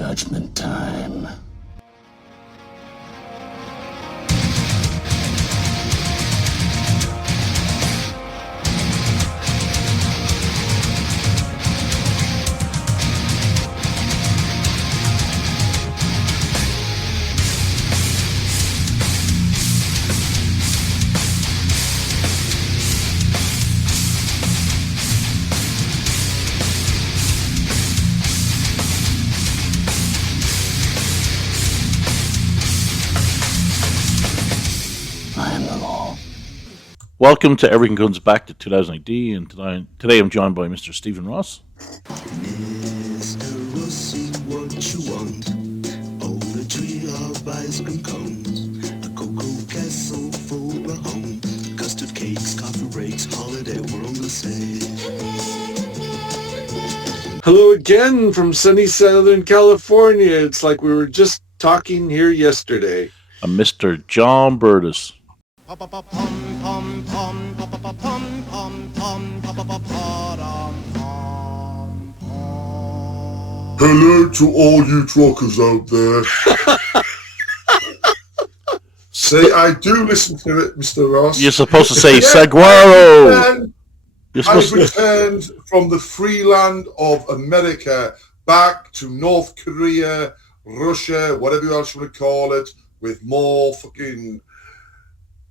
Judgment time. Welcome to Everything Comes Back to 2000AD, and today I'm joined by Mr. Stephen Ross. Mr. Rossy, what you want? Oh, the tree of ice cream cones, a cocoa castle full of home, custard cakes, coffee breaks, holiday, we're on the stage. Hello again from sunny Southern California. It's like we were just talking here yesterday. I'm Mr. John Burtis. Hello to all you truckers out there. Say, I do listen to it, Mr. Ross. You're supposed to say Seguaro. I returned from the free land of America back to North Korea, Russia, whatever else you want to call it, with more fucking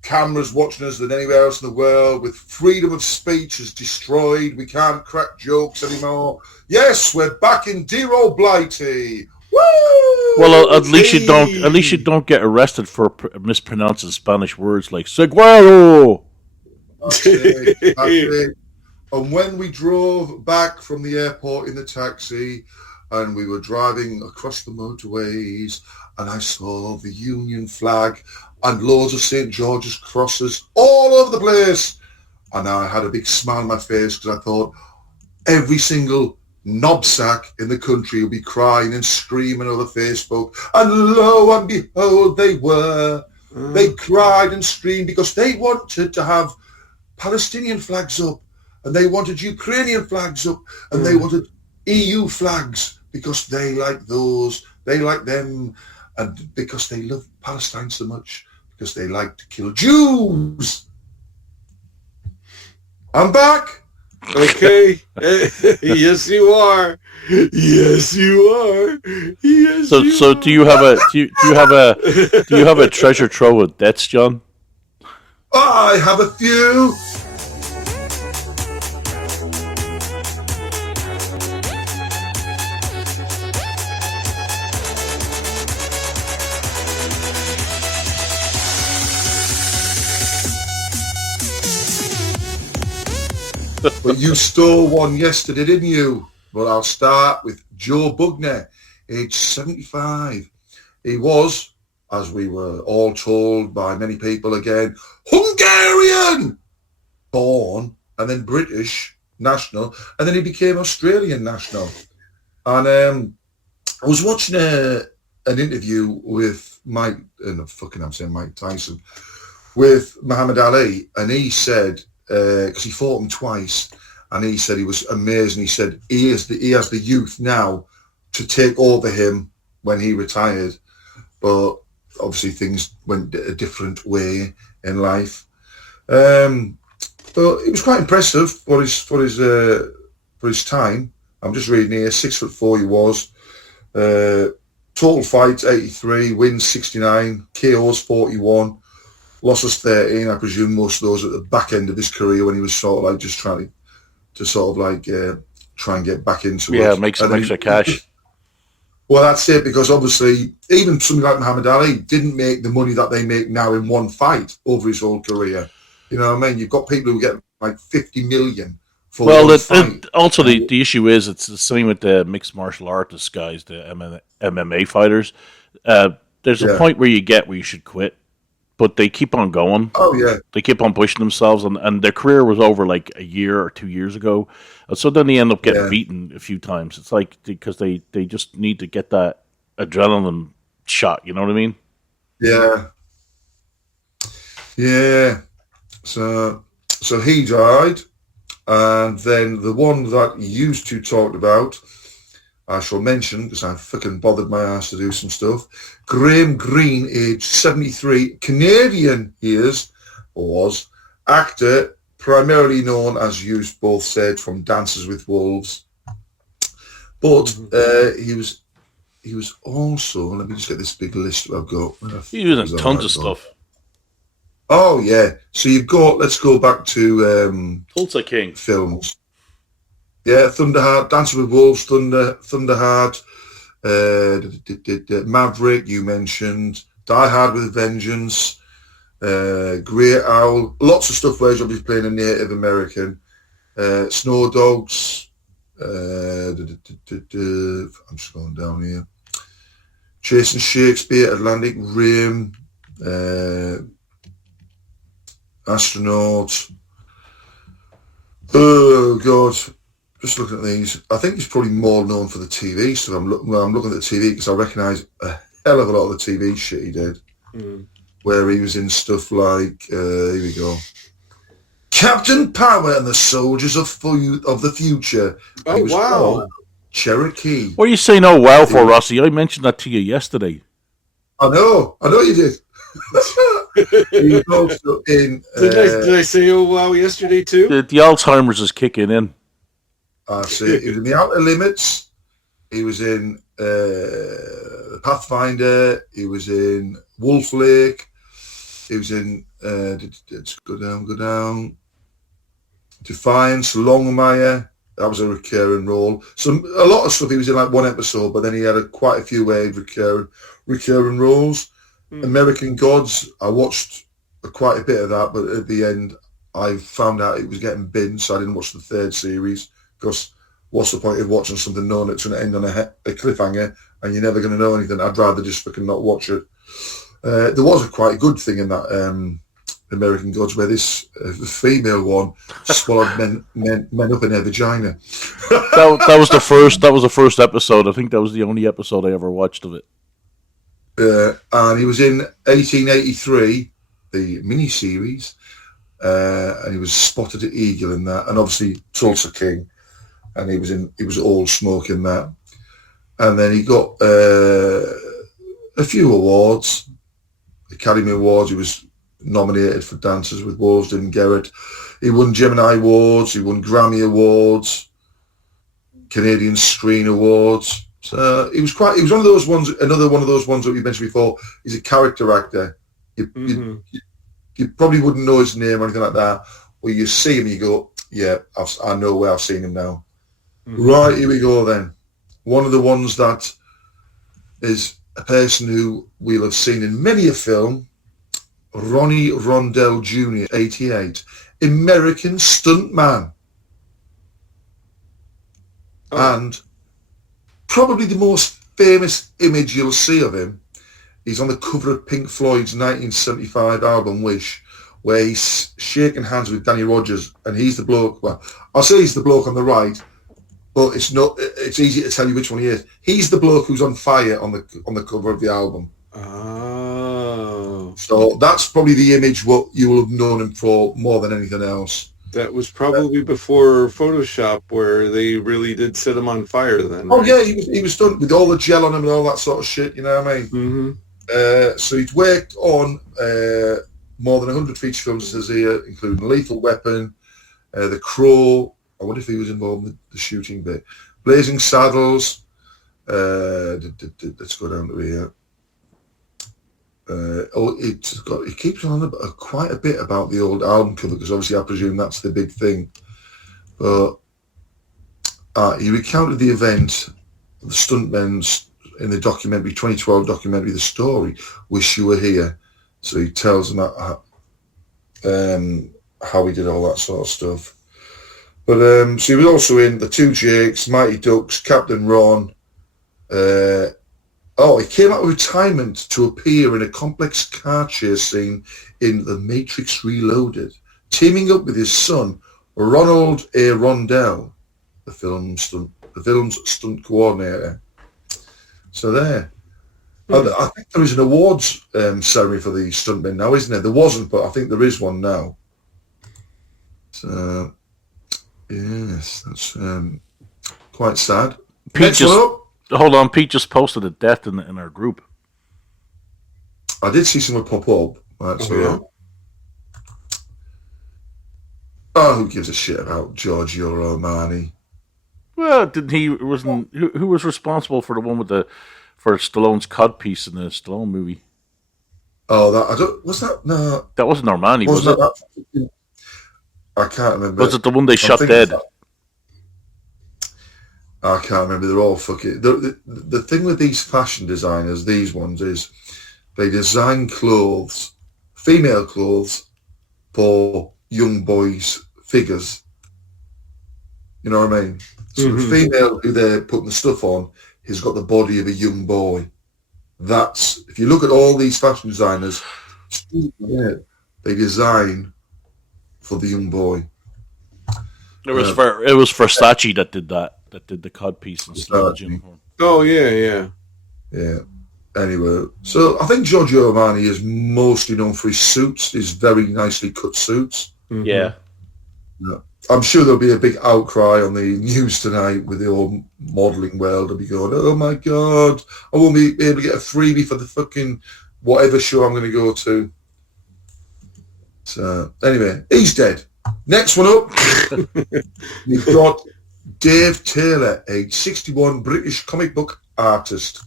cameras watching us than anywhere else in the world, with freedom of speech is destroyed. We can't crack jokes anymore. Yes, we're back in dear old Blighty. Woo! Well, at least you don't get arrested for mispronouncing Spanish words like Seguaro. That's it. And when we drove back from the airport in the taxi, and we were driving across the motorways, and I saw the Union flag and loads of St. George's crosses all over the place. And I had a big smile on my face because I thought every single knobsack in the country would be crying and screaming over Facebook. And lo and behold, they were. They cried and screamed because they wanted to have Palestinian flags up, and they wanted Ukrainian flags up, and they wanted EU flags because they like those. They like them. And because they love Palestine so much, because they like to kill Jews. I'm back. Okay. Yes, you are. Yes, you are. Yes. So do you have a treasure trove of deaths, John? I have a few. But you stole one yesterday, didn't you? Well, I'll start with Joe Bugner, age 75. He was, as we were all told by many people again, Hungarian, born, and then British national, and then he became Australian national. And I was watching an interview with Mike Tyson, with Muhammad Ali, and he said, because he fought him twice, and he said he was amazing. He said he has the youth now to take over him when he retired, but obviously things went a different way in life. But it was quite impressive for his time. I'm just reading here. 6'4" he was. Total fights 83, wins 69, KOs 41. Losses 13, I presume most of those at the back end of his career when he was sort of like just trying to try and get back into it. Yeah, make some extra cash. Well, that's it, because obviously even something like Muhammad Ali didn't make the money that they make now in one fight over his whole career. You know what I mean? You've got people who get like 50 million for one fight. Also, the issue is it's the same with the mixed martial artists guys, the MMA fighters. There's a point where you should quit. But they keep on going. Oh, yeah. They keep on pushing themselves, and their career was over like a year or 2 years ago. So then they end up getting beaten a few times. It's like because they just need to get that adrenaline shot. You know what I mean? Yeah. Yeah. So he died, and then the one that you used to talk about, I shall mention, because I fucking bothered my ass to do some stuff. Graham Greene, age 73, Canadian he is, or was, actor, primarily known, as you both said, from Dances with Wolves. But he was also, let me just get this big list I've got. He was in tons of stuff. Oh, yeah. So you've got, let's go back to Tulsa King films. Yeah, Thunderheart, Dancing with Wolves, Thunderheart, Maverick, you mentioned, Die Hard with a Vengeance, Grey Owl, lots of stuff where he's obviously playing a Native American, Snow Dogs, I'm just going down here, Chasing Shakespeare, Atlantic Rim, Astronaut. Oh, God. Just looking at these, I think he's probably more known for the TV stuff. I'm looking at the TV because I recognise a hell of a lot of the TV shit he did, where he was in stuff like, here we go, Captain Power and the Soldiers of the Future. Oh, wow. Cherokee. What are you saying oh wow for, Rossy? I mentioned that to you yesterday. I know you did. He was also in... Did I say oh wow yesterday too? The Alzheimer's is kicking in. I see. He was in The Outer Limits. He was in Pathfinder. He was in Wolf Lake. He was in let's go down. Defiance, Longmire. That was a recurring role. A lot of stuff he was in like one episode, but then he had quite a few recurring roles. American Gods. I watched quite a bit of that, but at the end I found out it was getting binned, so I didn't watch the third series. Because what's the point of watching something knowing it's going to end on a cliffhanger and you're never going to know anything? I'd rather just fucking not watch it. There was a quite good thing in that American Gods where this female one swallowed men up in her vagina. That was the first episode. I think that was the only episode I ever watched of it. And he was in 1883, the miniseries. And he was Spotted Eagle in that, and obviously Tulsa King, and he was All Smoke in that, and then he got a few awards, Academy Awards. He was nominated for Dances with Wolves, didn't get it. He won Gemini Awards, he won Grammy Awards, Canadian Screen Awards. So he was one of those ones. Another one of those ones that we mentioned before. He's a character actor. You probably wouldn't know his name or anything like that. Or you see him, you go, yeah, I know where I've seen him now. Right, here we go then. One of the ones that is a person who we'll have seen in many a film, Ronnie Rondell Jr., 88, American stuntman. And probably the most famous image you'll see of him, he's on the cover of Pink Floyd's 1975 album Wish, where he's shaking hands with Danny Rogers, and he's the bloke. Well, I'll say he's the bloke on the right, but it's not. It's easy to tell you which one he is. He's the bloke who's on fire on the cover of the album. Oh, so that's probably the image what you will have known him for more than anything else. That was probably before Photoshop, where they really did set him on fire. Then. Oh yeah, he was done with all the gel on him and all that sort of shit. You know what I mean? So he'd worked on more than 100 feature films, it says here, including Lethal Weapon, The Crow. I wonder if he was involved in the shooting bit. Blazing Saddles. Let's go down to here. It keeps on quite a bit about the old album cover, because obviously I presume that's the big thing. But he recounted the event, the stuntmen in the documentary, 2012 documentary, The Story, Wish You Were Here. So he tells them how he did all that sort of stuff. But so he was also in The Two Jakes, Mighty Ducks, Captain Ron. He came out of retirement to appear in a complex car chase scene in The Matrix Reloaded, teaming up with his son, Ronald A. Rondell, the film's stunt coordinator. So there. I think there is an awards ceremony for the stuntmen now, isn't there? There wasn't, but I think there is one now. So, yes, that's quite sad. Pete Hold on, Pete just posted a death in our group. I did see someone pop up. Right, who gives a shit about Giorgio Romani? Well, didn't he? Wasn't who was responsible for the one with for Stallone's codpiece in the Stallone movie? Oh, was that? No, that wasn't Romani, was it? That, I can't remember. Was it the one they shot dead? I can't remember. They're all fucking. The thing with these fashion designers, these ones, is they design clothes, female clothes, for young boys' figures. You know what I mean? So the female who they're putting the stuff on has got the body of a young boy. That's, if you look at all these fashion designers, they design for the young boy. It was Versace that did that. That did the codpiece and Stallone's uniform. Oh yeah. Anyway, so I think Giorgio Armani is mostly known for his suits, his very nicely cut suits. Yeah. I'm sure there'll be a big outcry on the news tonight with the whole modelling world. They'll be going, oh my God, I won't be able to get a freebie for the fucking whatever show I'm going to go to. So, anyway, he's dead. Next one up, we've got Dave Taylor, age 61, British comic book artist.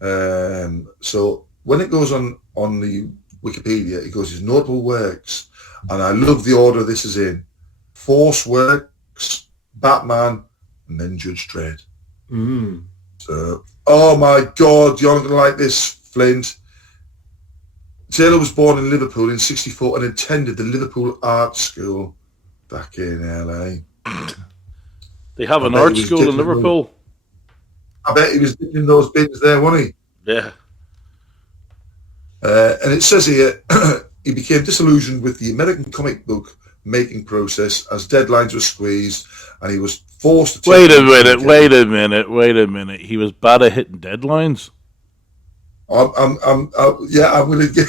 So when it goes on the Wikipedia, it goes his notable works, and I love the order this is in. Force Works, Batman, and then Judge Dredd. So, oh my God, you're not going to like this, Flint. Taylor was born in Liverpool in 1964 and attended the Liverpool Art School back in LA. They have an art school in Liverpool. I bet he was dipping in those bins there, wasn't he? Yeah. And it says here, he became disillusioned with the American comic book making process as deadlines were squeezed, and he was forced to... Wait a minute. He was bad at hitting deadlines? I'm going to get...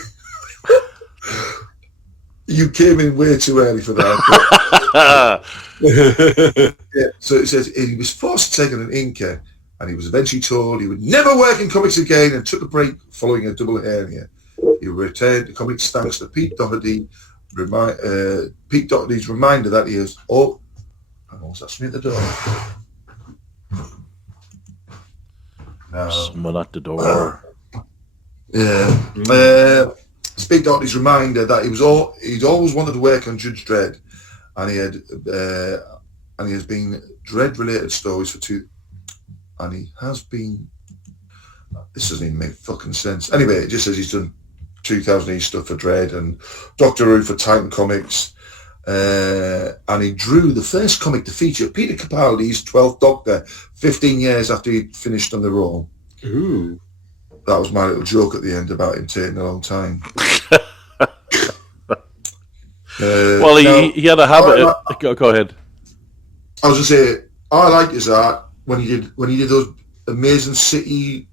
You came in way too early for that. So it says he was forced to take on an inker, and he was eventually told he would never work in comics again and took a break following a double hernia. He returned to comics thanks to Pete Doherty's reminder that he is... Oh, hang on, that's me at the door. No. Someone at the door. Pete Doherty's reminder that he'd always wanted to work on Judge Dredd, and he has been Dredd related stories for two, and he has been... This doesn't even make fucking sense. Anyway, it just says he's done 2000 stuff for Dredd and Doctor Who for Titan Comics, and he drew the first comic to feature Peter Capaldi's 12th Doctor 15 years after he'd finished on the role. Ooh. That was my little joke at the end about him taking a long time. Well, he had a habit. Go ahead. I was going to say, I liked his art when he did those amazing city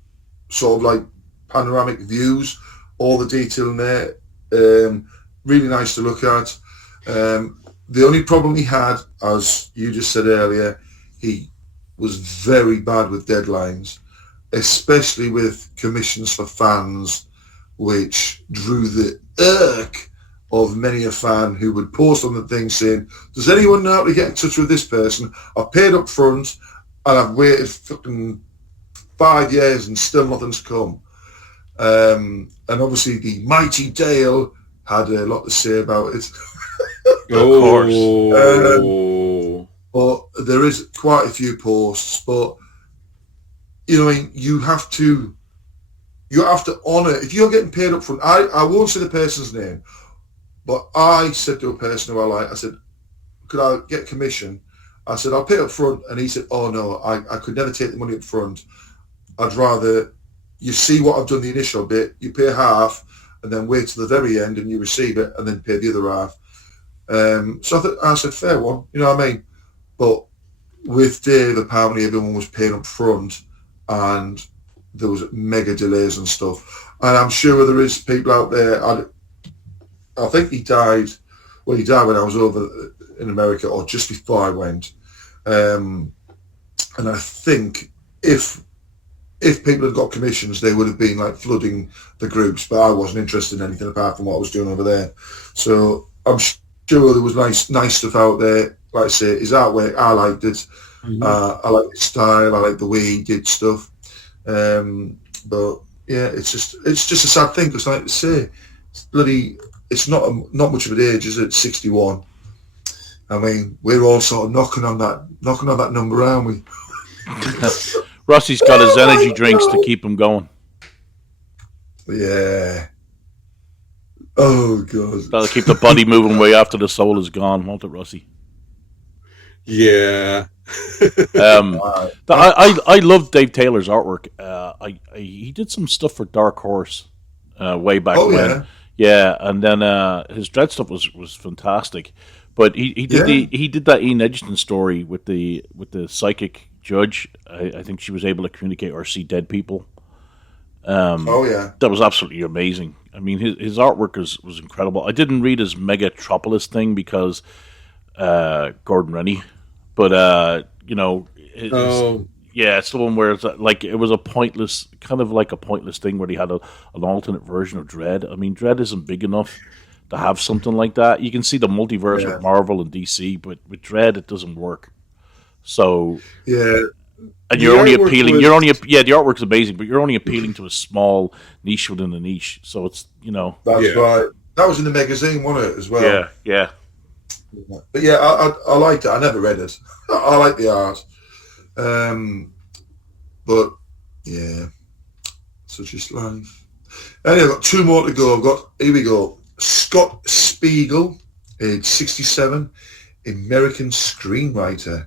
sort of like panoramic views, all the detail in there. Really nice to look at. The only problem he had, as you just said earlier, he was very bad with deadlines, especially with commissions for fans, which drew the irk of many a fan who would post on the thing saying, does anyone know how to get in touch with this person? I've paid up front and I've waited fucking 5 years and still nothing's come. And obviously the mighty Dale had a lot to say about it. Of course. But there is quite a few posts, but you know, you have to honour, if you're getting paid up front, I won't say the person's name, but I said to a person who I said, could I get commission? I said, I'll pay up front. And he said, oh no, I could never take the money up front. I'd rather you see what I've done the initial bit, you pay half, and then wait till the very end and you receive it and then pay the other half. So I said, fair one, you know what I mean? But with Dave, apparently everyone was paying up front and there was mega delays and stuff. And I'm sure there is people out there, I think he died when I was over in America or just before I went. And I think if if people had got commissions, they would have been like flooding the groups, but I wasn't interested in anything apart from what I was doing over there. So I'm sure there was nice stuff out there. Like I say, his artwork, I liked it. I like his style. I like the way he did stuff. But yeah, it's just a sad thing because, like I say, it's not much of an age, is it? 61. I mean, we're all sort of knocking on that number, aren't we? Rossy's got his energy drinks to keep him going. Yeah. Oh god. That'll keep the body moving way after the soul is gone, won't it, Rossy? Yeah. I love Dave Taylor's artwork. He did some stuff for Dark Horse way back when. Yeah, and then his Dread stuff was fantastic. But he did that Ian Edgerton story with the psychic judge. I think she was able to communicate or see dead people. That was absolutely amazing. I mean, his artwork was incredible. I didn't read his Megatropolis thing because Gordon Rennie, but it's the one where it's like it was a pointless thing where he had an alternate version of Dread. I mean, Dread isn't big enough to have something like that. You can see the multiverse with Marvel and DC, but with Dread it doesn't work. So and you're only appealing. The artwork's amazing, but you're only appealing to a small niche within a niche. So it's that's right. That was in the magazine, wasn't it, as well? Yeah. But yeah, I liked it. I never read it. I like the art. But yeah, such is life. Anyway, I've got two more to go. Here we go. Scott Spiegel, age 67, American screenwriter.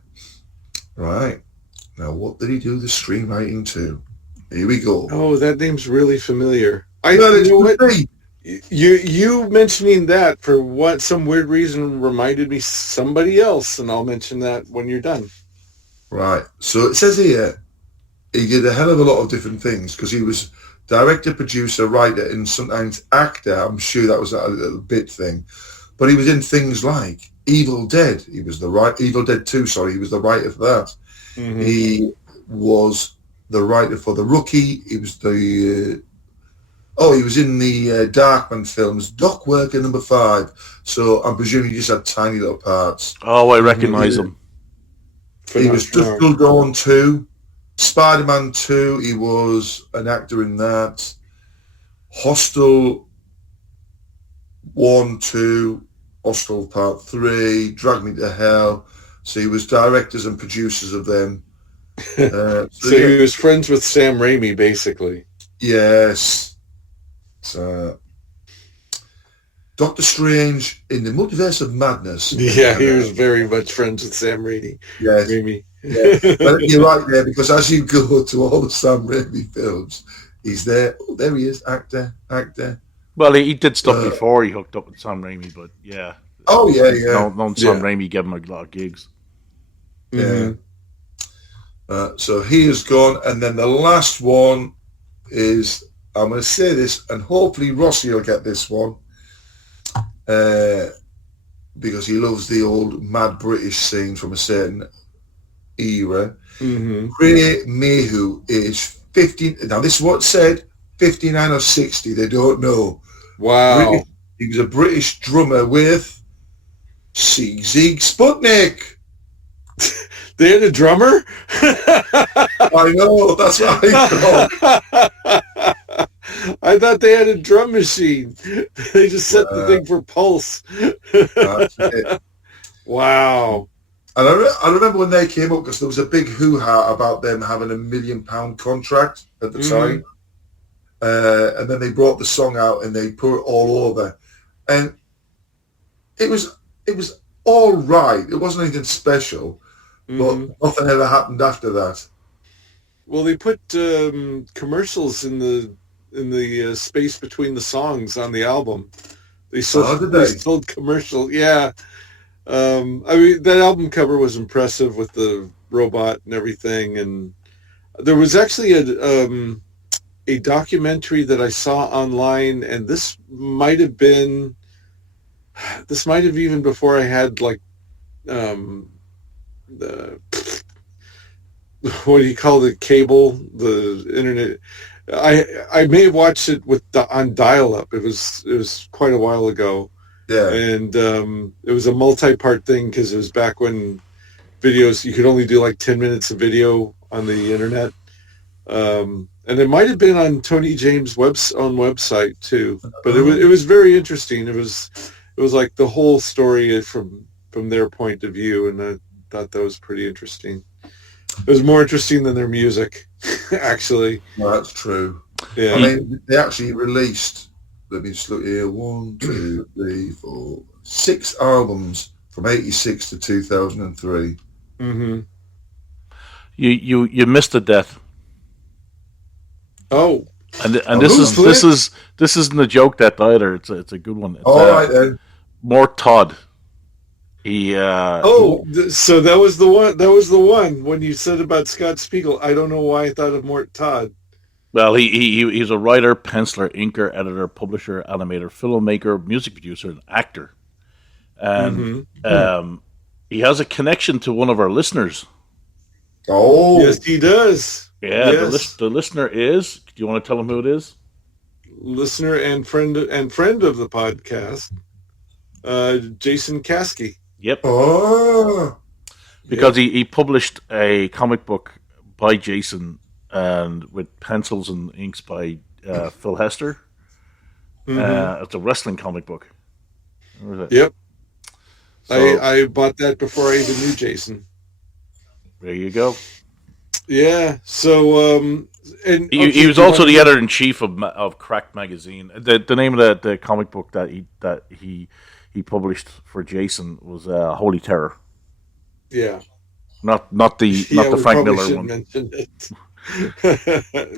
Right. Now, what did he do the screenwriting to? Here we go. Oh, that name's really familiar. You mentioning that for some weird reason reminded me somebody else, and I'll mention that when you're done. Right. So it says here he did a hell of a lot of different things because he was director, producer, writer, and sometimes actor. I'm sure that was a little bit thing, but he was in things like Evil Dead. Evil Dead 2. Sorry, he was the writer for that. Mm-hmm. He was the writer for The Rookie. He was he was in the Darkman films, Doc Worker number 5. So I'm presuming he just had tiny little parts. Oh, I recognise him. He was Just Till Dawn 2, Spider-Man 2. He was an actor in that. Hostel 1, 2, Hostel Part 3, Drag Me to Hell. So he was directors and producers of them. So he was friends with Sam Raimi, basically. Yes. So, Doctor Strange in the Multiverse of Madness. Yeah, he was very much friends with Sam Raimi. Yes. Yeah. But you're right there, because as you go to all the Sam Raimi films, he's there. Oh, there he is, actor. Well, he did stuff before he hooked up with Sam Raimi, but yeah. Oh, yeah. Known Sam Raimi gave him a lot of gigs. Yeah. So he is gone. And then the last one is, I'm going to say this, and hopefully Rossy will get this one, because he loves the old mad British scene from a certain era. Mm-hmm. Ray Mayhew is 15. Now, this is what it said, 59 or 60. They don't know. Wow. He was a British drummer with Sieg Sputnik. They had a drummer? I know, that's what I thought. I thought they had a drum machine. They just set the thing for pulse. That's it. Wow. And I remember when they came up, because there was a big hoo-ha about them having £1 million contract at the time. And then they brought the song out and they put it all over. And it was all right. It wasn't anything special, but nothing ever happened after that. Well, they put commercials in the space between the songs on the album. They sold commercial. Yeah. I mean, that album cover was impressive with the robot and everything. And there was actually a documentary that I saw online, and this might have even before I had like the what do you call the cable, the internet? I may have watched it on dial-up. It was quite a while ago, Yeah. and it was a multi-part thing because it was back when videos, you could only do like 10 minutes of video on the internet. And it might have been on Tony James' own website too, but it was very interesting. It was like the whole story from their point of view, and I thought that was pretty interesting. It was more interesting than their music, actually. Well, that's true. Yeah. I mean, they actually released, let me just look here, 1, 2, 3, 4, 6 albums from 86 to 2003. Mm-hmm. You missed a death. Oh. And this isn't a joke death either. It's a good one. It's, all right then. Mort Todd. He. So that was the one. That was the one when you said about Scott Spiegel. I don't know why I thought of Mort Todd. Well, he's a writer, penciler, inker, editor, publisher, animator, filmmaker, music producer, and actor. And he has a connection to one of our listeners. Oh, yes, he does. Yeah, yes. The listener is. Do you want to tell him who it is? Listener and friend of the podcast, Jason Caskey. Yep. Oh. Because he published a comic book by Jason and with pencils and inks by Phil Hester. It's a wrestling comic book. Yep. So, I bought that before I even knew Jason. There you go. Yeah. So and he was also the editor-in-chief of Cracked magazine. The name of the comic book that he published for Jason was Holy Terror. Yeah. Not the Frank Miller one. Mention it.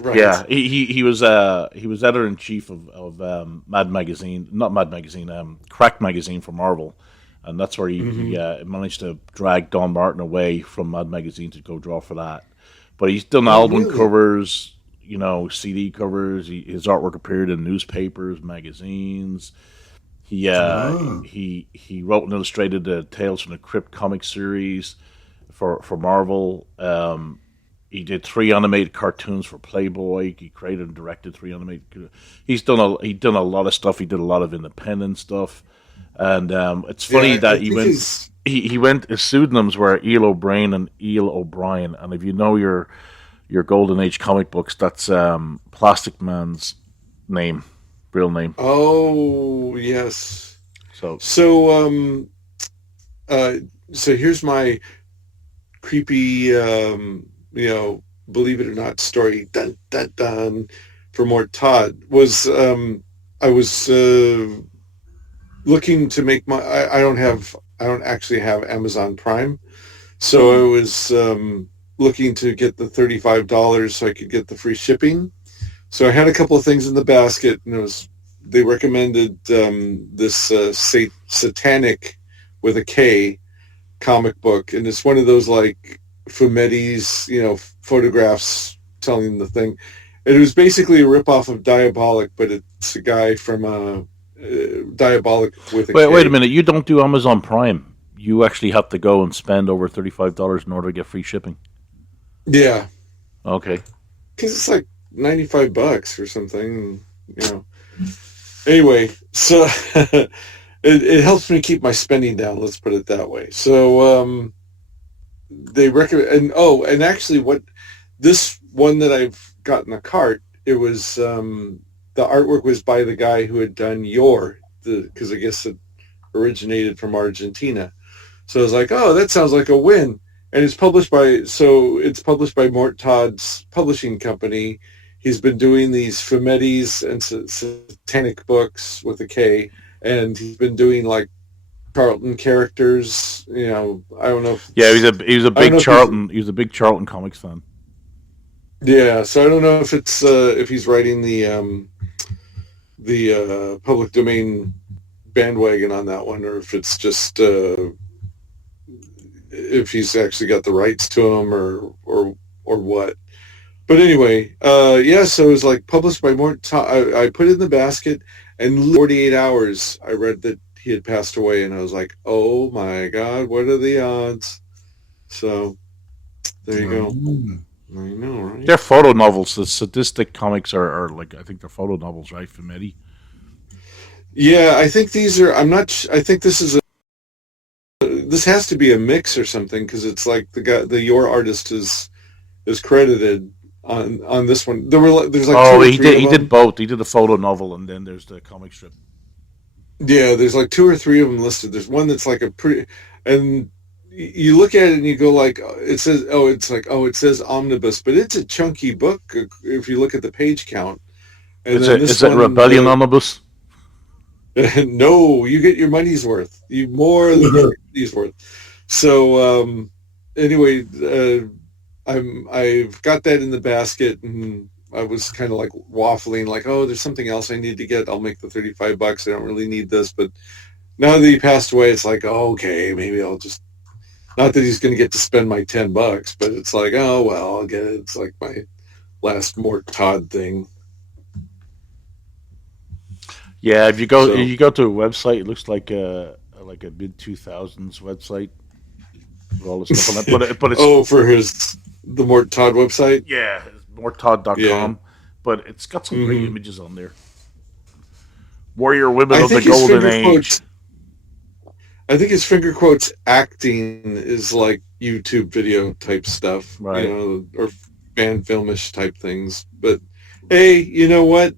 Right. Yeah, he was editor-in-chief of Mad Magazine, not Mad Magazine, Cracked magazine for Marvel. And that's where he managed to drag Don Martin away from Mad Magazine to go draw for that. But he's done album covers, CD covers. His artwork appeared in newspapers, magazines. He wrote and illustrated the Tales from the Crypt comic series for Marvel. He did 3 animated cartoons for Playboy. He created and directed 3 animated. He's done a lot of stuff. He did a lot of independent stuff. And it's funny that he went, his pseudonyms were Eel O'Brien and Eel O'Brien. And if you know your Golden Age comic books, that's Plastic Man's name, real name. Oh, yes. So here's my creepy, believe it or not story. Dun dun dun. For Mort Todd was I was looking to make I don't actually have Amazon Prime, so I was looking to get the $35 so I could get the free shipping. So I had a couple of things in the basket, and they recommended this Satanic with a K comic book, and it's one of those like Fumetti's, photographs telling the thing. It was basically a ripoff of Diabolic, but it's a guy from Diabolic with a K. Wait a minute. You don't do Amazon Prime. You actually have to go and spend over $35 in order to get free shipping. Yeah. Okay. Because it's like $95 or something, Anyway, so it helps me keep my spending down. Let's put it that way. So they recommend, and actually, this one that I've got in the cart, it was the artwork was by the guy who had done because I guess it originated from Argentina. So I was like, oh, that sounds like a win. And it's published by Mort Todd's publishing company. He's been doing these Fumetti's and Satanic books with a K, and he's been doing like Charlton characters. I don't know. Yeah, he was a big Charlton. He was a big Charlton comics fan. Yeah, so I don't know if it's if he's writing the public domain bandwagon on that one, or if it's just if he's actually got the rights to them or what. But anyway, so it was like published by Mort Todd. I put it in the basket, and 48 hours I read that he had passed away, and I was like, oh my God, what are the odds? So There you go. I know, right? They're photo novels. The sadistic comics are like, I think they're photo novels, right, Fumetti? Yeah, I think these are. I'm not. I think this is a. This has to be a mix or something because it's like your artist is credited on this one. There's like two Oh, or he three did. of He them. did both. He did a photo novel, and then there's the comic strip. Yeah, there's like two or three of them listed. There's one that's like a pretty, and you look at it and you go like, it says, oh, it's like, oh, it says omnibus, but it's a chunky book if you look at the page count. And then this Is it one, Rebellion Omnibus? no, you get your money's worth. You more than your money's worth. So anyway, I've got that in the basket, and I was kind of like waffling, like, oh, there's something else I need to get. I'll make the $35. I don't really need this, but now that he passed away, it's like, oh, okay, maybe I'll just. Not that he's going to get to spend my $10, but it's like, oh well, I'll get it. It's like my last Mort Todd thing. Yeah, if you go to a website, it looks like a mid 2000s website with all the stuff on it. But it's for the Mort Todd website. Yeah, it's mortodd.com. Yeah. But it's got some great images on there. Warrior women of the think his golden finger age. quotes. I think his finger quotes acting is like YouTube video type stuff, Right. Or fan filmish type things. But hey, you know what?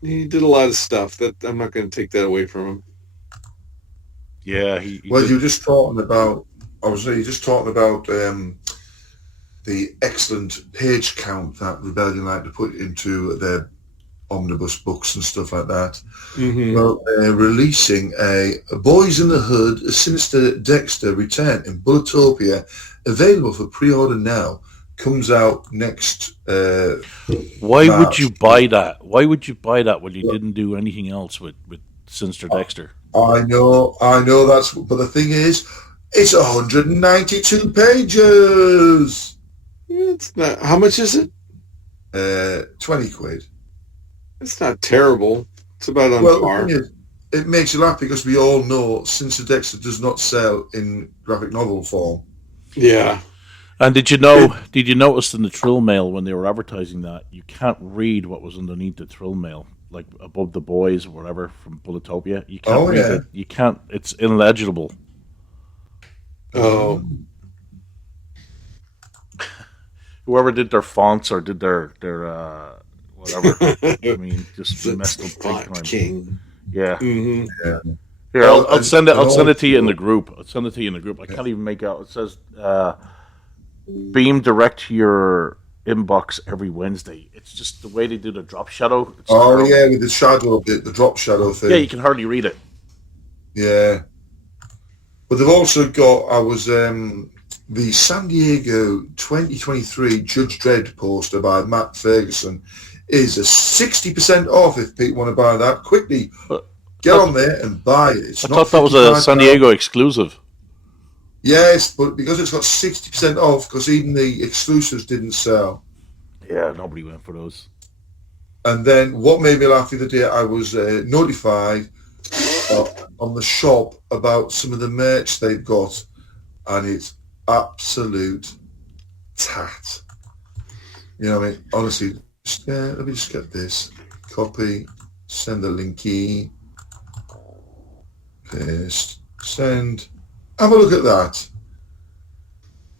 He did a lot of stuff that I'm not going to take that away from him. Yeah, Well, you're just talking about. I was just talking about the excellent page count that Rebellion like to put into their omnibus books and stuff like that. Mm-hmm. Well, releasing a Boys in the Hood, a Sinister Dexter Return in Bulletopia, available for pre-order now. Comes out next. Why March. would you buy that? Why would you buy that when you didn't do anything else with Sinister Dexter? I know. That's. But the thing is, it's 192 pages. It's not. How much is it? 20 quid. It's not terrible. It's about on par. The thing is, it makes you laugh because we all know Sinister Dexter does not sell in graphic novel form. Yeah. And did you notice in the Trill Mail when they were advertising that you can't read what was underneath the Trill Mail, like above the boys or whatever from Bulletopia? You can't read it. You can't. It's illegible. Oh. Whoever did their fonts or did their whatever. I mean, just messed up big time. King. Yeah. Mm-hmm. Yeah. Here, I'll send it. I'll send it to you in the group. I can't even make out. It says beam direct to your inbox every Wednesday. It's just the way they do the drop shadow. It's terrible. Yeah, with the shadow, the drop shadow thing. Yeah, you can hardly read it. Yeah. But they've also got, the San Diego 2023 Judge Dredd poster by Matt Ferguson is a 60% off if people want to buy that. Quickly, get on there and buy it. I thought that was a San Diego exclusive. Yes, but because it's got 60% off, because even the exclusives didn't sell. Yeah, nobody went for those. And then what made me laugh the other day, I was notified on the shop about some of the merch they've got, and it's absolute tat. You know what I mean? Honestly, let me just get this. Copy, send the linky, paste, send. Have a look at that.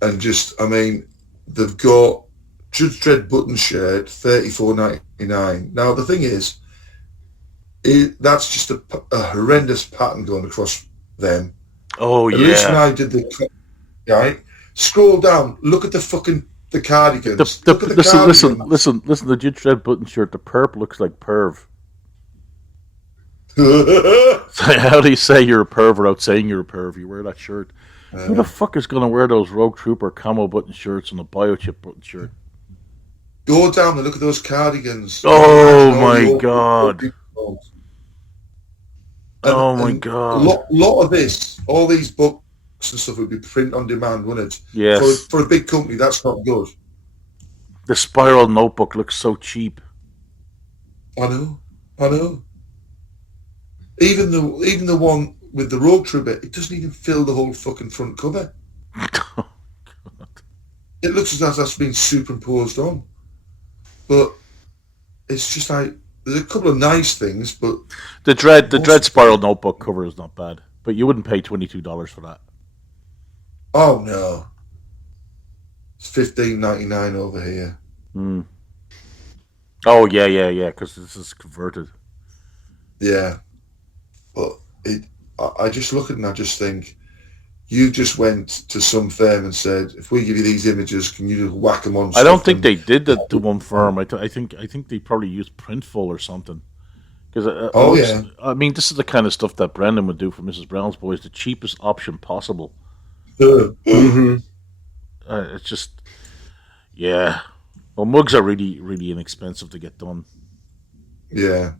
And just, I mean, they've got Judge Dredd button shirt, $34.99. Now, the thing is, that's just a horrendous pattern going across them. Oh, At least when I did the... Right? Scroll down. Look at the cardigans. Listen. The Judge Dredd button shirt, the perp looks like perv. How do you say you're a perv without saying you're a perv? You wear that shirt. Who the fuck is going to wear those Rogue Trooper camo button shirts and a biochip button shirt? Go down and look at those cardigans. Oh my god. My god. A lot of this, all these books and stuff would be print on demand, wouldn't it? Yes. For a big company, that's not good. The spiral notebook looks so cheap. I know. Even the one with the Rogue Trooper, it doesn't even fill the whole fucking front cover. Oh, God. it looks as though that's been superimposed on. But it's just like there's a couple of nice things, but the Dread Spiral notebook cover is not bad, but you wouldn't pay $22 for that. Oh no, it's $15.99 over here. Oh yeah, because this is converted. Yeah, but I just look at it and I just think, you just went to some firm and said, if we give you these images, can you just whack them on? I don't think they did that to one firm. I think they probably used Printful or something. Because I mean, this is the kind of stuff that Brendan would do for Mrs. Brown's Boys, the cheapest option possible. Mm-hmm. It's just, yeah. Well, mugs are really, really inexpensive to get done. Yeah.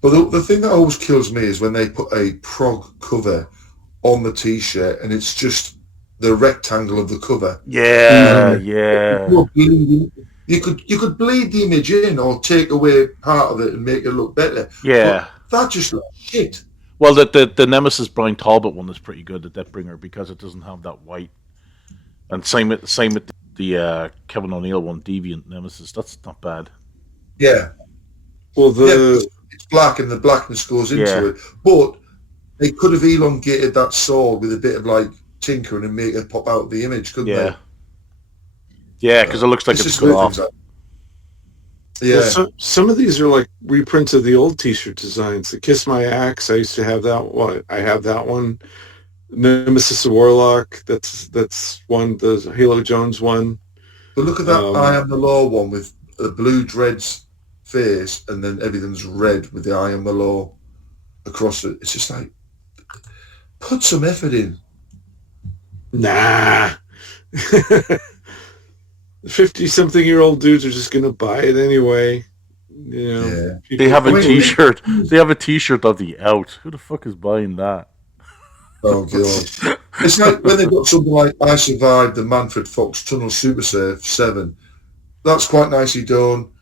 But the thing that always kills me is when they put a prog cover on the T-shirt and it's just the rectangle of the cover. Yeah, yeah. You could bleed the image in or take away part of it and make it look better. Yeah. But that just looks shit. Well, the Nemesis Brian Talbot one is pretty good, the Deathbringer, because it doesn't have that white. And same with the Kevin O'Neill one, Deviant Nemesis. That's not bad. Yeah. Well, it's black and the blackness goes into it. But they could have elongated that sword with a bit of like tinkering and make it pop out of the image, couldn't they? Yeah, because it looks like it's cut off. Yeah. Well, some of these are like reprints of the old T-shirt designs. The Kiss My Axe, I used to have that one. I have that one. Nemesis of Warlock, that's one. The Halo Jones one. But look at that I Am the Law one with the blue dreads face and then everything's red with the I Am the Law across it. It's just like, put some effort in. Nah. 50-something-year-old dudes are just going to buy it anyway. You know, They have a T-shirt. They have a T-shirt of the Out. Who the fuck is buying that? Oh god! It's like when they've got something like "I Survived the Manfred Fox Tunnel Super Surf 7." That's quite nicely done.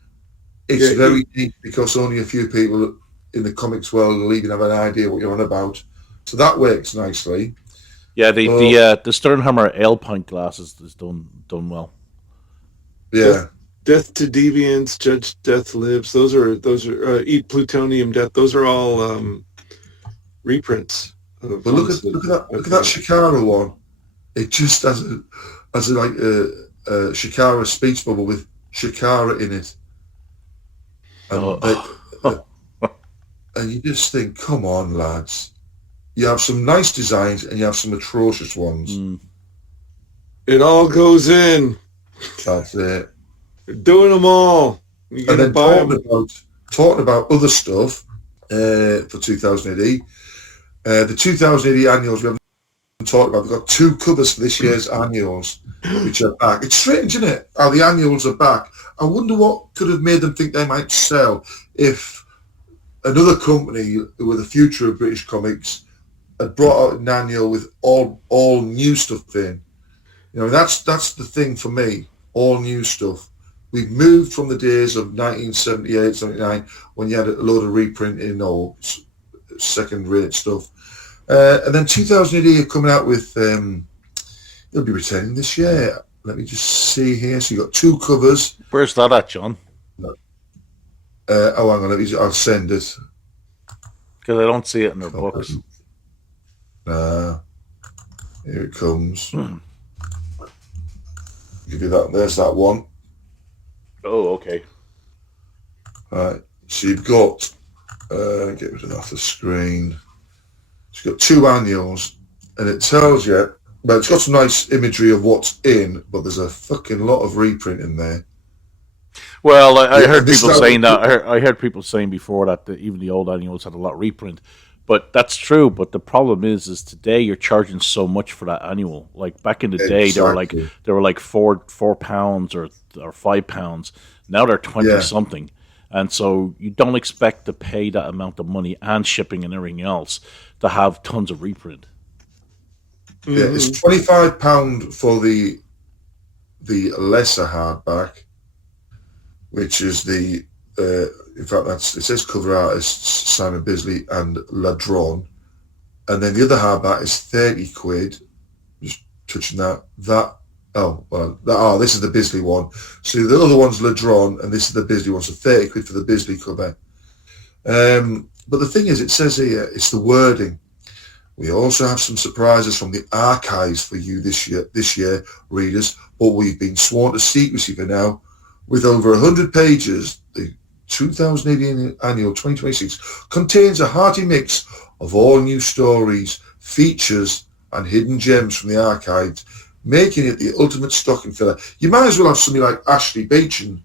It's very deep because only a few people in the comics world will even have an idea what you're on about. So that works nicely. Yeah, the Sternhammer Ale Pint glass is done well. Yeah. Death to Deviants, Judge Death Lives. Those are Eat Plutonium Death. Those are all reprints. But look at that Shikara one. It just has a Shikara speech bubble with Shikara in it, and, and you just think, come on, lads. You have some nice designs and you have some atrocious ones. It all goes in. That's it. You're doing them all. And then talking about other stuff for 2000 AD. The 2000 AD annuals we haven't talked about. We've got two covers for this year's annuals, which are back. It's strange, isn't it? How the annuals are back. I wonder what could have made them think they might sell if another company with the future of British comics had brought out an annual with all new stuff in. You know, that's the thing for me. All new stuff. We've moved from the days of 1978, 79, when you had a load of reprinting or second-rate stuff. And then 2000 AD are coming out with, they'll be returning this year. Let me just see here. So you've got two covers. Where's that at, John? Hang on, I'll send it. Because I don't see it in their books. Here it comes. Give you that. There's that one. Oh, okay. Right. So you've got, get rid of that off the screen. So you've got two annuals, and it tells you, well, it's got some nice imagery of what's in, but there's a fucking lot of reprint in there. Well, I heard people saying that. I heard people saying before that even the old annuals had a lot of reprint. But that's true. But the problem is today you're charging so much for that annual. Like back in the day, they were like £4 or £5. Now they're 20 something, and so you don't expect to pay that amount of money and shipping and everything else to have tons of reprint. Yeah, it's £25 for the lesser hardback, which is the. In fact, it says cover artists Simon Bisley and Ladron, and then the other hardback is £30. Just touching that, this is the Bisley one. So the other one's Ladron, and this is the Bisley one. So 30 quid for the Bisley cover. But the thing is, it says here, it's the wording. We also have some surprises from the archives for you this year, readers, but we've been sworn to secrecy for now. With over 100 pages, the 2018 Annual 2026 contains a hearty mix of all new stories, features, and hidden gems from the archives, making it the ultimate stocking filler. You might as well have somebody like Ashley Beechan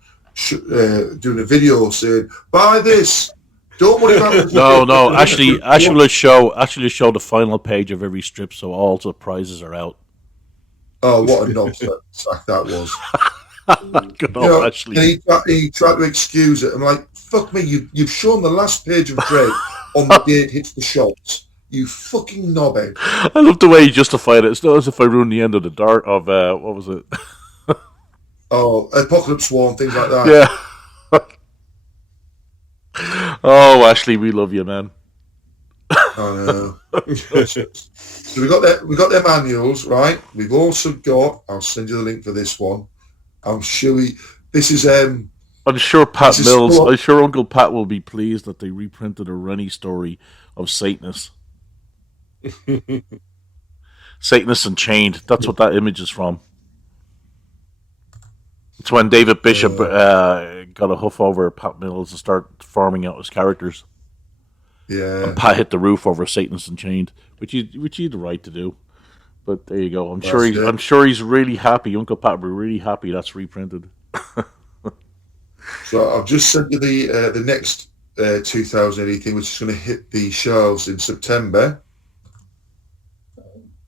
doing a video saying, buy this. Don't worry about it. No. Ashley will show the final page of every strip, so all the prizes are out. Oh, what a knob sack that was. Good old Ashley. And he tried to excuse it. I'm like, fuck me, you've shown the last page of Dread on the day it hits the shops. You fucking knobhead. I love the way he justified it. It's not as if I ruined the end of the dark of what was it? Apocalypse War, things like that. Yeah. Oh, Ashley, we love you, man. I know. So we got them annuals, right? We've also got. I'll send you the link for this one. I'm sure this is. I'm sure Pat Mills. I'm sure Uncle Pat will be pleased that they reprinted a Rennie story of Satanists. Satanists Unchained. That's what that image is from. It's when David Bishop got a hoof over Pat Mills to start farming out his characters. Yeah. And Pat hit the roof over Satanists Unchained, which he had the right to do. But there you go. I'm sure he's really happy. Uncle Pat will be really happy that's reprinted. So I've just sent you the next 2000 AD thing, which is going to hit the shelves in September.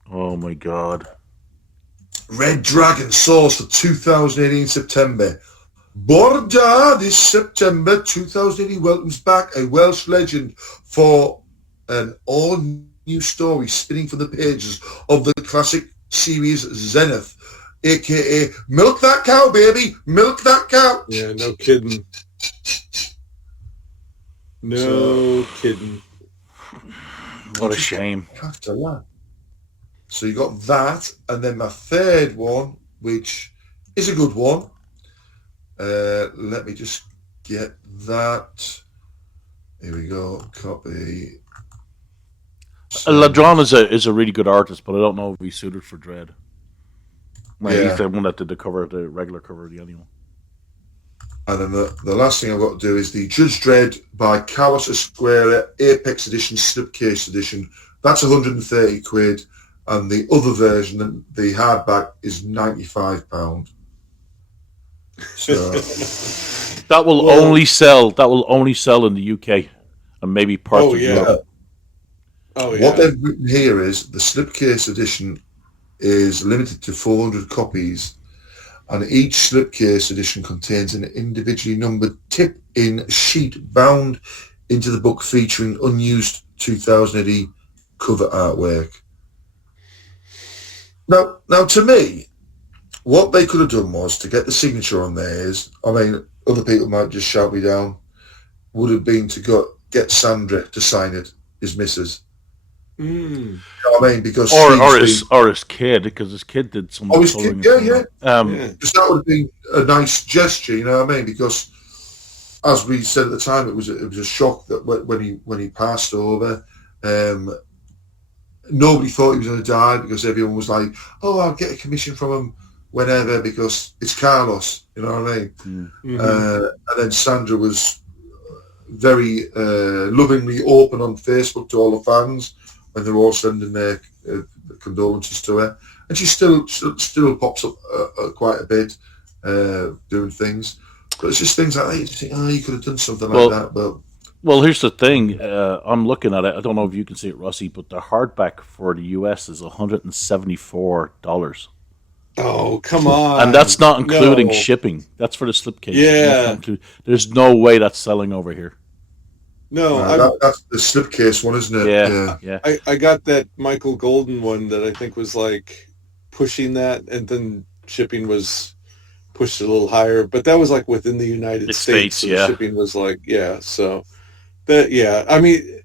Oh my God. Red Dragon Source for 2018 September. Borda this September 2018 welcomes back a Welsh legend for an all-new story spinning from the pages of the classic series Zenith, a.k.a. Milk That Cow, baby! Milk that cow! Yeah, no kidding. No kidding. What a shame. After that. So you got that, and then my third one, which is a good one. Let me just get that. Here we go. Copy. Ladron is a really good artist, but I don't know if he's suited for Dread. He's the one that did the regular cover of the annual. And then the last thing I've got to do is the Judge Dredd by Carlos Esquerra Apex Edition Slipcase Edition. That's 130 quid. And the other version, the hardback, is £95. So that will only sell in the UK and maybe parts of Europe. What they've written here is the slipcase edition is limited to 400 copies, and each slipcase edition contains an individually numbered tip-in sheet bound into the book, featuring unused 2000 AD cover artwork. Now, to me, what they could have done was to get the signature on theirs. I mean, other people might just shout me down. Would have been to get Sandra to sign it, his missus. Mm. You know what I mean? Because or his kid, because his kid did some. Oh, his kid, yeah. Because that would have been a nice gesture, you know what I mean? Because, as we said at the time, it was a shock that when he passed over. Nobody thought he was going to die, because everyone was like, "Oh, I'll get a commission from him whenever, because it's Carlos." You know what I mean? Mm-hmm. And then Sandra was very lovingly open on Facebook to all the fans when they were all sending their condolences to her, and she still pops up quite a bit doing things. But it's just things like that. You just think, you could have done something like that, but. Well, here's the thing. I'm looking at it. I don't know if you can see it, Rossy, but the hardback for the US is $174. Oh, come on. And that's not including shipping. That's for the slipcase. Yeah. There's no way that's selling over here. No. That's the slipcase one, isn't it? Yeah. I got that Michael Golden one that I think was like pushing that, and then shipping was pushed a little higher. But that was like within the United States. So the shipping was like, so... I mean,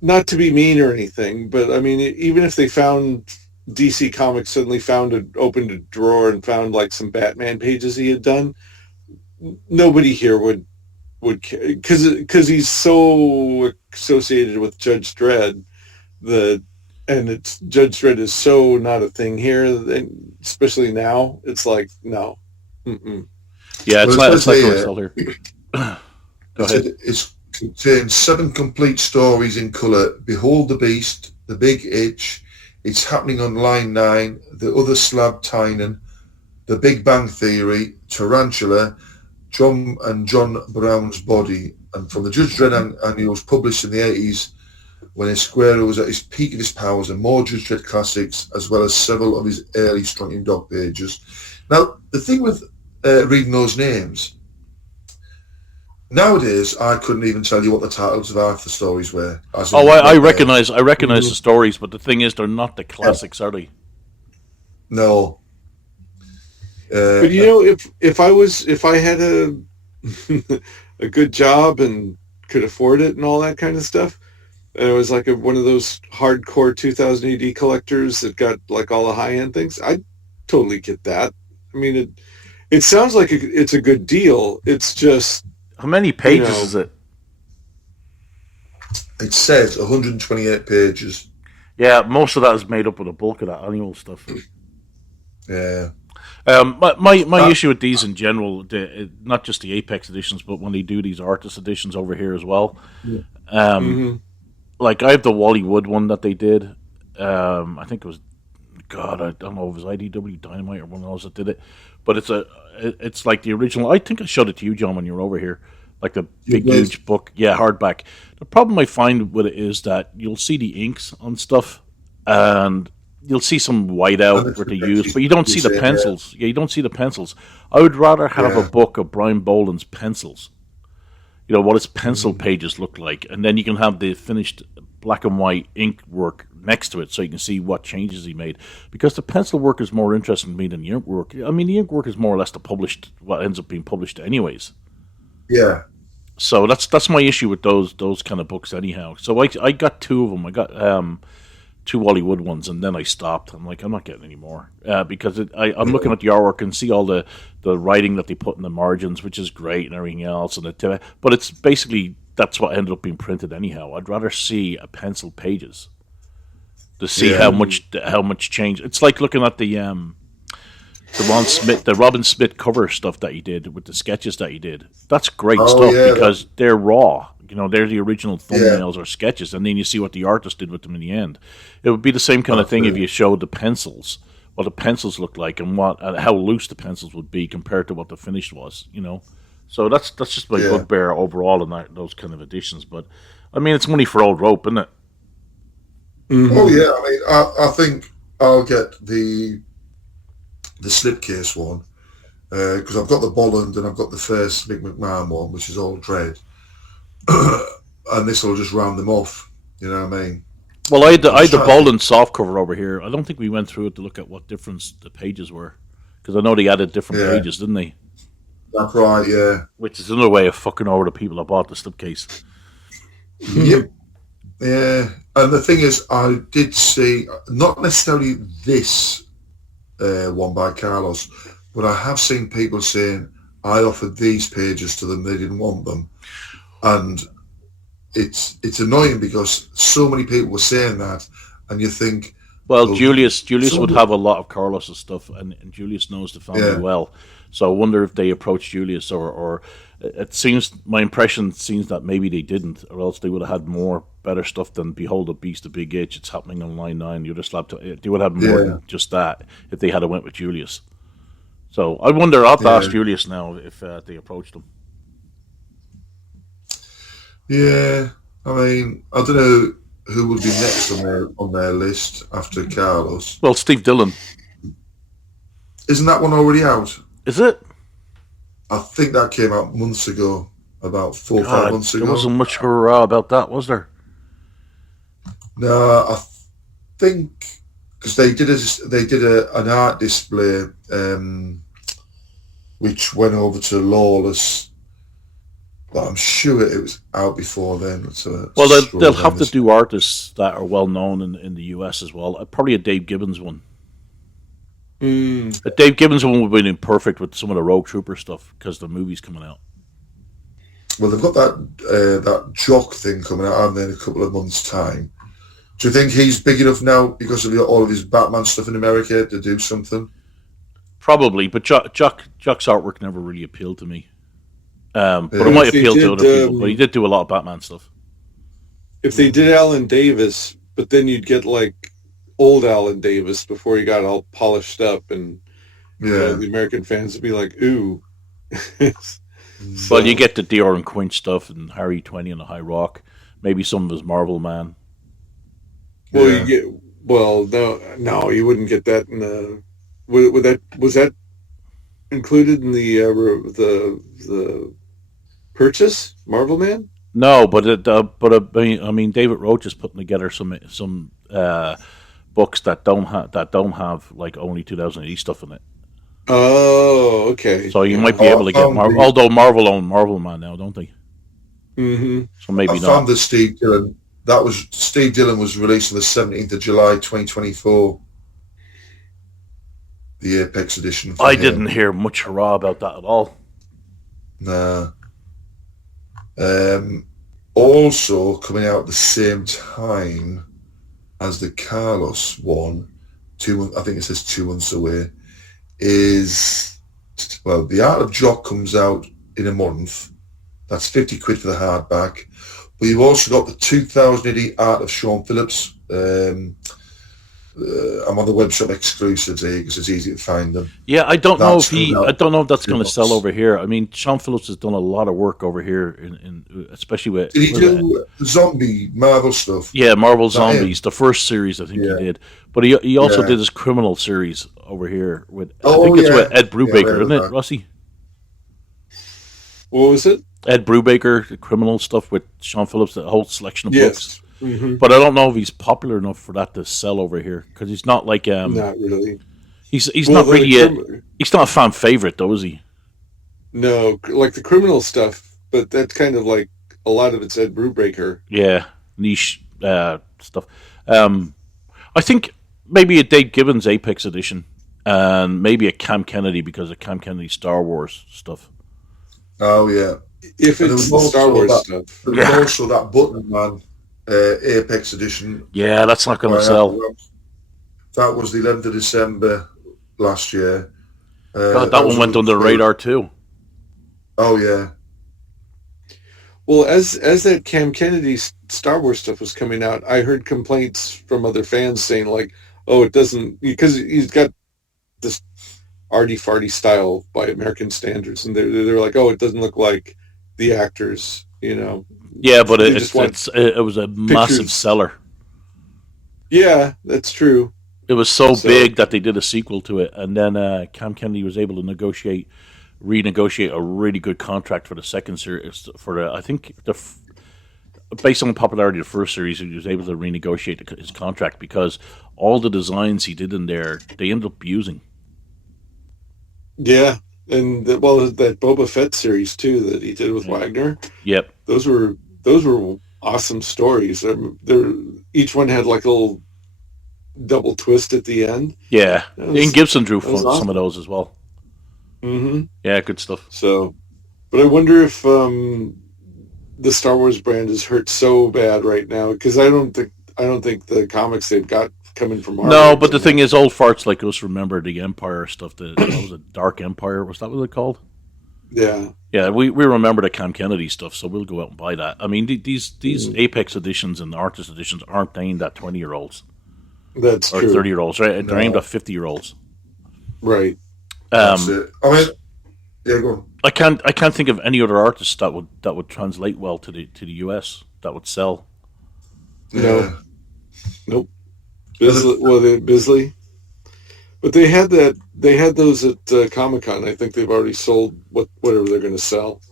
not to be mean or anything, but I mean, even if they found DC Comics suddenly opened a drawer and found like some Batman pages he had done, nobody here would because he's so associated with Judge Dredd and it's Judge Dredd is so not a thing here, and especially now. It's like no, yeah, it's not here. Go ahead. It contains 7 complete stories in colour. Behold the Beast, The Big Itch, It's Happening on Line 9, The Other Slab Tynan, The Big Bang Theory, Tarantula, John Brown's Body, and from the Judge Dredd annuals published in the 80s, when Esquero was at his peak of his powers, and more Judge Dredd classics, as well as several of his early Strong Dog pages. Now, the thing with reading those names, nowadays I couldn't even tell you what the titles of half the stories were. I recognise the stories, but the thing is, they're not the classics, are they? No. But you know, if I had a a good job and could afford it and all that kind of stuff, and it was like one of those hardcore 2000 AD collectors that got like all the high end things, I'd totally get that. I mean, it sounds like it's a good deal. It's just, how many pages is it? It says 128 pages. Yeah, most of that is made up of the bulk of that annual stuff. Yeah. My issue with these in general, not just the Apex editions, but when they do these artist editions over here as well. Yeah. Like I have the Wally Wood one that they did. I think it was, God, I don't know if it was IDW Dynamite or one of those that did it. But it's like the original. I think I showed it to you, John, when you were over here. Like the big, huge book. Yeah, hardback. The problem I find with it is that you'll see the inks on stuff, and you'll see some whiteout where they use, but you don't see the pencils. Yeah, you don't see the pencils. I would rather have a book of Brian Boland's pencils. You know, what his pencil pages look like, and then you can have the finished black and white ink work next to it so you can see what changes he made. Because the pencil work is more interesting to me than the ink work. I mean, the ink work is more or less what ends up being published anyways. Yeah. So that's my issue with those kind of books anyhow. So I got 2 of them. I got 2 Wally Wood ones, and then I stopped. I'm like, I'm not getting any more because I'm looking at the artwork and see all the writing that they put in the margins, which is great and everything else. But it's basically, that's what ended up being printed anyhow. I'd rather see a pencil pages to see how much change. It's like looking at the Robin Smith cover stuff that he did with the sketches that he did. That's great stuff because they're raw. You know, they're the original thumbnails or sketches, and then you see what the artist did with them in the end. It would be the same kind of thing if you showed the pencils, what the pencils looked like, and how loose the pencils would be compared to what the finished was. You know, so that's just my bugbear overall in those kind of editions. But I mean, it's money for old rope, isn't it? Mm-hmm. Oh yeah, I mean, I think I'll get the slipcase one because I've got the Bolland and I've got the first Mick McMahon one, which is all Dread. And this will just round them off, you know what I mean? Well, I had the Bolland soft cover over here. I don't think we went through it to look at what difference the pages were, because I know they added different pages, didn't they? That's right, yeah. Which is another way of fucking over the people that bought the slipcase. Yep. Yeah, and the thing is, I did see, not necessarily this one by Carlos, but I have seen people saying, I offered these pages to them, they didn't want them. And it's annoying because so many people were saying that, and you think... Well, Julius would have a lot of Carlos's stuff, and Julius knows the family well. So I wonder if they approached Julius, or it seems, my impression seems that maybe they didn't, or else they would have had more better stuff than Behold the Beast, the Big Itch, It's Happening on Line 9, the other slab. They would have more than just that if they had went with Julius. So I wonder, I'll have to ask Julius now if they approached him. Yeah, I mean, I don't know who would be next on their list after Carlos. Well, Steve Dillon. Isn't that one already out? Is it? I think that came out months ago, about 4 or 5 months ago. There wasn't much hurrah about that, was there? No, I think because they did an art display, which went over to Lawless But I'm sure it was out before then. So Well, they'll have to do artists that are well known in the US as well. Probably a Dave Gibbons one. A Dave Gibbons one would have been perfect with some of the Rogue Trooper stuff because the movie's coming out. Well, they've got that Jock thing coming out, and then a couple of months' time. Do you think he's big enough now because of all of his Batman stuff in America to do something? Probably, but Jock's artwork never really appealed to me. But it might appeal to other people. But he did do a lot of Batman stuff. If they did Alan Davis, but then you'd get like old Alan Davis before he got all polished up, and the American fans would be like, "Ooh." Well, you get the Dior and Quinch stuff and Harry 20 and the High Rock, maybe some of his Marvel Man. Well, no, you wouldn't get that in the. Was that included in the purchase, Marvel Man? No, but I mean, David Roach is putting together some books that don't have like only 2000AD stuff in it. Oh, okay. So you might be able to get Marvel, although Marvel own Marvel Man now, don't they? Mm-hmm. So maybe I found that Steve Dillon was released on the 17th of July 2024. The Apex edition. I didn't hear much hurrah about that at all. Nah. Also coming out at the same time as the Carlos one, I think it says 2 months away, is, well, the Art of Jock comes out in a month. That's 50 quid for the hardback. But you've also got the 2000AD Art of Sean Phillips. I'm on the webshop exclusives here because it's easy to find them. Yeah, I don't know if that's going to sell over here. I mean, Sean Phillips has done a lot of work over here, in especially with. Did he do zombie Marvel stuff? Yeah, Marvel Zombies, the first series I think he did, but he also did his criminal series over here with. I think it's with Ed Brubaker, isn't it, Rossy? What was it? Ed Brubaker, the criminal stuff with Sean Phillips, the whole selection of books. Mm-hmm. But I don't know if he's popular enough for that to sell over here because he's not like not really. He's not really he's not a fan favorite though, is he? No, like the criminal stuff, but that's kind of like a lot of it's Ed Brubaker. Yeah, niche stuff. I think maybe a Dave Gibbons Apex edition and maybe a Cam Kennedy because of Cam Kennedy Star Wars stuff. Oh yeah, if it's Star Wars stuff. There's also that Button Man. Apex edition. Yeah, that's not going to sell. That was the 11th of December last year. God, that one went under the radar too. Oh yeah. Well, as that Cam Kennedy Star Wars stuff was coming out, I heard complaints from other fans saying like, "Oh, it doesn't," because he's got this arty-farty style by American standards, and they're like, "Oh, it doesn't look like the actors," you know. Yeah, but it was a massive seller. Yeah, that's true. It was so big that they did a sequel to it, and then Cam Kennedy was able to renegotiate a really good contract for the second series. Based on the popularity of the first series, he was able to renegotiate his contract because all the designs he did in there, they ended up using. Yeah, and that Boba Fett series too that he did with Wagner. Yep, those were awesome stories. Each one had like a little double twist at the end. Yeah, Ian Gibson drew some of those as well. Mm-hmm. Yeah, good stuff. So, but I wonder if the Star Wars brand is hurt so bad right now because I don't think the comics they've got coming from Marvel. No, but the thing is, old farts like us remember the Empire stuff. That was a Dark Empire. Was that what it called? Yeah. Yeah, we remember the Cam Kennedy stuff, so we'll go out and buy that. I mean, these Apex editions and artist editions aren't aimed at 20-year-olds. That's or true. 30-year-olds, right? They're aimed at 50-year-olds. Right. That's it. I mean, yeah, go on. I can't think of any other artists that would translate well to the US that would sell. No. Nope. Bisley. But they had those at Comic-Con. I think they've already sold whatever they're going to sell.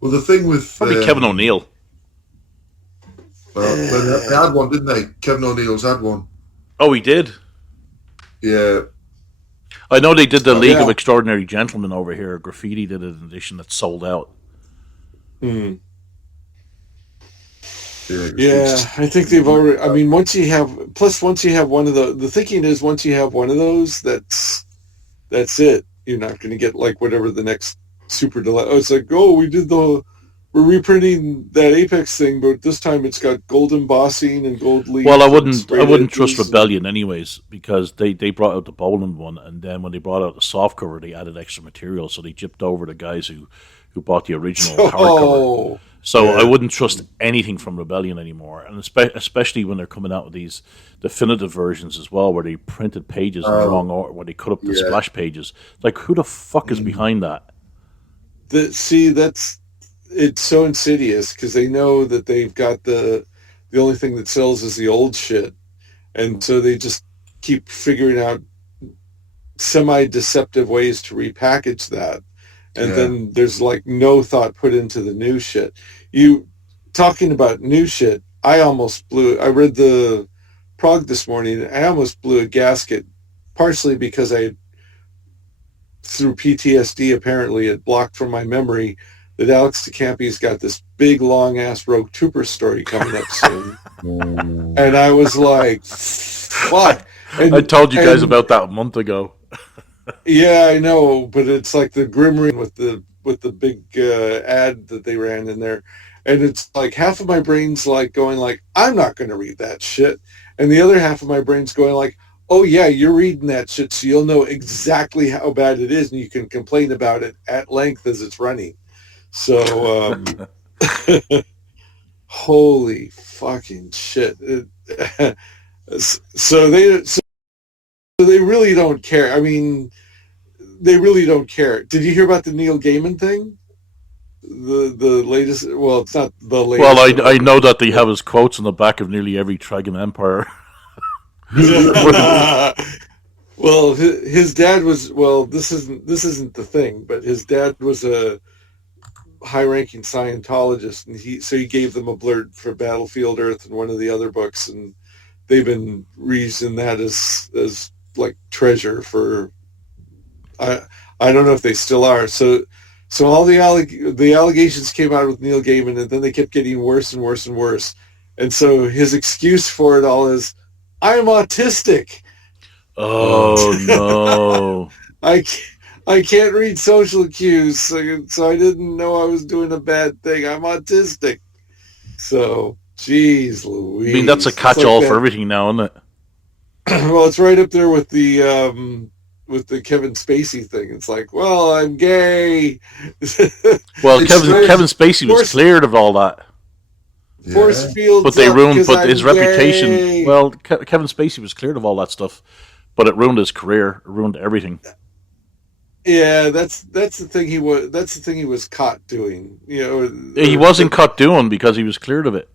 Well, the thing with probably Kevin O'Neill. Well, they had one, didn't they? Kevin O'Neill's had one. Oh, he did. Yeah. I know they did the League of Extraordinary Gentlemen over here. Graffiti did an edition that sold out. Mm. Yeah, I think they've already. I mean, once you have one of the thinking is once you have one of those, that's it. You're not going to get like whatever the next super delay. Oh, it's like, oh, we're reprinting that Apex thing, but this time it's got gold embossing and gold leaf. Well, I and wouldn't trust edges Rebellion anyways, because they brought out the Poland one, and then when they brought out the soft cover, they added extra material, so they gypped over the guys who bought the original hardcover. So I wouldn't trust anything from Rebellion anymore, and especially when they're coming out with these definitive versions as well, where they printed pages in the wrong order, where they cut up the splash pages. Like, who the fuck is behind that? It's so insidious because they know that they've got the only thing that sells is the old shit, and so they just keep figuring out semi-deceptive ways to repackage that, and then there's like no thought put into the new shit. You talking about new shit? I read the Prog this morning. I almost blew a gasket, partially because through PTSD, apparently it blocked from my memory that Alex DeCampi's got this big, long-ass Rogue Trooper story coming up soon. And I was like, fuck. I told you guys about that a month ago. Yeah, I know, but it's like the Grim Ring with the big ad that they ran in there. And it's like half of my brain's like going like, I'm not going to read that shit. And the other half of my brain's going like, oh yeah, you're reading that shit, so you'll know exactly how bad it is, and you can complain about it at length as it's running. So, holy fucking shit! So they really don't care. I mean, they really don't care. Did you hear about the Neil Gaiman thing? The latest. Well, it's not the latest. Well, I know that they have his quotes on the back of nearly every Trigon Empire. Well, his dad was. Well, this isn't the thing, but his dad was a high-ranking Scientologist, and he gave them a blurb for Battlefield Earth and one of the other books, and they've been using that as like treasure for. I don't know if they still are. So all the allegations came out with Neil Gaiman, and then they kept getting worse and worse and worse. And so his excuse for it all is, I'm autistic. Oh no! I can't read social cues, so I didn't know I was doing a bad thing. I'm autistic. So, geez, Louise. I mean, that's a catch-all for everything now, isn't it? Well, it's right up there with the Kevin Spacey thing. It's like, well, I'm gay. Well, Kevin Spacey was cleared of all that. Force fields, but they ruined. But I'm his gay. reputation. Well, Kevin Spacey was cleared of all that stuff, but it ruined his career. It ruined everything. Yeah, that's the thing he was. That's the thing he was caught doing. He wasn't caught doing because he was cleared of it.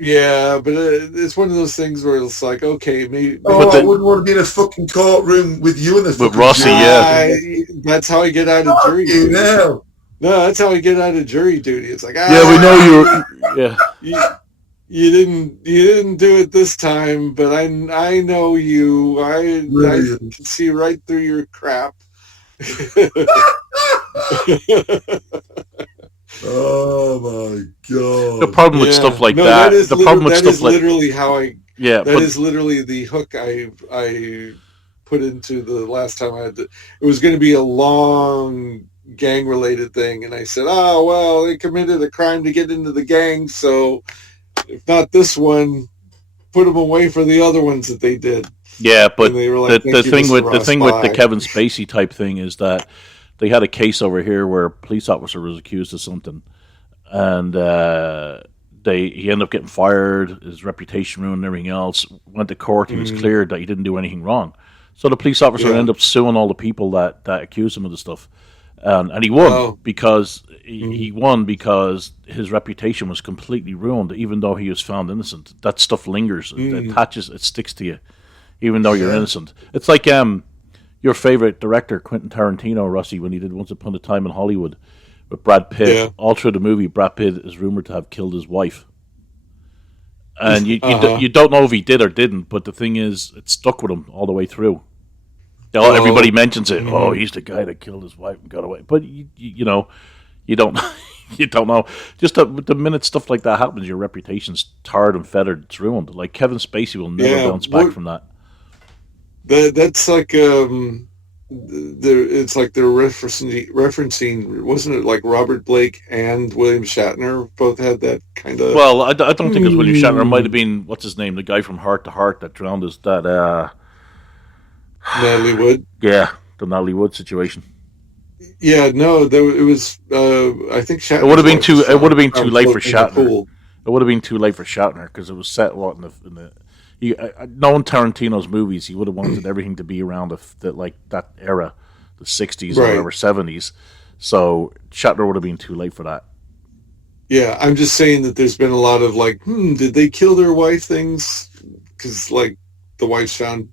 Yeah, but it's one of those things where it's like, okay, maybe. I wouldn't want to be in a fucking courtroom with you in the with Rossy. Yeah, that's how I get out of jury. You know. No, that's how I get out of jury duty. It's like, yeah, we know you. Yeah, you didn't do it this time, but I know you. I can see right through your crap. Oh my god! The problem with stuff like that. The problem with stuff like literally how I. Yeah, that is literally the hook I put into the last time I had to. It was going to be a long gang-related thing, and I said, "Oh well, they committed a crime to get into the gang, so if not this one, put them away for the other ones that they did." Yeah, but they were like, the thing with the Kevin Spacey type thing is that they had a case over here where a police officer was accused of something, and he ended up getting fired, his reputation ruined, and everything else. Went to court, he was cleared that he didn't do anything wrong. So the police officer ended up suing all the people that accused him of the stuff, and he won because he won because his reputation was completely ruined, even though he was found innocent. That stuff lingers, it attaches, it sticks to you, even though you're innocent. It's like your favorite director, Quentin Tarantino, Rossy, when he did Once Upon a Time in Hollywood with Brad Pitt. Yeah. All through the movie, Brad Pitt is rumored to have killed his wife. And you don't know if he did or didn't, but the thing is, it stuck with him all the way through. Everybody mentions it. Oh, he's the guy that killed his wife and got away. But, you don't You don't know. Just the minute stuff like that happens, your reputation's tarred and feathered. It's ruined. Like Kevin Spacey will never bounce back from that. That's like it's like they're referencing. Wasn't it like Robert Blake and William Shatner both had that kind of? Well, I don't think it was William Shatner. It might have been what's his name, the guy from Heart to Heart that drowned us. That Natalie Wood. Yeah, the Natalie Wood situation. Yeah, no, it was. I think Shatner. It would have been too. It would have been too late for Shatner. It would have been too late for Shatner because it was set in the. Knowing Tarantino's movies, he would have wanted everything to be around that era, the 60s or whatever, 70s. So Shatner would have been too late for that. Yeah, I'm just saying that there's been a lot of like, did they kill their wife things? Because like the wife's found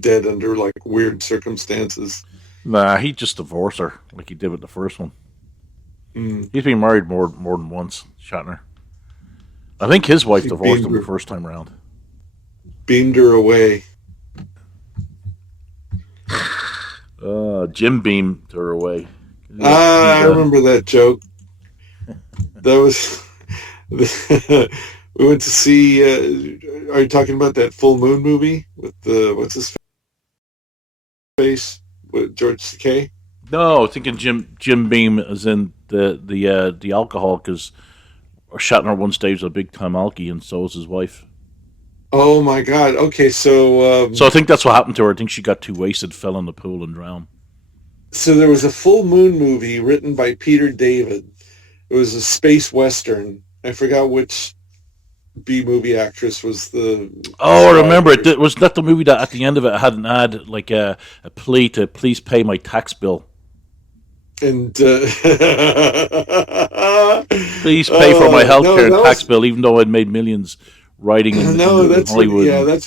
dead under like weird circumstances. Nah, he just divorced her like he did with the first one. He's been married more than once, Shatner. I think his wife divorced him the first time around. Beamed her away. Jim beamed her away. I remember that joke. That was... we went to see... are you talking about that Full Moon movie with the... What's his face? With George Takei? No, I was thinking Jim Beam as in the alcohol, because Shatner once day was a big-time alkie, and so was his wife. Oh my God! Okay, so I think that's what happened to her. I think she got too wasted, fell in the pool, and drowned. So there was a Full Moon movie written by Peter David. It was a space western. I forgot which B-movie actress was the. Oh, I remember it. Was that the movie that at the end of it had an ad like a plea to please pay my tax bill? And please pay for my healthcare and tax bill, even though I'd made millions. Writing in Hollywood. That's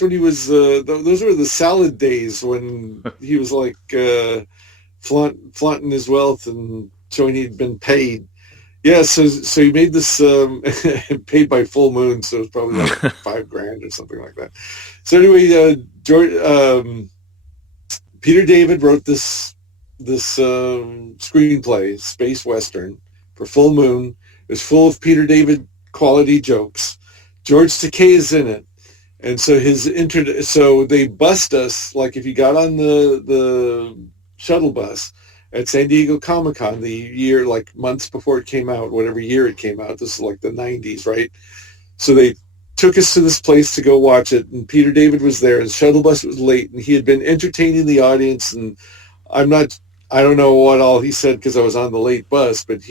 when he was. Those were the salad days when he was like flaunting his wealth and showing he'd been paid. Yeah, so he made this paid by Full Moon, so it was probably like $5,000 or something like that. So anyway, Peter David wrote this screenplay, space western for Full Moon. It was full of Peter David quality jokes. George Takei is in it, and so so they bussed us, like if you got on the shuttle bus at San Diego Comic-Con the year, like months before it came out, whatever year it came out, this is like the 90s, right? So they took us to this place to go watch it, and Peter David was there, and the shuttle bus was late, and he had been entertaining the audience, and I don't know what all he said because I was on the late bus, but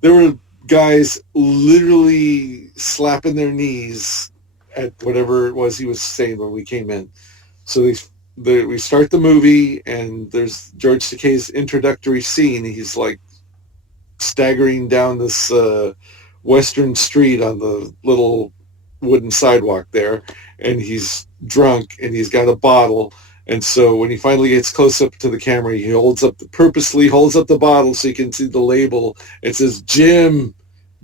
there were guys literally slapping their knees at whatever it was he was saying when we came in. So we start the movie, and there's George Takei's introductory scene. He's like staggering down this western street on the little wooden sidewalk there, and he's drunk, and he's got a bottle. And so when he finally gets close up to the camera, he purposely holds up the bottle so you can see the label. It says, "Jim,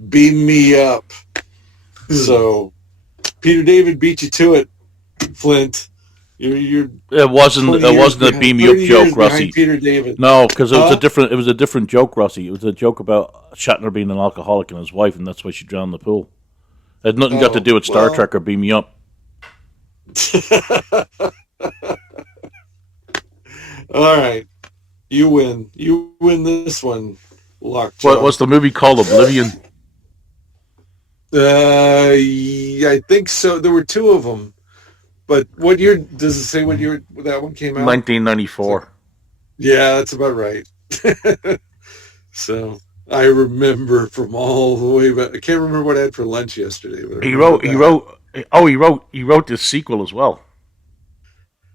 beam me up." So Peter David beat you to it, Flint. It wasn't a beam you up joke, Rossy. Peter David. No, because it was a different joke, Rossy. It was a joke about Shatner being an alcoholic and his wife, and that's why she drowned in the pool. It had nothing got to do with Star Trek or Beam Me Up. All right, you win. You win this one, Lockjaw. What's the movie called? Oblivion. I think so. There were two of them. But what year does it say? What year that one came out? 1994. Yeah, that's about right. So I remember from all the way back. I can't remember what I had for lunch yesterday. But He wrote this sequel as well.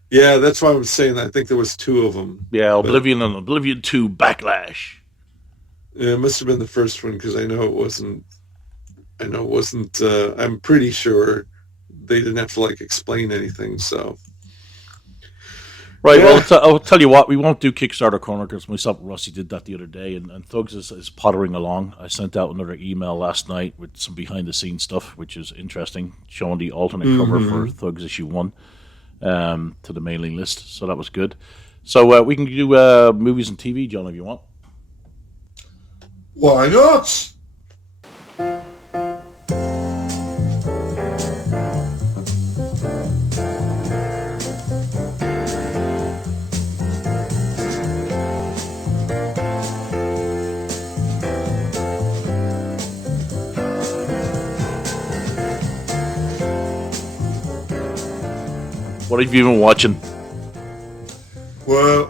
Yeah, that's why I was saying that. I think there was two of them. Yeah, Oblivion and Oblivion 2 Backlash. Yeah, it must have been the first one because I know it wasn't. I'm pretty sure they didn't have to like explain anything. So, right. Yeah. Well, I'll tell you what. We won't do Kickstarter Corner because myself and Rossy did that the other day, and Thugs is pottering along. I sent out another email last night with some behind the scenes stuff, which is interesting, showing the alternate cover for Thugs issue 1 to the mailing list. So that was good. So we can do movies and TV, John, if you want. Why not? What have you been watching? Well,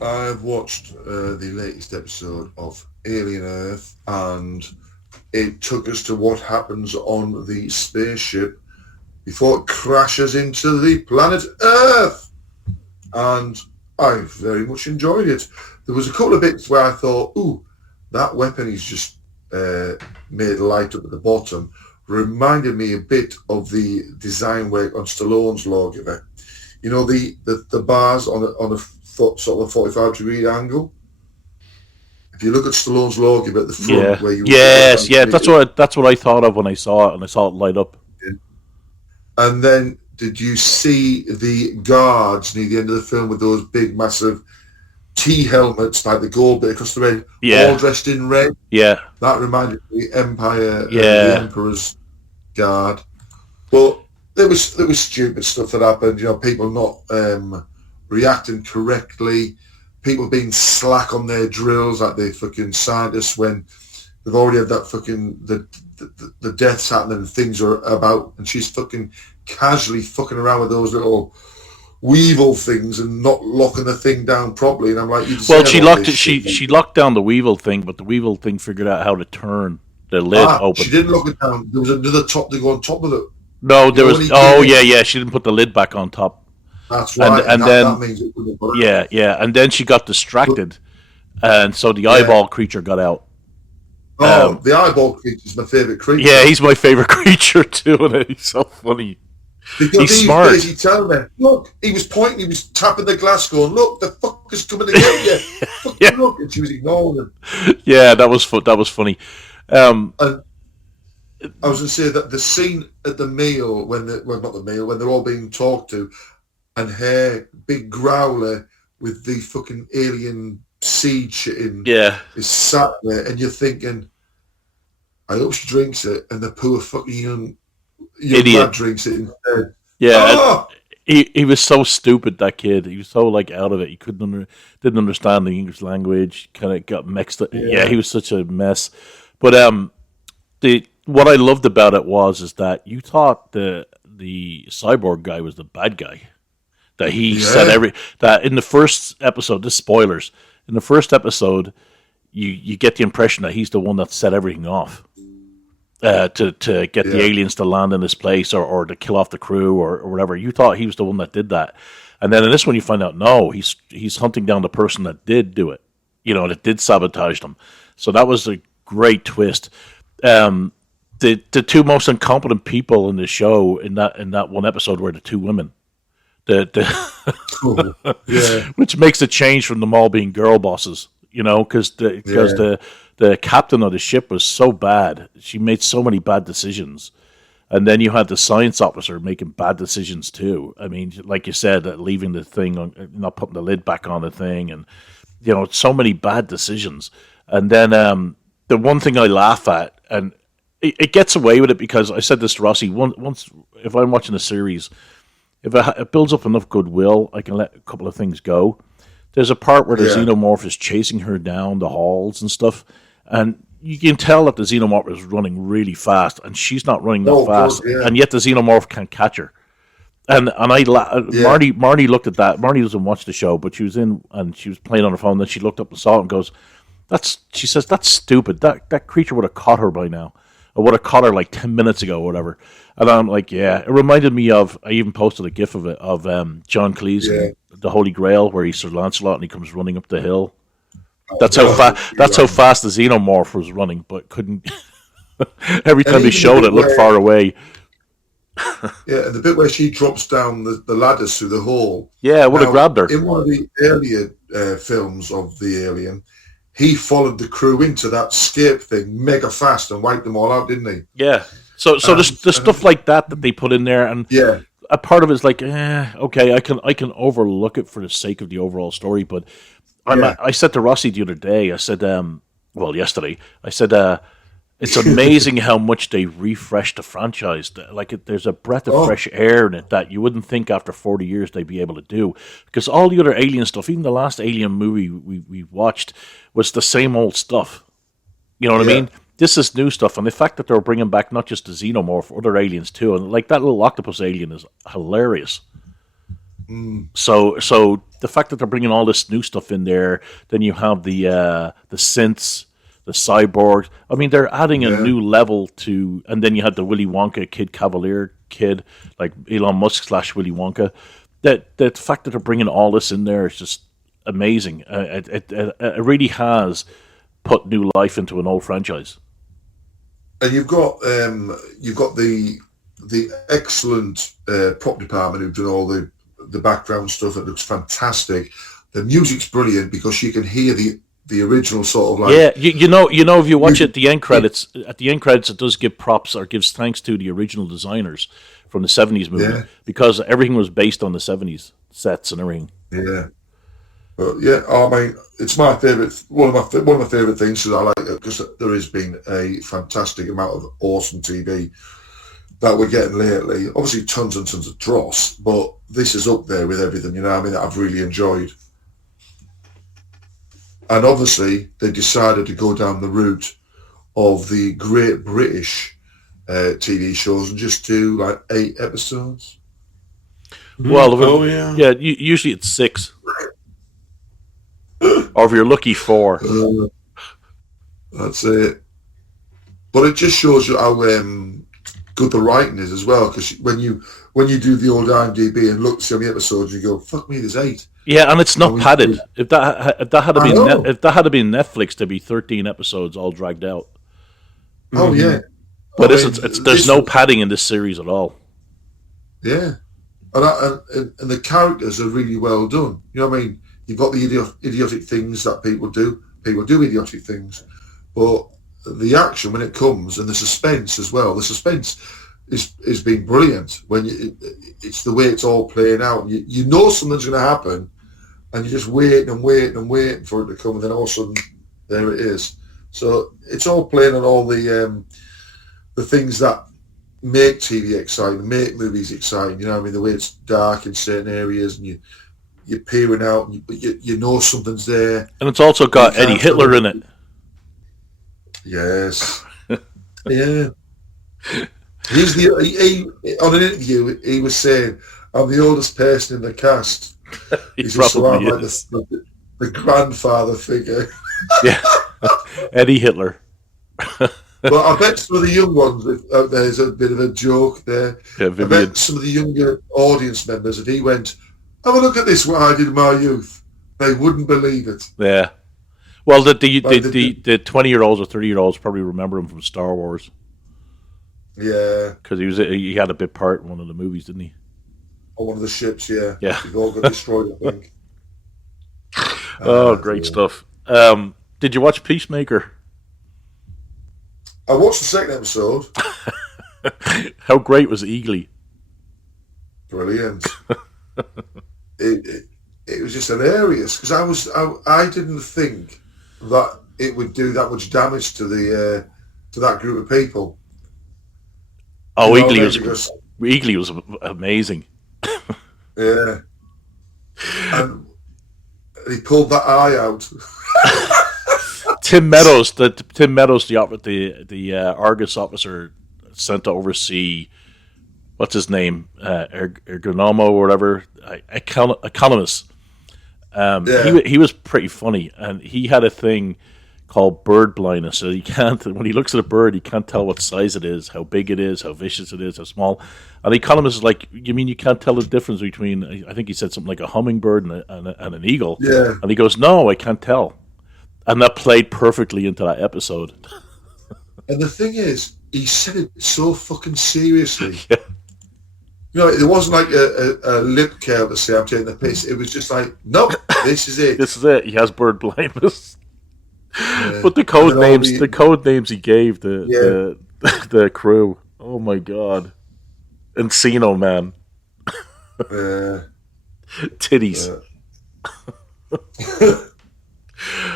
I've watched the latest episode of Alien Earth, and it took us to what happens on the spaceship before it crashes into the planet Earth. And I very much enjoyed it. There was a couple of bits where I thought, ooh, that weapon he's just made light up at the bottom reminded me a bit of the design work on Stallone's lawgiver. You know, the bars on a sort of a 45-degree angle. If you look at Stallone's lawgiver at the front, where you that's what I thought of when I saw it, and I saw it light up. And then, did you see the guards near the end of the film with those big, massive T helmets, like the gold bit across the red, all dressed in red? Yeah, that reminded me of the Empire, the Emperor's Guard. But there was stupid stuff that happened. You know, people not reacting correctly, people being slack on their drills, like the fucking scientists, when they've already had that fucking the deaths happening and things are about, and she's fucking casually fucking around with those little Weevil things and not locking the thing down properly. And I'm like, she locked it. She locked down the Weevil thing, but the Weevil thing figured out how to turn the lid open. She didn't lock it down. There was another top to go on top of it. No, there was. She didn't put the lid back on top. That's right. And then that means it wouldn't work. And then she got distracted, and so the eyeball creature got out. The eyeball creature is my favorite creature. Yeah, he's my favorite creature too, and he's so funny. Because he's smart. Busy telling me, look, he was pointing, he was tapping the glass, going, "Look, the fuck is coming to get you." Look, and she was ignoring him. Yeah, that was funny. And I was going to say that the scene at the meal, when they're all being talked to, and her big growler with the fucking alien seed shit in, is sat there, and you're thinking, I hope she drinks it, and the poor fucking young idiot lad drinks it instead. Yeah, he was so stupid, that kid. He was so like out of it. He didn't understand the English language. Kind of got mixed up. Yeah, he was such a mess. But what I loved about it is that you thought the cyborg guy was the bad guy. That he said that in the first episode. This spoilers. In the first episode, you get the impression that he's the one that set everything off. To get the aliens to land in this place or to kill off the crew or whatever. You thought he was the one that did that. And then in this one you find out, no, he's hunting down the person that did do it. You know, that did sabotage them. So that was a great twist. The two most incompetent people in the show in that one episode were the two women. Which makes a change from them all being girl bosses, you know, because the captain of the ship was so bad. She made so many bad decisions. And then you had the science officer making bad decisions too. I mean, like you said, leaving the thing, not putting the lid back on the thing, and, you know, so many bad decisions. And then the one thing I laugh at, and it gets away with it because I said this to Rossy, once if I'm watching a series, if it builds up enough goodwill, I can let a couple of things go. There's a part where the xenomorph is chasing her down the halls and stuff, and you can tell that the xenomorph is running really fast, and she's not running that fast, and yet the xenomorph can't catch her. And Marnie looked at that. Marnie doesn't watch the show, but she was in and she was playing on her phone. Then she looked up and saw it and goes, she says, that's stupid. That creature would have caught her by now. Or would have caught her like 10 minutes ago or whatever. And I'm like, it reminded me of, I even posted a gif of it, of John Cleese, the Holy Grail, where he's Sir Lancelot and he comes running up the hill. That's how fast the xenomorph was running, but couldn't. Every time they showed it, looked far away. And the bit where she drops down the ladders through the hole. Yeah, it would have grabbed her. In one of the earlier films of the Alien, he followed the crew into that escape thing mega fast and wiped them all out, didn't he? Yeah. So there's stuff like that they put in there, and a part of it is like, okay, I can overlook it for the sake of the overall story, but I said to Rossy the other day, I said, well, yesterday, I said, it's amazing how much they refreshed the franchise. Like, there's a breath of fresh air in it that you wouldn't think after 40 years they'd be able to do. Because all the other Alien stuff, even the last Alien movie we watched, was the same old stuff. You know what I mean? This is new stuff, and the fact that they're bringing back not just the xenomorph, other aliens too, and like that little octopus alien is hilarious. So the fact that they're bringing all this new stuff in there, then you have the synths, the cyborgs. I mean, they're adding a new level to, and then you had the Willy Wonka Kid Cavalier kid, like Elon Musk / Willy Wonka. The fact that they're bringing all this in there is just amazing. It really has put new life into an old franchise. And you've got the excellent prop department who've done all the background stuff. It looks fantastic. The music's brilliant because you can hear the original sort of like you know if you watch it at the end credits it does give props or gives thanks to the original designers from the 70s movie because everything was based on the 70s sets and everything. But I mean, it's my favorite, one of my favorite things because I like it because there has been a fantastic amount of awesome TV that we're getting lately. Obviously tons and tons of dross, but this is up there with everything, you know what I mean, that I've really enjoyed. And obviously, they decided to go down the route of the Great British TV shows and just do like 8 episodes. Well, usually it's 6. Or if you're lucky, 4. That's it. But it just shows you how good the writing is as well. Because when you do the old IMDb and look see how many episodes, you go, "Fuck me, there's 8." Yeah, and it's not padded. If that had been Netflix, there'd be 13 episodes all dragged out. Oh yeah, but there's no padding in this series at all. Yeah, and the characters are really well done. You know what I mean? You've got the idiotic things that people do. People do idiotic things, but the action when it comes and the suspense as well. The suspense is being brilliant when it's the way it's all playing out. You know something's going to happen, and you're just waiting and waiting and waiting for it to come, and then all of a sudden there it is. So it's all playing on all the things that make TV exciting, make movies exciting. You know what I mean? The way it's dark in certain areas, and you're peering out, and you know something's there. And it's also got Eddie Hitler in it. Yes. Yeah. He's on an interview, he was saying, "I'm the oldest person in the cast." He's just like the grandfather figure. Yeah. Eddie Hitler. But I bet some of the young ones, there's a bit of a joke there. Yeah, I bet some of the younger audience members, if he went, "Have a look at this, what I did in my youth," they wouldn't believe it. Yeah. Well, the 20-year-olds or 30-year-olds probably remember him from Star Wars. Yeah. Because he had a bit part in one of the movies, didn't he? On one of the ships, yeah. Yeah. They all got destroyed, I think. Great stuff. Did you watch Peacemaker? I watched the second episode. How great was Eagly? Brilliant. It was just hilarious because I didn't think that it would do that much damage to that group of people. Oh, Eagly was amazing. Yeah, and he pulled that eye out. Tim Meadows, the Argus officer sent to oversee, what's his name, Ergonomo or whatever, economist. He was pretty funny, and he had a thing called bird blindness. So when he looks at a bird, he can't tell what size it is, how big it is, how vicious it is, how small. And the economist is like, "You mean you can't tell the difference between?" I think he said something like a hummingbird and an eagle. Yeah. And he goes, "No, I can't tell." And that played perfectly into that episode. And the thing is, he said it so fucking seriously. Yeah. You know, it wasn't like a lip curl to say I'm taking the piss. It was just like, nope, this is it. This is it. He has bird blindness. Yeah. But the code names he gave the crew. Oh my god. Encino Man. Titties.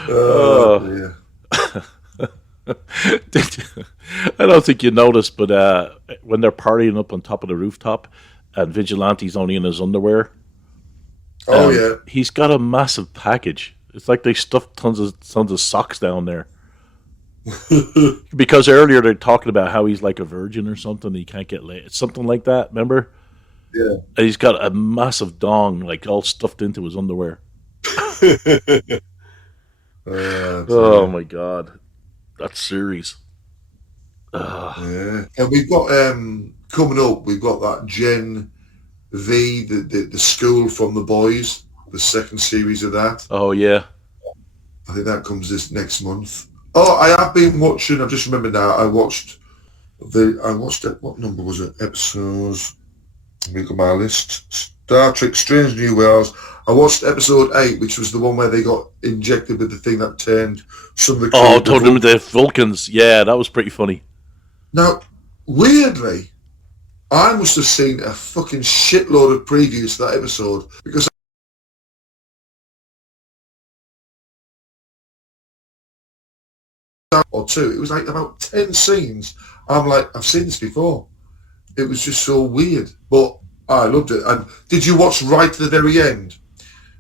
Yeah. I don't think you noticed, but when they're partying up on top of the rooftop, and Vigilante's only in his underwear. Oh yeah, he's got a massive package. It's like they stuffed tons of socks down there. Because earlier they're talking about how he's like a virgin or something. He can't get laid. It's something like that. Remember? Yeah. And he's got a massive dong, like all stuffed into his underwear. Oh my god, that series. Yeah, and we've got coming up. We've got that Gen V, the school from the boys, the second series of that. Oh yeah, I think that comes this next month. Oh, I have been watching. I just remember now. I watched it. What number was it? Episodes. Let me look at my list. Star Trek: Strange New Worlds. I watched episode 8, which was the one where they got injected with the thing that turned some of the. Told them the Vulcans. Yeah, that was pretty funny. Now, weirdly, I must have seen a fucking shitload of previews to that episode because or two, it was like about 10 scenes. I'm like, I've seen this before. It was just so weird, but I loved it. And did you watch right to the very end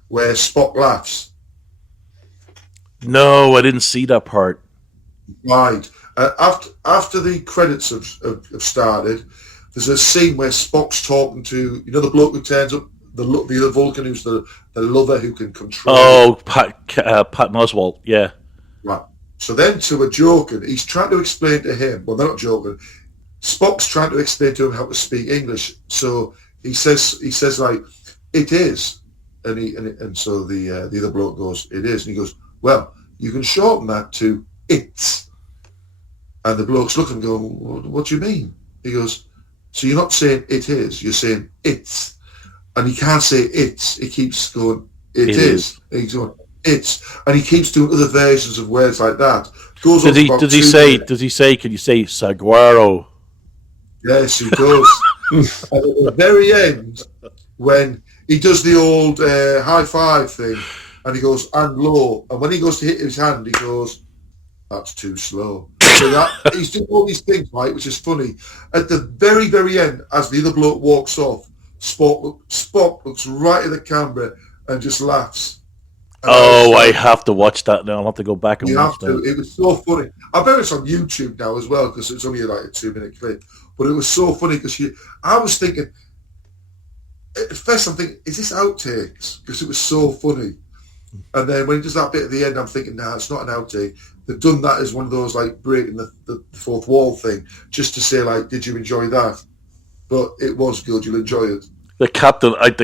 where Spock laughs? No, I didn't see that part. Right. After the credits have started, there's a scene where Spock's talking to, you know, the bloke who turns up, the other Vulcan who's the lover who can control. Oh, Pat Oswalt, yeah. Right. So then to a joker, he's trying to explain to him, well, they're not joking, Spock's trying to explain to him how to speak English. So he says like, it is. And so the other bloke goes, it is. And he goes, well, you can shorten that to it's. And the bloke's looking and going, what do you mean? He goes, so you're not saying it is, you're saying it's. And he can't say it's. He keeps going, it is. And he's going, it's. And he keeps doing other versions of words like that. Goes does he say, can you say saguaro? Yes, he does. And at the very end, when he does the old high five thing, and he goes, and low. And when he goes to hit his hand, he goes, that's too slow. So that he's doing all these things, right, which is funny. At the very, very end, as the other bloke walks off, Spock looks right at the camera and just laughs. And I have to watch that now. I'll have to go back and watch that. It was so funny. I bet it's on YouTube now as well because it's only like a 2-minute clip. But it was so funny because I was thinking, at first I'm thinking, is this outtakes? Because it was so funny. And then when he does that bit at the end, I'm thinking, nah, it's not an outtake. They've done that as one of those like breaking the fourth wall thing, just to say like, did you enjoy that? But it was good. You'll enjoy it. The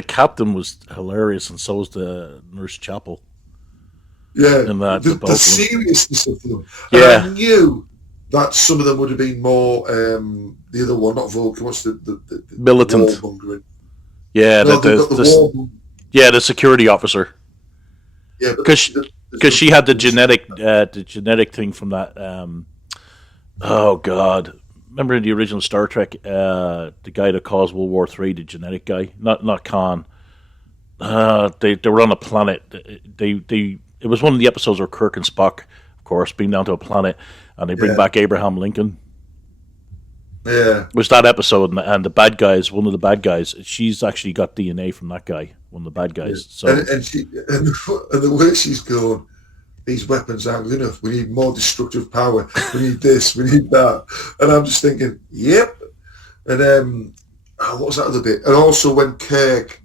captain was hilarious, and so was the Nurse Chapel. Yeah, and the seriousness of them. Yeah, and I knew that some of them would have been more the other one, not Vulcan. What's the militant? Yeah, no, the security officer. Yeah, because she had the genetic thing from that. Oh God. Remember in the original Star Trek, the guy that caused World War III, the genetic guy, not Khan. They were on a planet. It was one of the episodes where Kirk and Spock, of course, being down to a planet, and they bring back Abraham Lincoln. Yeah, it was that episode, and the bad guys, one of the bad guys, she's actually got DNA from that guy, one of the bad guys. So and the way she's going, these weapons aren't good enough. We need more destructive power. We need this. We need that. And I'm just thinking, yep. And what was that other bit? And also when Kirk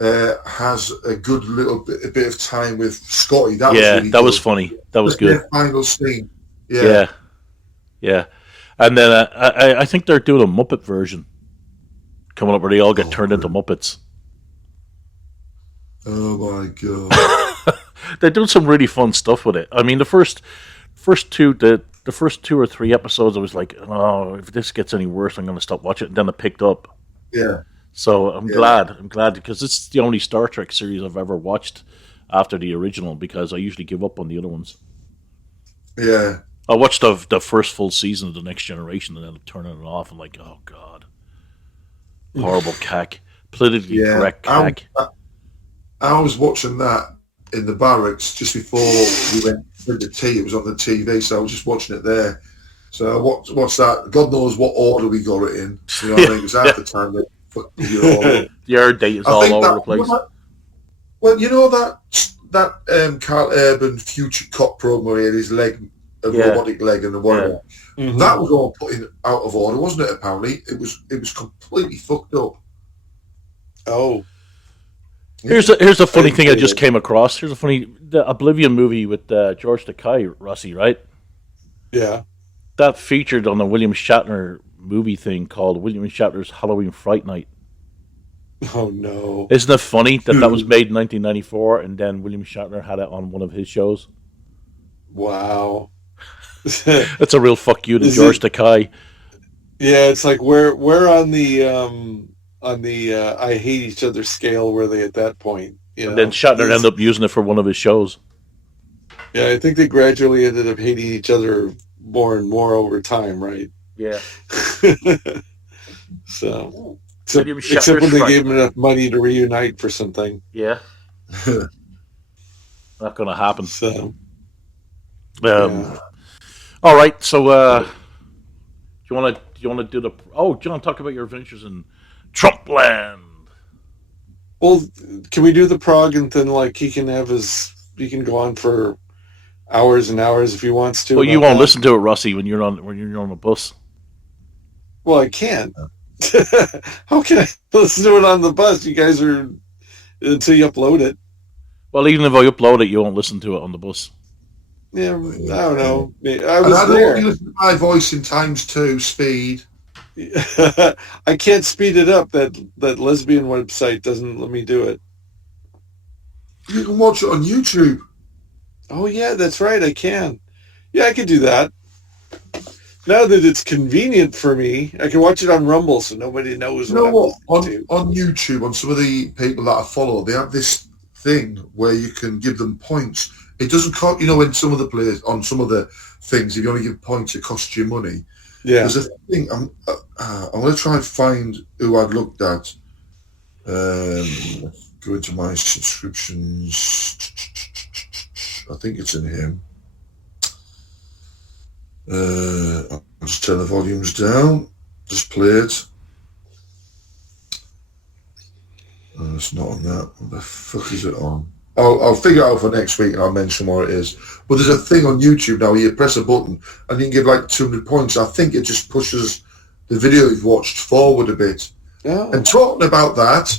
has a good little bit of time with Scotty. That was funny. That was good. Their final scene. Yeah. And then I think they're doing a Muppet version coming up where they all get turned into Muppets. Oh my God. They're doing some really fun stuff with it. I mean, the first two or three episodes, I was like, oh, if this gets any worse, I'm going to stop watching it. And then it picked up. Yeah. So I'm glad because it's the only Star Trek series I've ever watched after the original because I usually give up on the other ones. Yeah. I watched the first full season of The Next Generation and then turning it off. I'm like, oh God. Horrible cack. Politically correct cack. I was watching that in the barracks just before we went to the tea. It was on the TV, so I was just watching it there. So what's that? God knows what order we got it in. You know what I mean? Because half the time they put the order. The air date is all over the place. Well, you know that Carl Urban future cop program where he had his leg, a robotic leg, and the one that was all put in out of order, wasn't it? Apparently, it was completely fucked up. Oh, here's a funny thing I just came across. Here's the Oblivion movie with George Takei, Rossy, right? Yeah, that featured on the William Shatner movie thing called William Shatner's Halloween Fright Night. Oh no! Isn't it funny that was made in 1994 and then William Shatner had it on one of his shows? Wow, that's a real fuck you to George Takei. Yeah, it's like where on the I hate each other scale were they at that point? And then Shatner ended up using it for one of his shows. Yeah, I think they gradually ended up hating each other more and more over time, right? Yeah. So, except when they gave him enough money to reunite for something. Yeah. Not going to happen. So, all right. So, do you want to do the? Oh, John, talk about your adventures in Trumpland. Well, can we do the prog and then he can go on for hours and hours if he wants to. Well, you won't listen to it, Rossy, when you're on a bus. Well, I can. How can I listen to it on the bus? You guys are until you upload it. Well, even if I upload it, you won't listen to it on the bus. Yeah, I don't know. I don't want you listen to my voice in ×2 speed. I can't speed it up. That lesbian website doesn't let me do it. You can watch it on YouTube. Oh yeah, that's right. I can. Yeah, I can do that. Now that it's convenient for me, I can watch it on Rumble, so nobody knows you know what. On YouTube, on some of the people that I follow, they have this thing where you can give them points. It doesn't cost, in some of the players on some of the things, if you only give points, it costs you money. Yeah. There's a thing. I'm going to try and find who I'd looked at. Go into my subscriptions. I think it's in him. I'll just turn the volumes down. Just play it. It's not on that. What the fuck is it on? I'll figure it out for next week and I'll mention what it is. But there's a thing on YouTube now where you press a button and you can give 200 points. I think it just pushes the video you've watched forward a bit. Oh. And talking about that,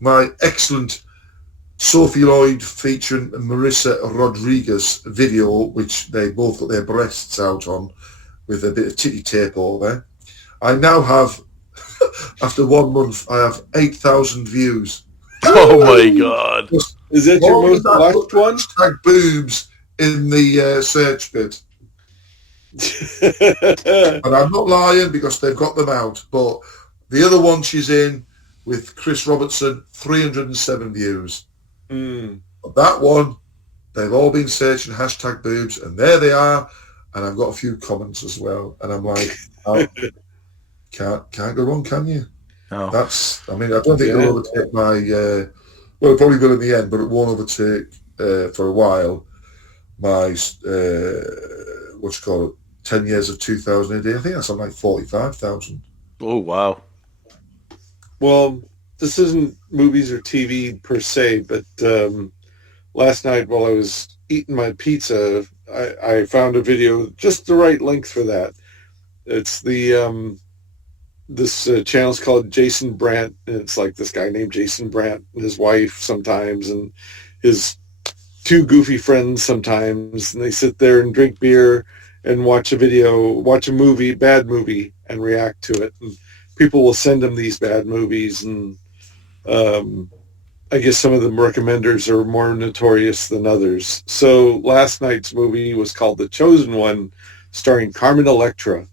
my excellent Sophie Lloyd featuring Marissa Rodriguez video, which they both got their breasts out on with a bit of titty tape over. I now have, after 1 month, I have 8,000 views. Oh my God. Is that your most watched one? Hashtag boobs in the search bit. And I'm not lying because they've got them out. But the other one she's in with Chris Robertson, 307 views. Mm. But that one, they've all been searching hashtag boobs, and there they are. And I've got a few comments as well. And I'm like, oh, can't go wrong, can you? No. I don't think it'll overtake my, well, it probably will in the end, but it won't overtake for a while my, 10 years of 2000 AD. I think that's on 45,000. Oh, wow. Well, this isn't movies or TV per se, but last night while I was eating my pizza, I found a video just the right length for that. It's the this channel's called Jason Brandt, and it's this guy named Jason Brandt and his wife sometimes, and his two goofy friends sometimes, and they sit there and drink beer and watch a movie, bad movie, and react to it. And people will send them these bad movies, and I guess some of the recommenders are more notorious than others. So last night's movie was called The Chosen One, starring Carmen Electra.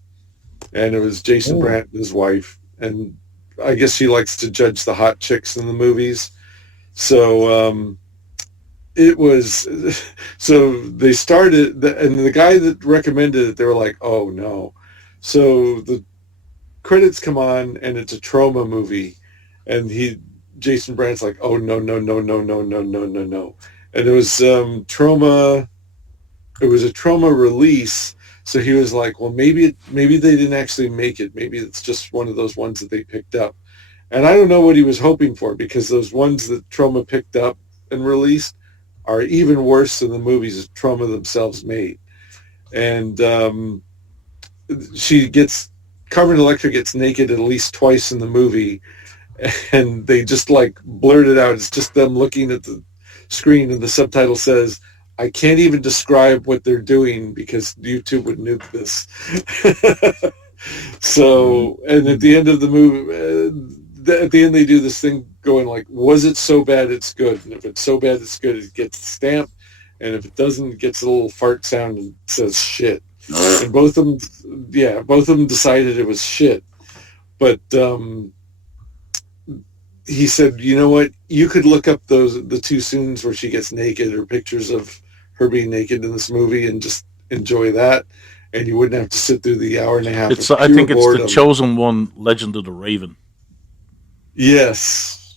And it was Jason Brandt and his wife. And I guess she likes to judge the hot chicks in the movies. So it was, so they started, and the guy that recommended it, they were like, oh no. So the credits come on and it's a trauma movie. And Jason Brandt's like, oh, no, no, no, no, no, no, no, no, no. And it was Trauma. It was a Trauma release. So he was like, well, maybe they didn't actually make it. Maybe it's just one of those ones that they picked up. And I don't know what he was hoping for, because those ones that Trauma picked up and released are even worse than the movies that Trauma themselves made. And Carmen Electra gets naked at least twice in the movie, and they just like blurt it out. It's just them looking at the screen, and the subtitle says, I can't even describe what they're doing because YouTube would nuke this. So, and at the end of the movie, at the end they do this thing going like, was it so bad it's good? And if it's so bad it's good, it gets stamped. And if it doesn't, it gets a little fart sound and says shit. And both of them decided it was shit. But he said, you know what? You could look up the two scenes where she gets naked, or pictures of her being naked in this movie, and just enjoy that. And you wouldn't have to sit through the hour and a half. I think it's boredom. The Chosen One, Legend of the Raven. Yes,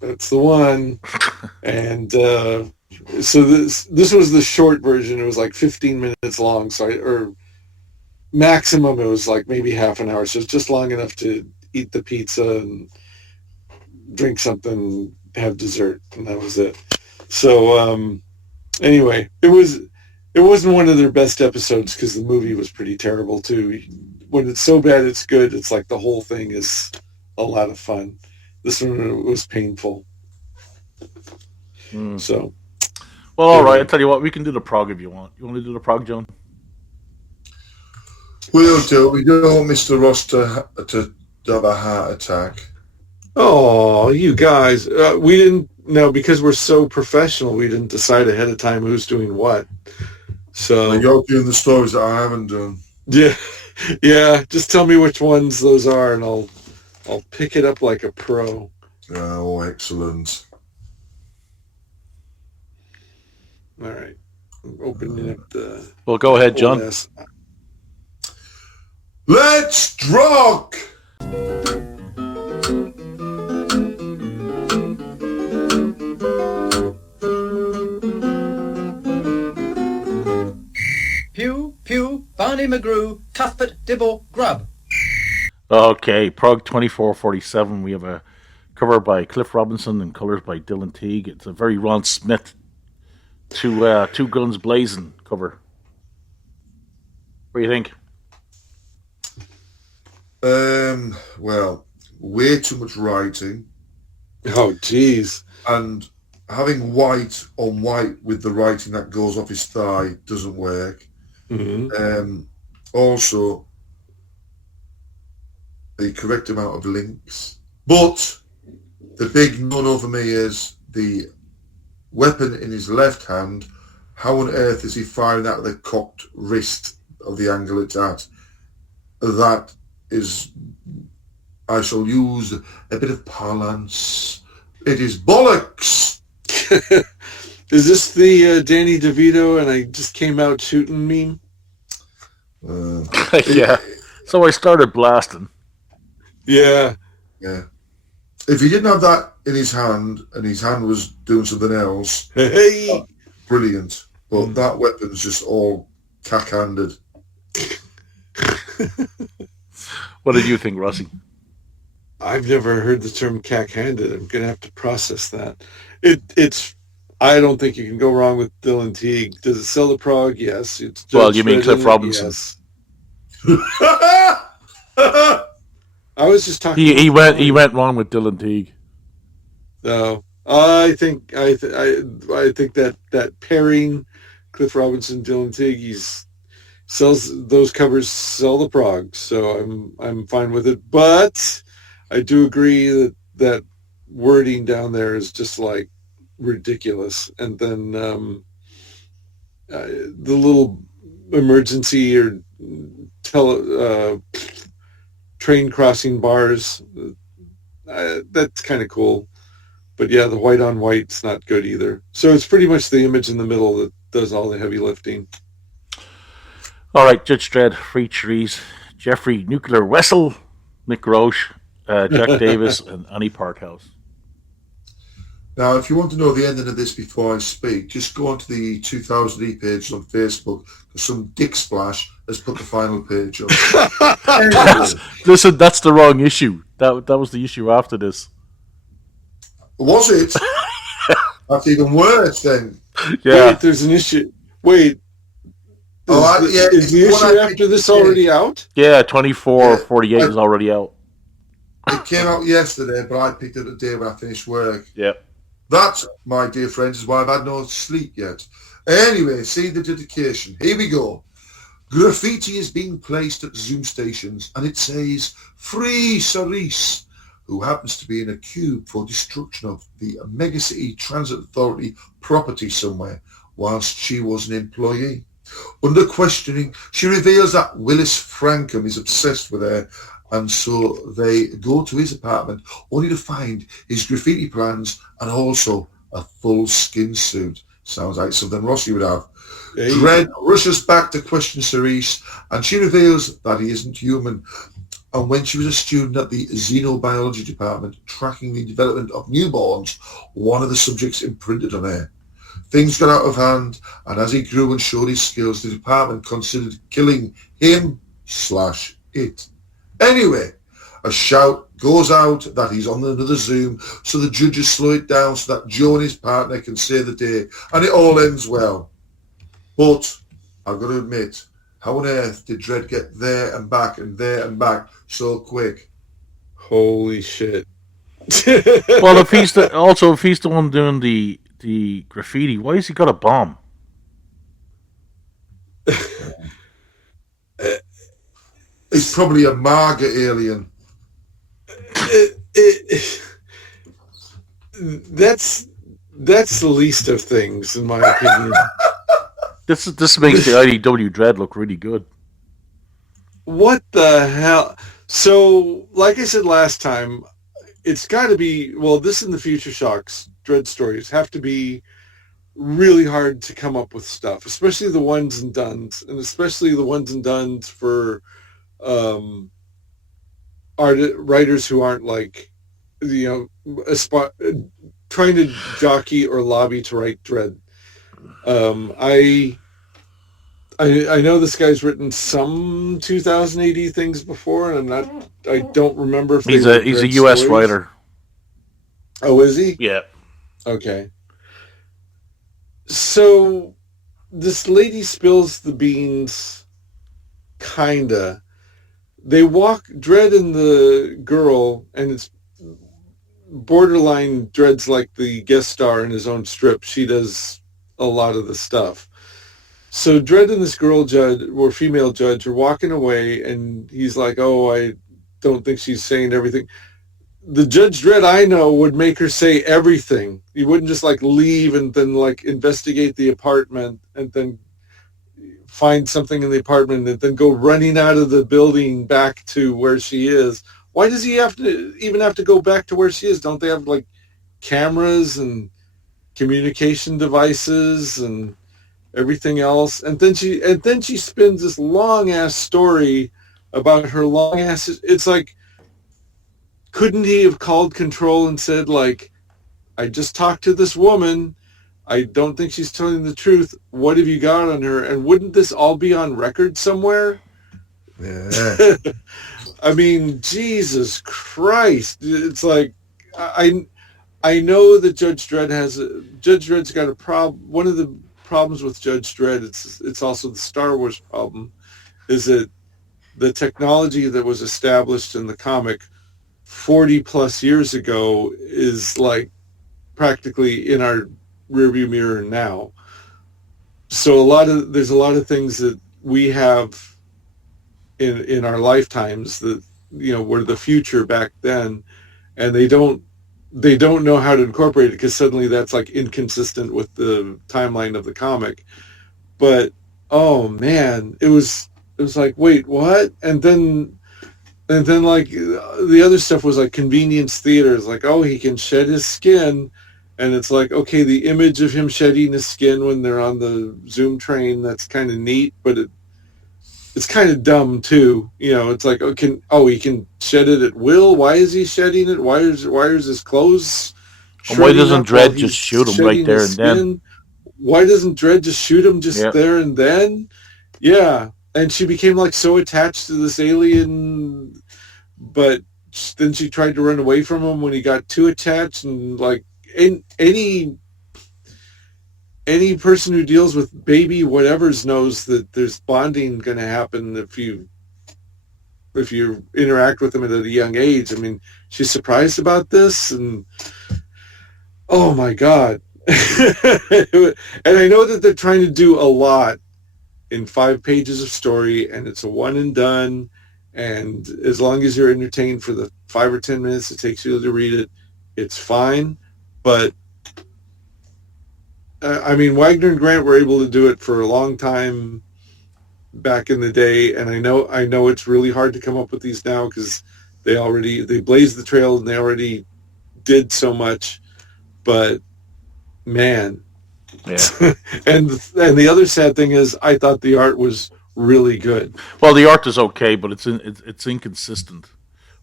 that's the one. And so this was the short version. It was like 15 minutes long. Or maximum, it was like maybe half an hour. So it's just long enough to eat the pizza and drink something, have dessert, and that was it. So anyway, it wasn't one of their best episodes because the movie was pretty terrible too. When it's so bad it's good, it's like the whole thing is a lot of fun. This one was painful. So, well, all right. I'll tell you what, we can do the prog if you want. You want to do the prog, John? We'll do. We don't want Mr. Ross to have a heart attack. Oh, you guys. We didn't know, because we're so professional, we didn't decide ahead of time who's doing what. So you're doing the stories that I haven't done. Yeah. Just tell me which ones those are, and I'll pick it up like a pro. Oh, excellent. All right. I'm opening up the... Well, go ahead, John. Let's rock! Pew, pew, Barney McGrew, Cuthbert, Dibble, Grub. Okay, Prog 2447. We have a cover by Cliff Robinson and colors by Dylan Teague. It's a very Ron Smith, two guns blazing cover. What do you think? Well, way too much writing. Oh, geez. And having white on white with the writing that goes off his thigh doesn't work. Mm-hmm. Also, the correct amount of links. But the big no-no for me is the weapon in his left hand. How on earth is he firing out of the cocked wrist of the angle it's at? That is, I shall use a bit of parlance. It is bollocks. Is this the Danny DeVito and I just came out shooting meme? Yeah. So I started blasting. Yeah. If he didn't have that in his hand and his hand was doing something else, hey, brilliant. But that weapon's just all cack-handed. What did you think, Rossy? I've never heard the term cack-handed. I'm going to have to process that. It's. I don't think you can go wrong with Dylan Teague. Does it sell the prog? Yes. It's well, you mean Cliff Robinson? Yes. I was just talking. He went wrong with Dylan Teague. No, I think that pairing, Cliff Robinson, Dylan Teague, sells those covers, sell the prog. So I'm fine with it. But I do agree that wording down there is just like ridiculous. And then the little emergency or train crossing bars, that's kind of cool. But yeah, the white on white's not good either. So it's pretty much the image in the middle that does all the heavy lifting. All right, Judge Dredd, Free Trees, Jeffrey Nuclear Wessel, Nick Roche, Jack Davis, and Annie Parkhouse. Now, if you want to know the ending of this before I speak, just go onto the 2000AD page on Facebook, because some dick splash has put the final page up. Anyway, Listen, that's the wrong issue. That was the issue after this. was it? That's even worse then. Yeah. Wait, there's an issue. Wait. Is the issue after this already out? Yeah, 2448 is already out. It came out yesterday, but I picked it the day when I finished work. Yeah. That, my dear friends, is why I've had no sleep yet. Anyway, see the dedication. Here we go. Graffiti is being placed at Zoom stations, and it says, "Free Cerise," who happens to be in a queue for destruction of the Megacity Transit Authority property somewhere, whilst she was an employee. Under questioning, she reveals that Willis Frankham is obsessed with her, and so they go to his apartment only to find his graffiti plans and also a full skin suit. Sounds like something Rossy would have. Hey. Dredd rushes back to question Cerise, and she reveals that he isn't human. And when she was a student at the xenobiology department tracking the development of newborns, one of the subjects imprinted on her. Things got out of hand, and as he grew and showed his skills, the department considered killing him/it. Anyway, a shout goes out that he's on another Zoom, so the judges slow it down so that Joe and his partner can say the day, and it all ends well. But I've got to admit, how on earth did Dredd get there and back so quick? Holy shit. Well, if he's the one doing the graffiti, why has he got a bomb? It's probably a MAGA alien. That's the least of things, in my opinion. This makes the IDW Dredd look really good. What the hell? So, like I said last time, it's got to be, well, this and the Future Shocks Dredd stories have to be really hard to come up with stuff, especially the ones and dones, and especially the ones and dones for writers who aren't like, trying to jockey or lobby to write Dredd. I know this guy's written some 2000AD things before, and I don't remember if he's a U.S. stories. writer. Oh, is he? Yeah. Okay. So this lady spills the beans, kinda. They walk, Dredd and the girl, and it's borderline Dredd's like the guest star in his own strip. She does a lot of the stuff. So Dredd and this girl judge, or female judge, are walking away, and he's like, "Oh, I don't think she's saying everything." The Judge Dredd I know would make her say everything. He wouldn't just like leave and then like investigate the apartment and then find something in the apartment and then go running out of the building back to where she is. Why does he have to go back to where she is? Don't they have like cameras and communication devices and everything else? And then she spins this long ass story about her long ass. It's like, couldn't he have called control and said, like, "I just talked to this woman. I don't think she's telling the truth. What have you got on her?" And wouldn't this all be on record somewhere? Yeah. I mean, Jesus Christ. It's like, I know that Judge Dredd's got a problem. One of the problems with Judge Dredd, it's also the Star Wars problem, is that the technology that was established in the comic 40 plus years ago is like practically in our rearview mirror now. So there's a lot of things that we have in our lifetimes that, were the future back then, and they don't know how to incorporate it because suddenly that's like inconsistent with the timeline of the comic. But oh man, it was like, wait, what? And then like the other stuff was like convenience theaters, like, oh, he can shed his skin, and it's like, okay, the image of him shedding his skin when they're on the Zoom train, that's kind of neat, but it's kind of dumb too. It's like, he can shed it at will. Why is he shedding it? Why is his clothes And why doesn't up while Dredd just he's shoot him right shedding there his and then? skin. Why doesn't Dredd just shoot him just Yeah. there and then? Yeah. And she became like so attached to this alien, but then she tried to run away from him when he got too attached. And like any person who deals with baby whatevers knows that there's bonding going to happen if you interact with them at a young age. I mean, she's surprised about this, and oh my God. And I know that they're trying to do a lot in 5 pages of story, and it's a one and done, and as long as you're entertained for the 5 or 10 minutes it takes you to read it, it's fine. But I mean, Wagner and Grant were able to do it for a long time back in the day, and I know it's really hard to come up with these now because they blazed the trail and they already did so much. But man, Yeah. and the other sad thing is I thought the art was really good. Well, the art is okay, but it's inconsistent.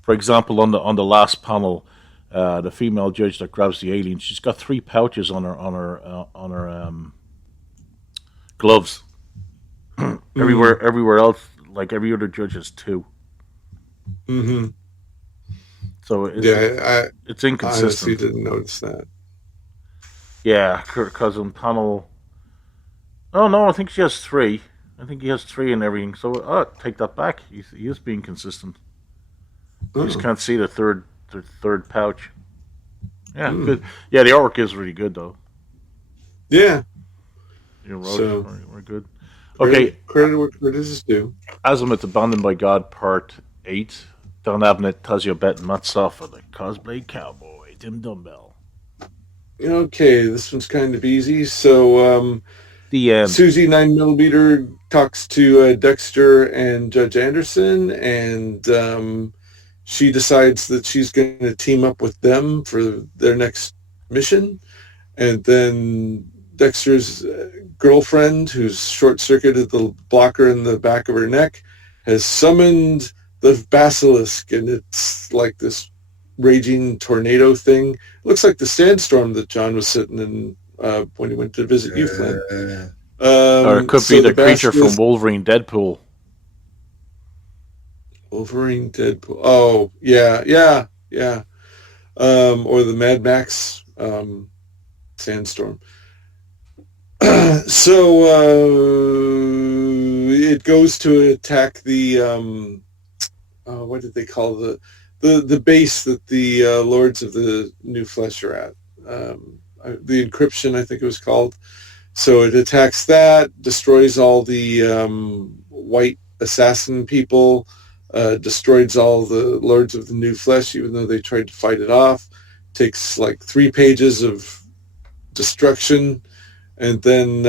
For example, on the last panel, the female judge that grabs the alien, she's got 3 pouches on her gloves. Everywhere else, like every other judge, has 2. Mm-hmm. So it's inconsistent. I honestly didn't notice that. Yeah, because on panel, oh no, I think she has 3. I think he has 3 and everything. So take that back. He is being consistent. You just can't see the third pouch. Yeah, good. Yeah, the artwork is really good though. Yeah. So we're good. Okay. Credit where credit is due. Azimuth Abandoned by God Part 8. Don Abnett, Tazio Bet, and Matt Soffa, the Cosplay Cowboy, Tim Dumbbell. Okay, this one's kind of easy. So the end. Susie 9mm talks to Dexter and Judge Anderson, and she decides that she's going to team up with them for their next mission. And then Dexter's girlfriend, who's short-circuited the blocker in the back of her neck, has summoned the basilisk, and it's like this raging tornado thing. It looks like the sandstorm that John was sitting in when he went to visit you, Flynn. Or it could be the creature from Wolverine Deadpool. Wolverine Deadpool. Oh, yeah. Or the Mad Max sandstorm. So it goes to attack the what did they call the base that the Lords of the New Flesh are at? The Encryption, I think it was called. So it attacks that, destroys all the white assassin people, destroys all the Lords of the New Flesh, even though they tried to fight it off. Takes like 3 pages of destruction, and then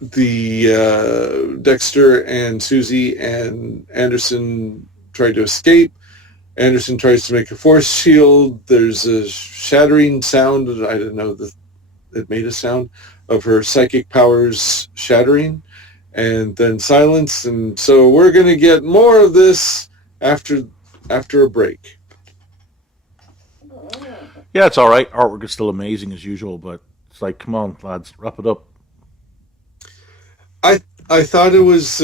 the Dexter and Susie and Anderson try to escape. Anderson tries to make a force shield. There's a shattering sound. I didn't know that it made a sound of her psychic powers shattering, and then silence. And so we're going to get more of this after a break. Yeah, it's all right. Artwork is still amazing as usual, but it's like, come on, lads, wrap it up. I thought it was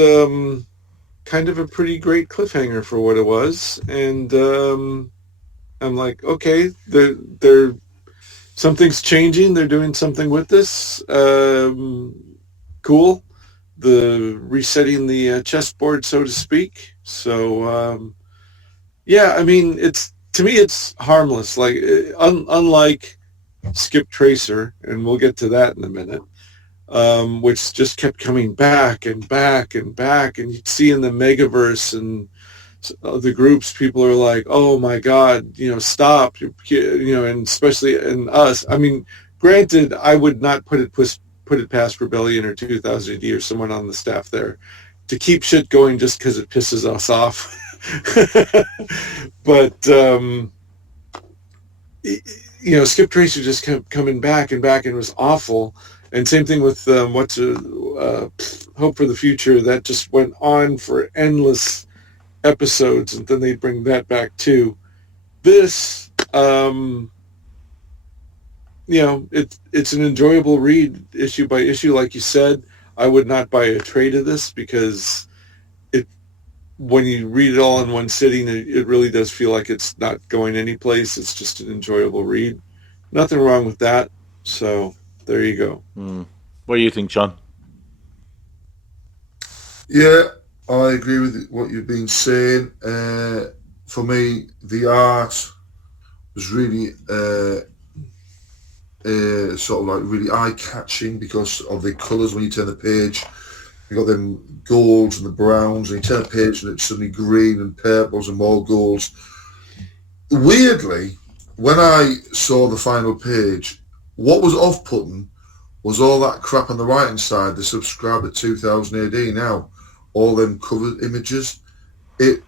kind of a pretty great cliffhanger for what it was, and I'm like, okay, they're something's changing. They're doing something with this. Cool. The resetting the chessboard, so to speak. So yeah, I mean, to me it's harmless. Like unlike Skip Tracer, and we'll get to that in a minute. Which just kept coming back and back and back, and you'd see in the Megaverse and the groups, people are like, "Oh my God, stop!" And especially in us. I mean, granted, I would not put it past Rebellion or 2000AD or someone on the staff there to keep shit going just because it pisses us off. But Skip Tracer just kept coming back and back, and it was awful. And same thing with Hope for the Future. That just went on for endless episodes, and then they bring that back too. This, it's an enjoyable read issue by issue. Like you said, I would not buy a trade of this because when you read it all in one sitting, it really does feel like it's not going anyplace. It's just an enjoyable read. Nothing wrong with that. So there you go. What do you think, John? Yeah, I agree with what you've been saying. For me, the art was really sort of like really eye-catching because of the colours when you turn the page. You got them golds and the browns, and you turn the page and it's suddenly green and purples and more golds. Weirdly, when I saw the final page, what was off-putting was all that crap on the right-hand side, the subscribe at 2000 AD now, all them cover images. It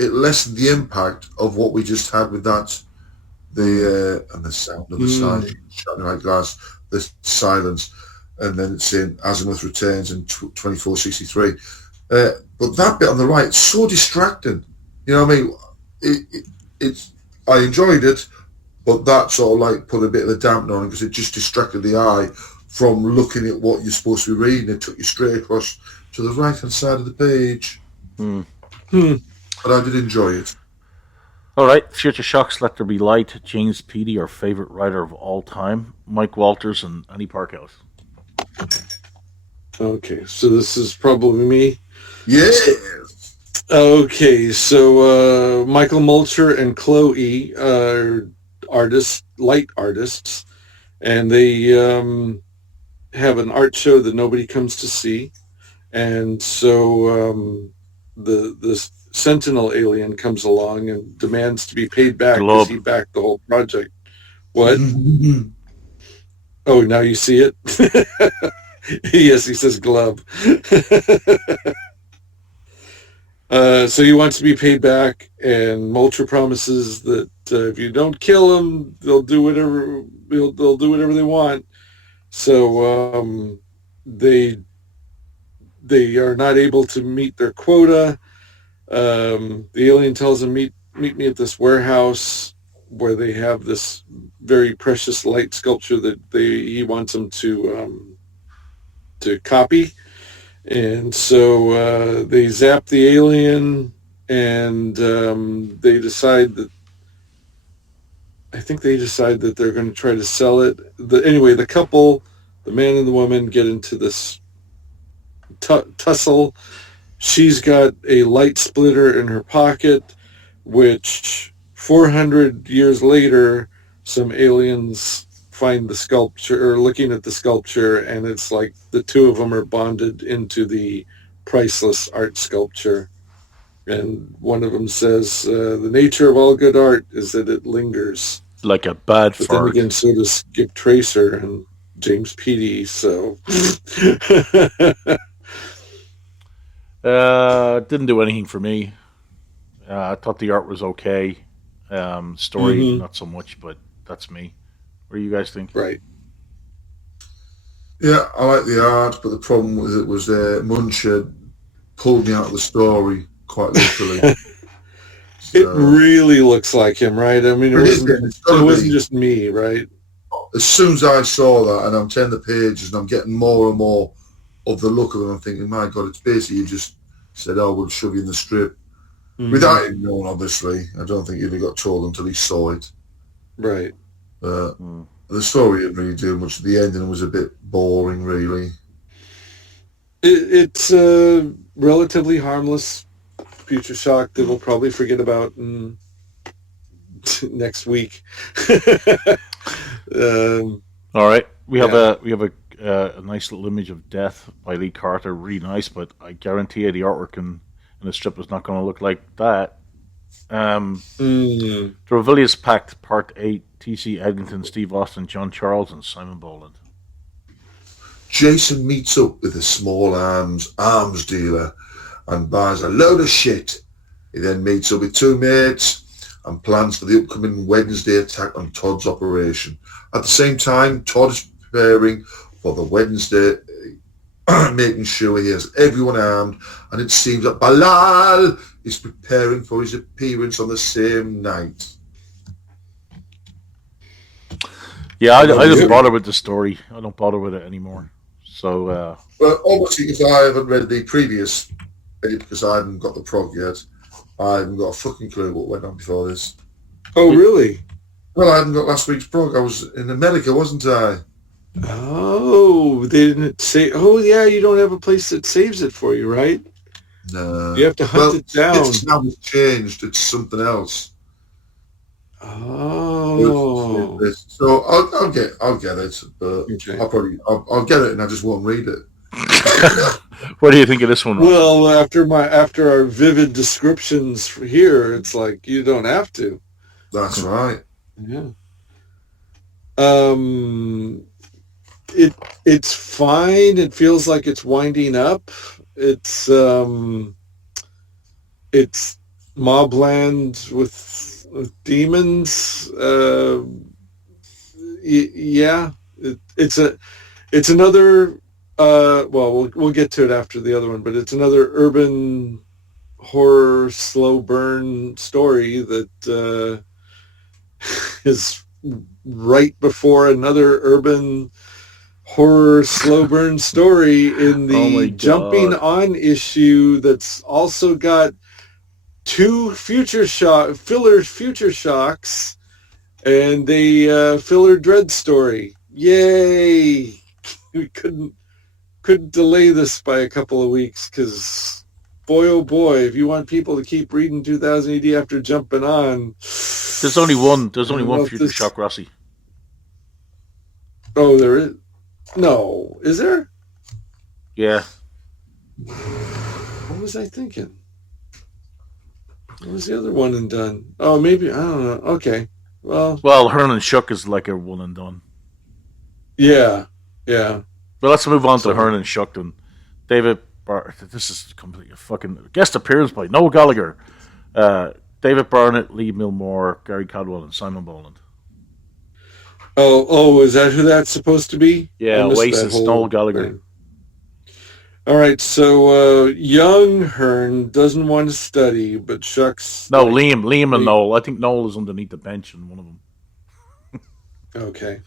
lessened the impact of what we just had with that, and the sound of the side, shattering like glass, the silence. And then it's in Azimuth Returns in 2463. But that bit on the right, it's so distracting. You know what I mean? I enjoyed it, but that sort of like put a bit of a dampener on it because it just distracted the eye from looking at what you're supposed to be reading. It took you straight across to the right-hand side of the page. But I did enjoy it. All right, Future Shocks, Let There Be Light, James Peaty, our favourite writer of all time, Mike Walters and Annie Parkhouse. Okay, so this is probably me. Yeah. Okay, so Michael Mulcher and Chloe are light artists, and they have an art show that nobody comes to see, and so the Sentinel alien comes along and demands to be paid back because he backed the whole project. What? Oh, now you see it? Yes, he says glove. So he wants to be paid back, and Mulcher promises that if you don't kill him, they'll do whatever they want. So they are not able to meet their quota. The alien tells them, meet me at this warehouse where they have this very precious light sculpture that he wants them to copy. And so they zap the alien, and they decide that they're going to try to sell it. Anyway, the couple, the man and the woman, get into this tussle. She's got a light splitter in her pocket, which 400 years later, some aliens find the sculpture, or looking at the sculpture, and it's like the two of them are bonded into the priceless art sculpture. And one of them says, the nature of all good art is that it lingers. Like a bad but fart. Then again, so does Skip Tracer and James Peaty, so... Didn't do anything for me. I thought the art was okay. Story, not so much, but that's me. What do you guys think? Right. Yeah, I like the art, but the problem with it was Muncher pulled me out of the story, quite literally. It really looks like him, right? I mean, it wasn't just me, right? As soon as I saw that, and I'm turning the pages, and I'm getting more and more of the look of it, I'm thinking, my God, it's basically you just said, oh, we'll shove you in the strip. Without him knowing, obviously. I don't think he ever got told until he saw it. Right. The story didn't really do much. The ending was a bit boring, really. It's a relatively harmless Future Shock that we'll probably forget about next week. All right, we have a nice little image of Death by Lee Carter, really nice, but I guarantee you the artwork in the strip is not going to look like that. The Revilius Pact, Part 8, T.C. Eglinton, Steve Austin, John Charles, and Simon Boland. Jason meets up with a small arms dealer and buys a load of shit. He then meets up with two mates and plans for the upcoming Wednesday attack on Todd's operation. At the same time, Todd is preparing for the Wednesday, making sure he has everyone armed, and it seems that Balal is preparing for his appearance on the same night. Yeah, I didn't bother with the story. I don't bother with it anymore. So, well, obviously, because I haven't read the previous, because I haven't got the prog yet, I haven't got a fucking clue what went on before this. Oh, really? Well, I haven't got last week's prog. I was in America, wasn't I? Oh, they didn't say. Oh, yeah, you don't have a place that saves it for you, right? No. You have to hunt it down. It's now changed. It's something else. Oh. So I'll get it, but Okay. I'll get it and I just won't read it. what do you think of this one, Ross? Well, after our vivid descriptions here, it's like you don't have to. That's right. Yeah. It's fine. It feels like it's winding up. It's Mobland with demons. Yeah. It's another. Well, we'll get to it after the other one, but it's another urban horror slow burn story that is right before another urban horror slow burn story in the jumping on issue that's also got two filler future shocks and a filler dread story. Yay! We couldn't delay this by a couple of weeks because boy, oh boy, if you want people to keep reading 2000 AD after jumping on, there's only one future shock, Rossy. Oh, there is. No, is there? Yeah. What was I thinking? What was the other one and done? Oh, maybe I don't know. Okay, well, Hearn and Shook is like a one and done. Yeah. But let's move on to Hearn and Shook and David. This is completely fucking guest appearance by Noel Gallagher, David Barnett, Lee Milmore, Gary Caldwell, and Simon Boland. Oh, is that who that's supposed to be? Yeah, Oasis, Noel Gallagher. Thing. All right, so young Hearn doesn't want to study, but Shucks. No, Liam and Noel. I think Noel is underneath the bench in one of them. Okay,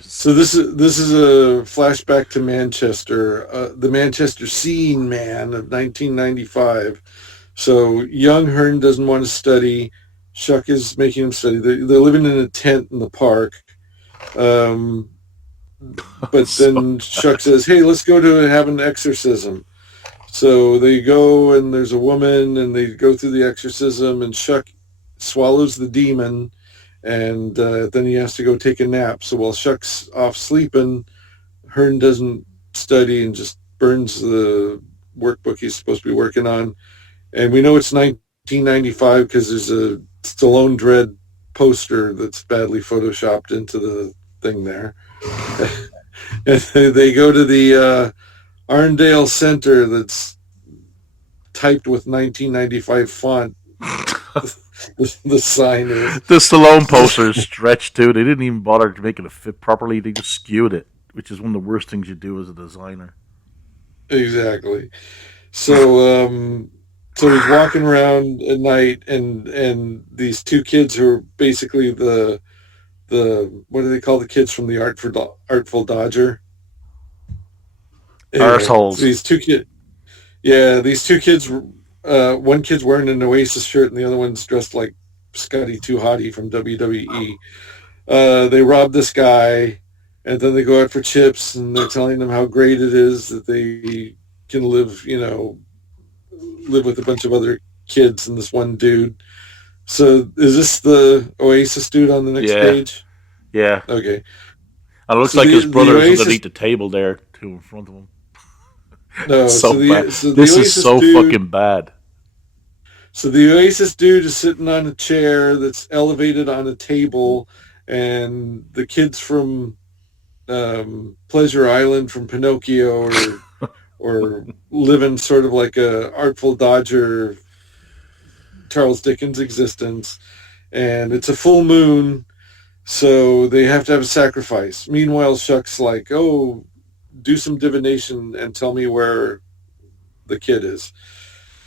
so this is a flashback to Manchester, the Manchester Scene Man of 1995. So young Hearn doesn't want to study. Shuck is making him study. They're living in a tent in the park. But then Shuck says, "Hey, let's go to have an exorcism." So they go, and there's a woman, and they go through the exorcism, and Shuck swallows the demon. And then he has to go take a nap. So while Shuck's off sleeping, Hearn doesn't study and just burns the workbook he's supposed to be working on. And we know it's 1995 because there's a Stallone Dread poster that's badly photoshopped into the thing there. And they go to the Arndale Center that's typed with 1995 font. The sign is. The Stallone poster is stretched too. They didn't even bother to make it fit properly. They just skewed it, which is one of the worst things you do as a designer. Exactly. So he's walking around at night, and these two kids who are basically the what do they call the kids from the Artful Dodger? Anyway, arseholes. So these two kids. One kid's wearing an Oasis shirt and the other one's dressed like Scotty 2 Hottie from WWE. They rob this guy, and then they go out for chips, and they're telling them how great it is that they can live with a bunch of other kids and this one dude. So is this the Oasis dude on the next page? Yeah. Okay. And it looks like his brother is underneath the table there, too, in front of him. No, this is so fucking bad. So the Oasis dude is sitting on a chair that's elevated on a table, and the kids from Pleasure Island from Pinocchio or living sort of like a Artful Dodger Charles Dickens existence, and it's a full moon, so they have to have a sacrifice. Meanwhile, Shuck's like, "Oh, do some divination and tell me where the kid is."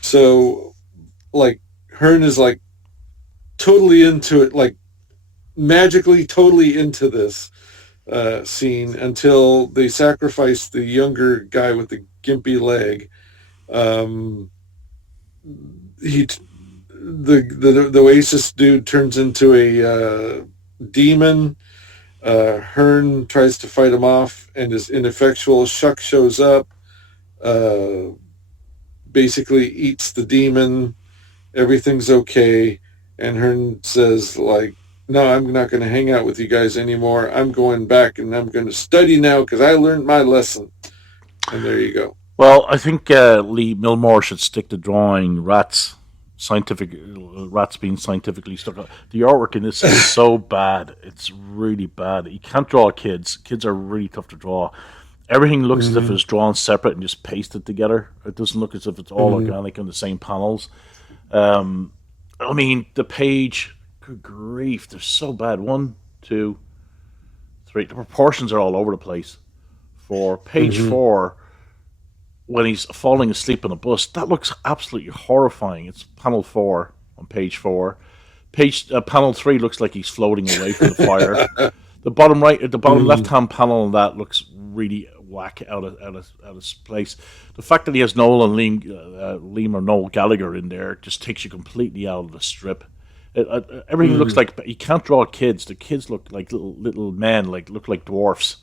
So, like, Hearn is like totally into it. Like, magically totally into this scene until they sacrifice the younger guy with the gimpy leg. The Oasis dude turns into a demon. Hearn tries to fight him off and is ineffectual. Shuck shows up, basically eats the demon. Everything's okay. And Hearn says, like, no, I'm not going to hang out with you guys anymore. I'm going back and I'm going to study now because I learned my lesson. And there you go. Well, I think Lee Milmore should stick to drawing rats being scientifically stuck up. The artwork in this is so bad. It's really bad. You can't draw kids. Kids are really tough to draw. Everything looks as if it's drawn separate and just pasted together. It doesn't look as if it's all organic on the same panels. I mean, the page, good grief, they're so bad. 1, 2, 3. The proportions are all over the place. For page 4, when he's falling asleep on a bus, that looks absolutely horrifying. It's panel 4 on page 4. Panel 3 looks like he's floating away from the fire. The bottom left-hand panel on that looks really whack out of place. The fact that he has Noel and Liam or Noel Gallagher in there just takes you completely out of the strip. Everything looks like, you can't draw kids. The kids look like little men, look like dwarfs.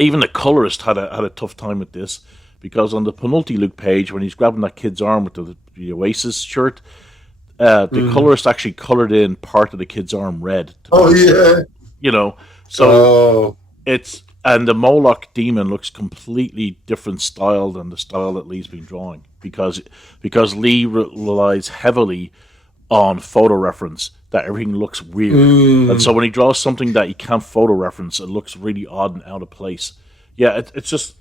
Even the colorist had a tough time with this, because on the penulti-Luke page, when he's grabbing that kid's arm with the Oasis shirt, the colorist actually colored in part of the kid's arm red. And the Moloch demon looks completely different style than the style that Lee's been drawing, because Lee relies heavily on photo reference, that everything looks weird. And so when he draws something that he can't photo reference, it looks really odd and out of place. Yeah, it's just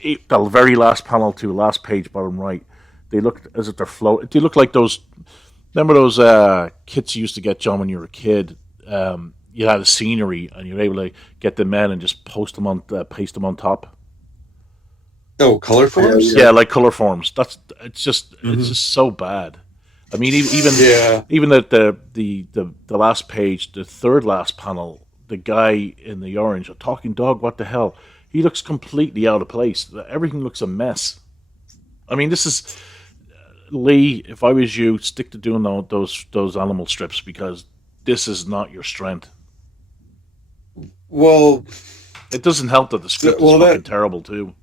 the very last panel to last page, bottom right. They look as if they're floating. They look like those. Remember those kits you used to get, John, when you were a kid? You had a scenery, and you're able to get the men and just paste them on top. Oh, color forms? Yeah, like color forms. It's just so bad. I mean, even at the last page, the third last panel, the guy in the orange, a talking dog, what the hell? He looks completely out of place. Everything looks a mess. I mean, this is Lee. If I was you, stick to doing those animal strips, because this is not your strength. Well, it doesn't help that the script is fucking terrible too.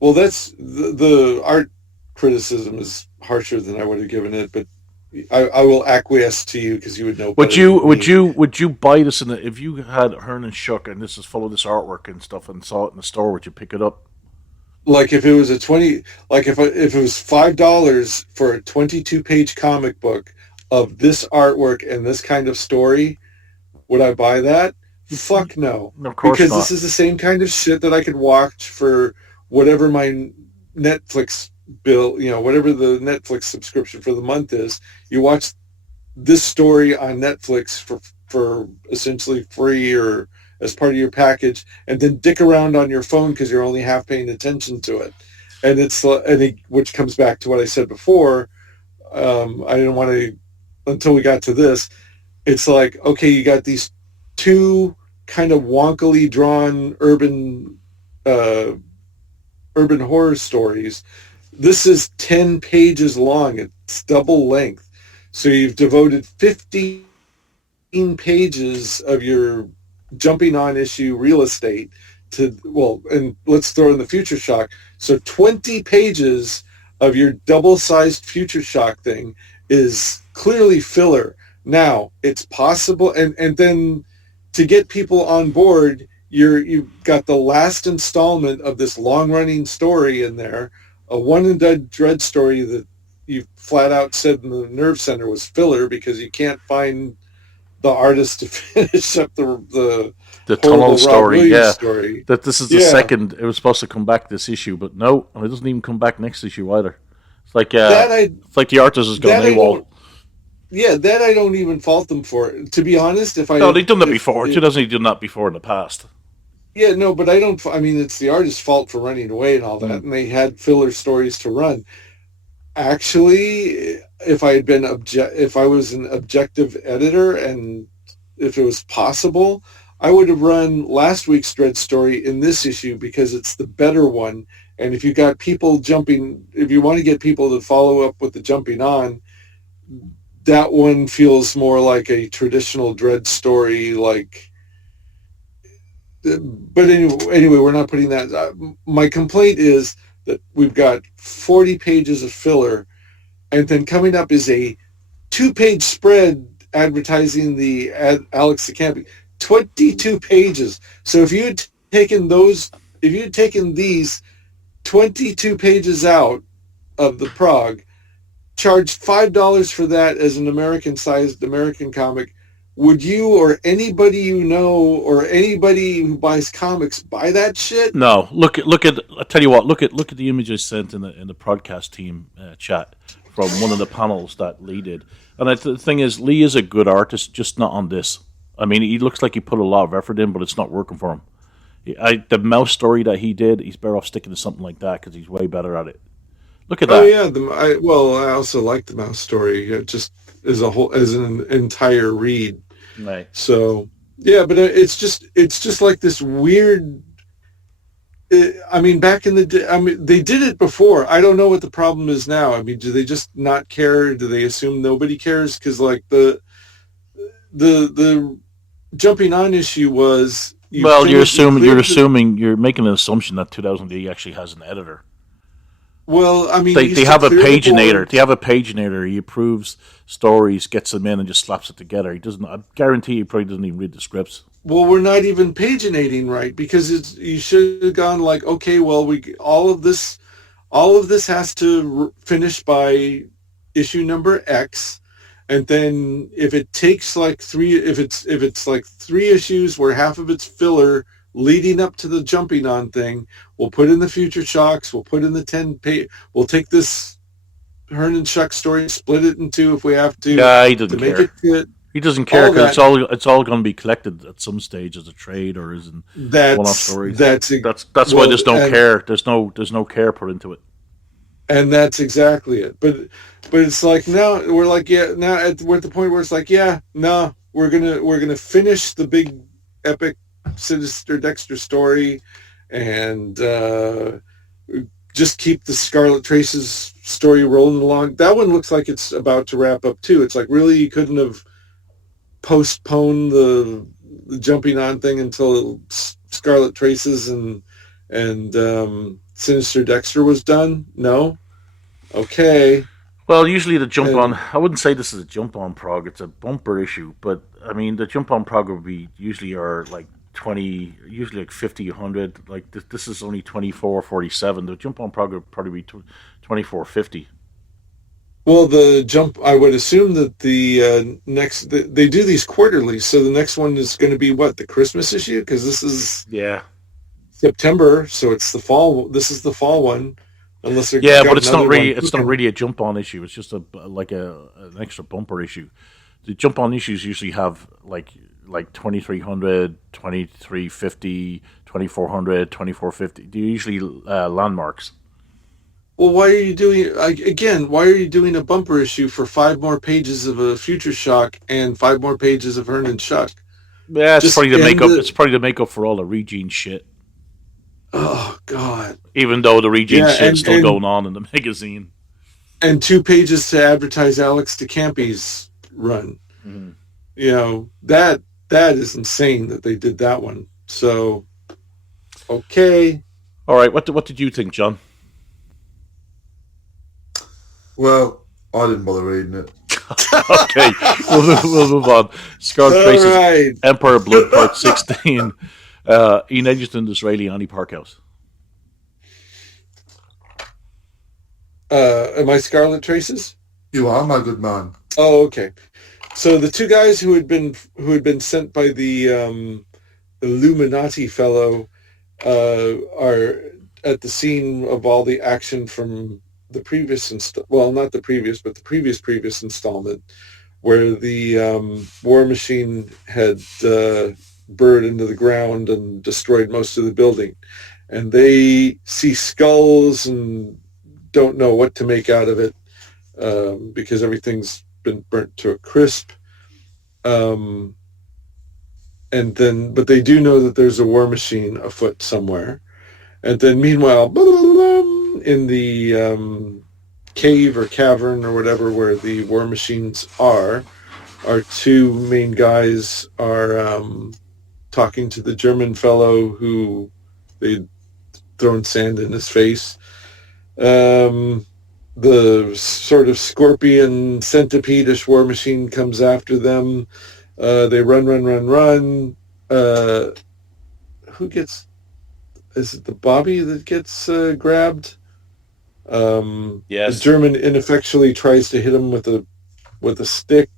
Well, that's the art criticism is harsher than I would have given it, but I will acquiesce to you because you would know. Would you buy this if you had Hearn and Shuck and this is full of this artwork and stuff and saw it in the store? Would you pick it up? Like if it was if it was $5 for a 22-page comic book of this artwork and this kind of story, would I buy that? Fuck no. Of course because not. This is the same kind of shit that I could watch for whatever my Netflix bill, whatever the Netflix subscription for the month is. You watch this story on Netflix for essentially free or as part of your package, and then dick around on your phone because you're only half paying attention to it. And which comes back to what I said before. I didn't want to, until we got to this, it's like, okay, you got these two kind of wonkily drawn urban horror stories. This is 10 pages long. It's double length. So you've devoted 15 pages of your jumping on issue real estate and let's throw in the Future Shock. So 20 pages of your double-sized Future Shock thing is clearly filler. Now, it's possible, and then to get people on board, you've got the last installment of this long-running story in there, a one and done dread story that you flat out said in the Nerve Center was filler because you can't find the artist to finish up the tunnel story. Yeah, story. That this is the second. It was supposed to come back this issue, but no, it doesn't even come back next issue either. It's like it's like the artist has gone AWOL. Yeah, that I don't even fault them for. To be honest, they've done that before. She doesn't done that before in the past. Yeah, no, but I don't. I mean, it's the artist's fault for running away and all that, and they had filler stories to run. Actually, if I was an objective editor, and if it was possible, I would have run last week's Dread story in this issue because it's the better one. And if you got people jumping, if you want to get people to follow up with the jumping on, that one feels more like a traditional Dread story. Like, but anyway, we're not putting that. My complaint is that we've got 40 pages of filler, and then coming up is a 2-page spread advertising the Alex DeCampi. 22 pages. So if you had taken these 22 pages out of the Prog, charged $5 for that as an American-sized American comic, would you or anybody you know or anybody who buys comics buy that shit? No. Look at. I tell you what. Look at the images sent in the Progcast team chat from one of the panels that Lee did. And the thing is, Lee is a good artist, just not on this. I mean, he looks like he put a lot of effort in, but it's not working for him. The mouse story that he did, he's better off sticking to something like that because he's way better at it. Look at that. Oh yeah, I also like the mouse story, just as an entire read. Right. So yeah, but it's just like this weird. I mean, back in the day, I mean, they did it before. I don't know what the problem is now. I mean, do they just not care? Do they assume nobody cares? Because like the jumping on issue was. You're making an assumption that 2000AD actually has an editor. Well, I mean, they have a paginator. They have a paginator. He approves stories, gets them in, and just slaps it together. He doesn't. I guarantee he probably doesn't even read the scripts. Well, we're not even paginating right because you should have gone like, okay, well, all of this has to finish by issue number X, and then if it takes like if it's like 3 issues where half of it's filler leading up to the jumping on thing, we'll put in the future shocks, we'll put in the 10-page, we'll take this Hernan Shuck story, split it in 2 if we have to. Yeah, he doesn't care. Make it fit. He doesn't care because it's all going to be collected at some stage as a trade or as in one-off stories. That's why there's no care. There's no care put into it. And that's exactly it. But it's like now we're like we're at the point where it's like we're gonna finish the big epic Sinister Dexter story and just keep the Scarlet Traces story rolling along. That one looks like it's about to wrap up too. It's like, really, you couldn't have postponed the jumping on thing until Scarlet Traces and Sinister Dexter was done? No? Okay. Well, usually the jump on, I wouldn't say this is a jump on prog, it's a bumper issue, but I mean, the jump on prog would be usually are like 20, usually like 50, 100, like this is only 24.47. The jump on prog would probably be 24.50. Well, I would assume that the they do these quarterly, so the next one is going to be what, the Christmas issue? Because this is September, so it's the fall. This is the fall one, unless they're but it's not really a jump on issue. It's just an extra bumper issue. The jump on issues usually have like 2300, 2350, 2400, 2450. They're usually landmarks. Well, why are you doing a bumper issue for 5 more pages of a Future Shock and 5 more pages of Hernan Shuck? Yeah, it's probably to make up for all the Regine shit. Oh God! Even though the Regine shit's still going on in the magazine. And 2 pages to advertise Alex DeCampi's run. Mm-hmm. You know, that is insane that they did that one. So, okay. All right, what did you think, John? Well, I didn't bother reading it. Okay, we'll move on. Scarlet Traces, right. Empire Blood, Part 16. Ian Edgerton, Disraeli, Annie Parkhouse. Am I Scarlet Traces? You are, my good man. Oh, okay. So the 2 guys who had been sent by the Illuminati fellow are at the scene of all the action from the previous not the previous, but the previous installment, where the War Machine had burrowed into the ground and destroyed most of the building, and they see skulls and don't know what to make out of it. because everything's been burnt to a crisp. But they do know that there's a war machine afoot somewhere. And then meanwhile, in the cave or cavern or whatever where the war machines are, our two main guys are talking to the German fellow who they'd thrown sand in his face. The sort of scorpion centipede-ish war machine comes after them. They run. Who gets... Is it the Bobby that gets grabbed? Yes. The German ineffectually tries to hit him with a stick.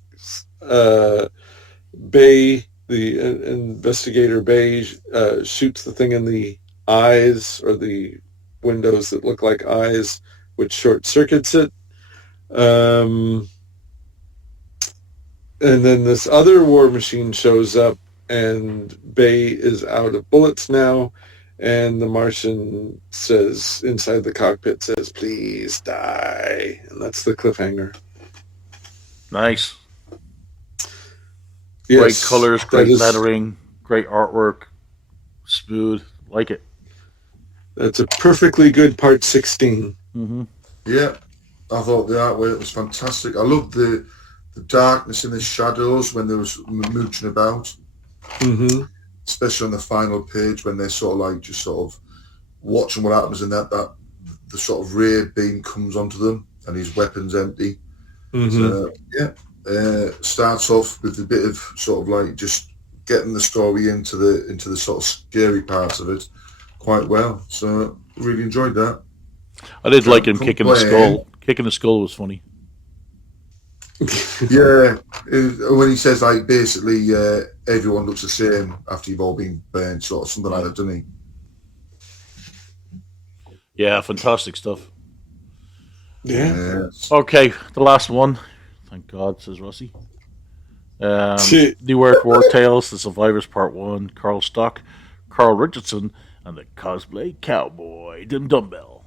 Bay, the investigator Bay, shoots the thing in the eyes, or the windows that look like eyes, which short circuits it. And then this other war machine shows up, and Bay is out of bullets now, and the Martian says, inside the cockpit, says, "Please die." And that's the cliffhanger. Nice. Yes, great colors, great lettering, great artwork, smooth. Like it. That's a perfectly good part 16. Mm-hmm. Yeah, I thought the artwork was fantastic. I loved the darkness in the shadows when they was mooching about. Mm-hmm. Especially on the final page when they're sort of like just sort of watching what happens, and that the sort of ray beam comes onto them and his weapon's empty. Mm-hmm. So starts off with a bit of sort of like just getting the story into the sort of scary parts of it quite well. So really enjoyed that. I did like him kicking the skull. Kicking the skull was funny. Yeah, when he says like basically everyone looks the same after you've all been burnt, sort of something like that, doesn't he? Yeah, fantastic stuff. Yeah. Okay, the last one. Thank God, says Rossy. New Earth War Tales, The Survivors Part 1, Carl Stock, Carl Richardson, and the Cosplay Cowboy, Dim Dumbbell.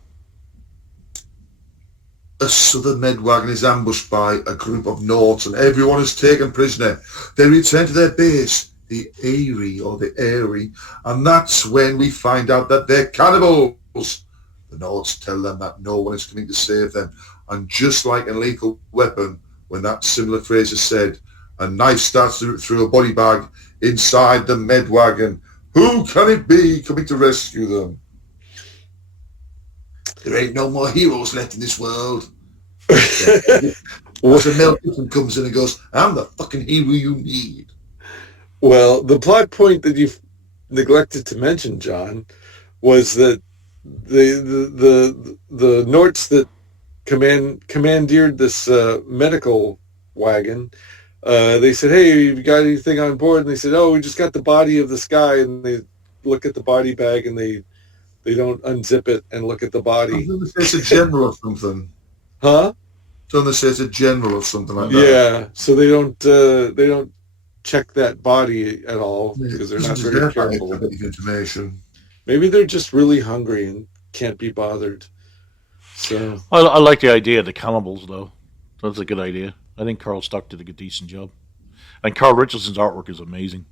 A southern medwagon is ambushed by a group of Nords and everyone is taken prisoner. They return to their base, the Eyrie, and that's when we find out that they're cannibals. The Nords tell them that no one is coming to save them, and just like in Lethal Weapon, when that similar phrase is said, a knife starts through a body bag inside the medwagon. Who can it be coming to rescue them? There ain't no more heroes left in this world. Once a Mel Gibson comes in and goes, "I'm the fucking hero you need." Well, the plot point that you've neglected to mention, John, was that the Norts that commandeered this medical wagon, they said, "Hey, you got anything on board?" And they said, "Oh, we just got the body of this guy." And they look at the body bag and they don't unzip it and look at the body. It's a general or something. Huh? Don't they say it's a general or something like that? Yeah, so they don't check that body at all because they're not very careful. Information. Maybe they're just really hungry and can't be bothered. So I like the idea of the cannibals, though. That's a good idea. I think Carl Stock did a good, decent job. And Carl Richardson's artwork is amazing.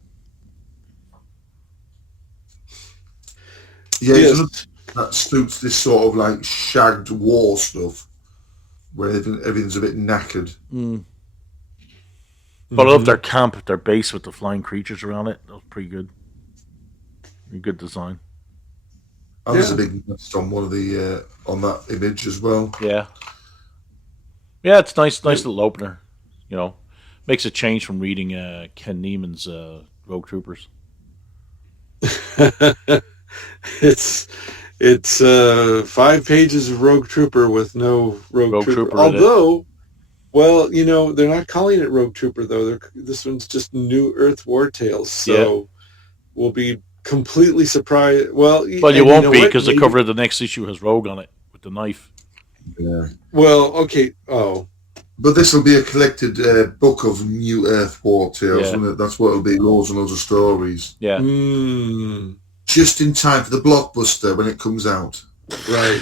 Yeah, yes. That suits this sort of like shagged war stuff where everything's a bit knackered. Mm. But I love their camp, their base with the flying creatures around it. That was pretty good. Pretty good design. And there's a big nest on one of the on that image as well. Yeah. Yeah, it's nice little opener. You know, makes a change from reading Ken Neiman's Rogue Troopers. It's 5 pages of Rogue Trooper with no Rogue Trooper. Although, well, you know, they're not calling it Rogue Trooper though. This one's just New Earth War Tales. So we'll be completely surprised. Well, you won't be because the cover of the next issue has Rogue on it with the knife. Yeah. Well, okay. Oh. But this will be a collected book of New Earth War Tales, won't it? That's what it'll be, loads and loads of stories. Yeah. Just in time for the blockbuster when it comes out. Right.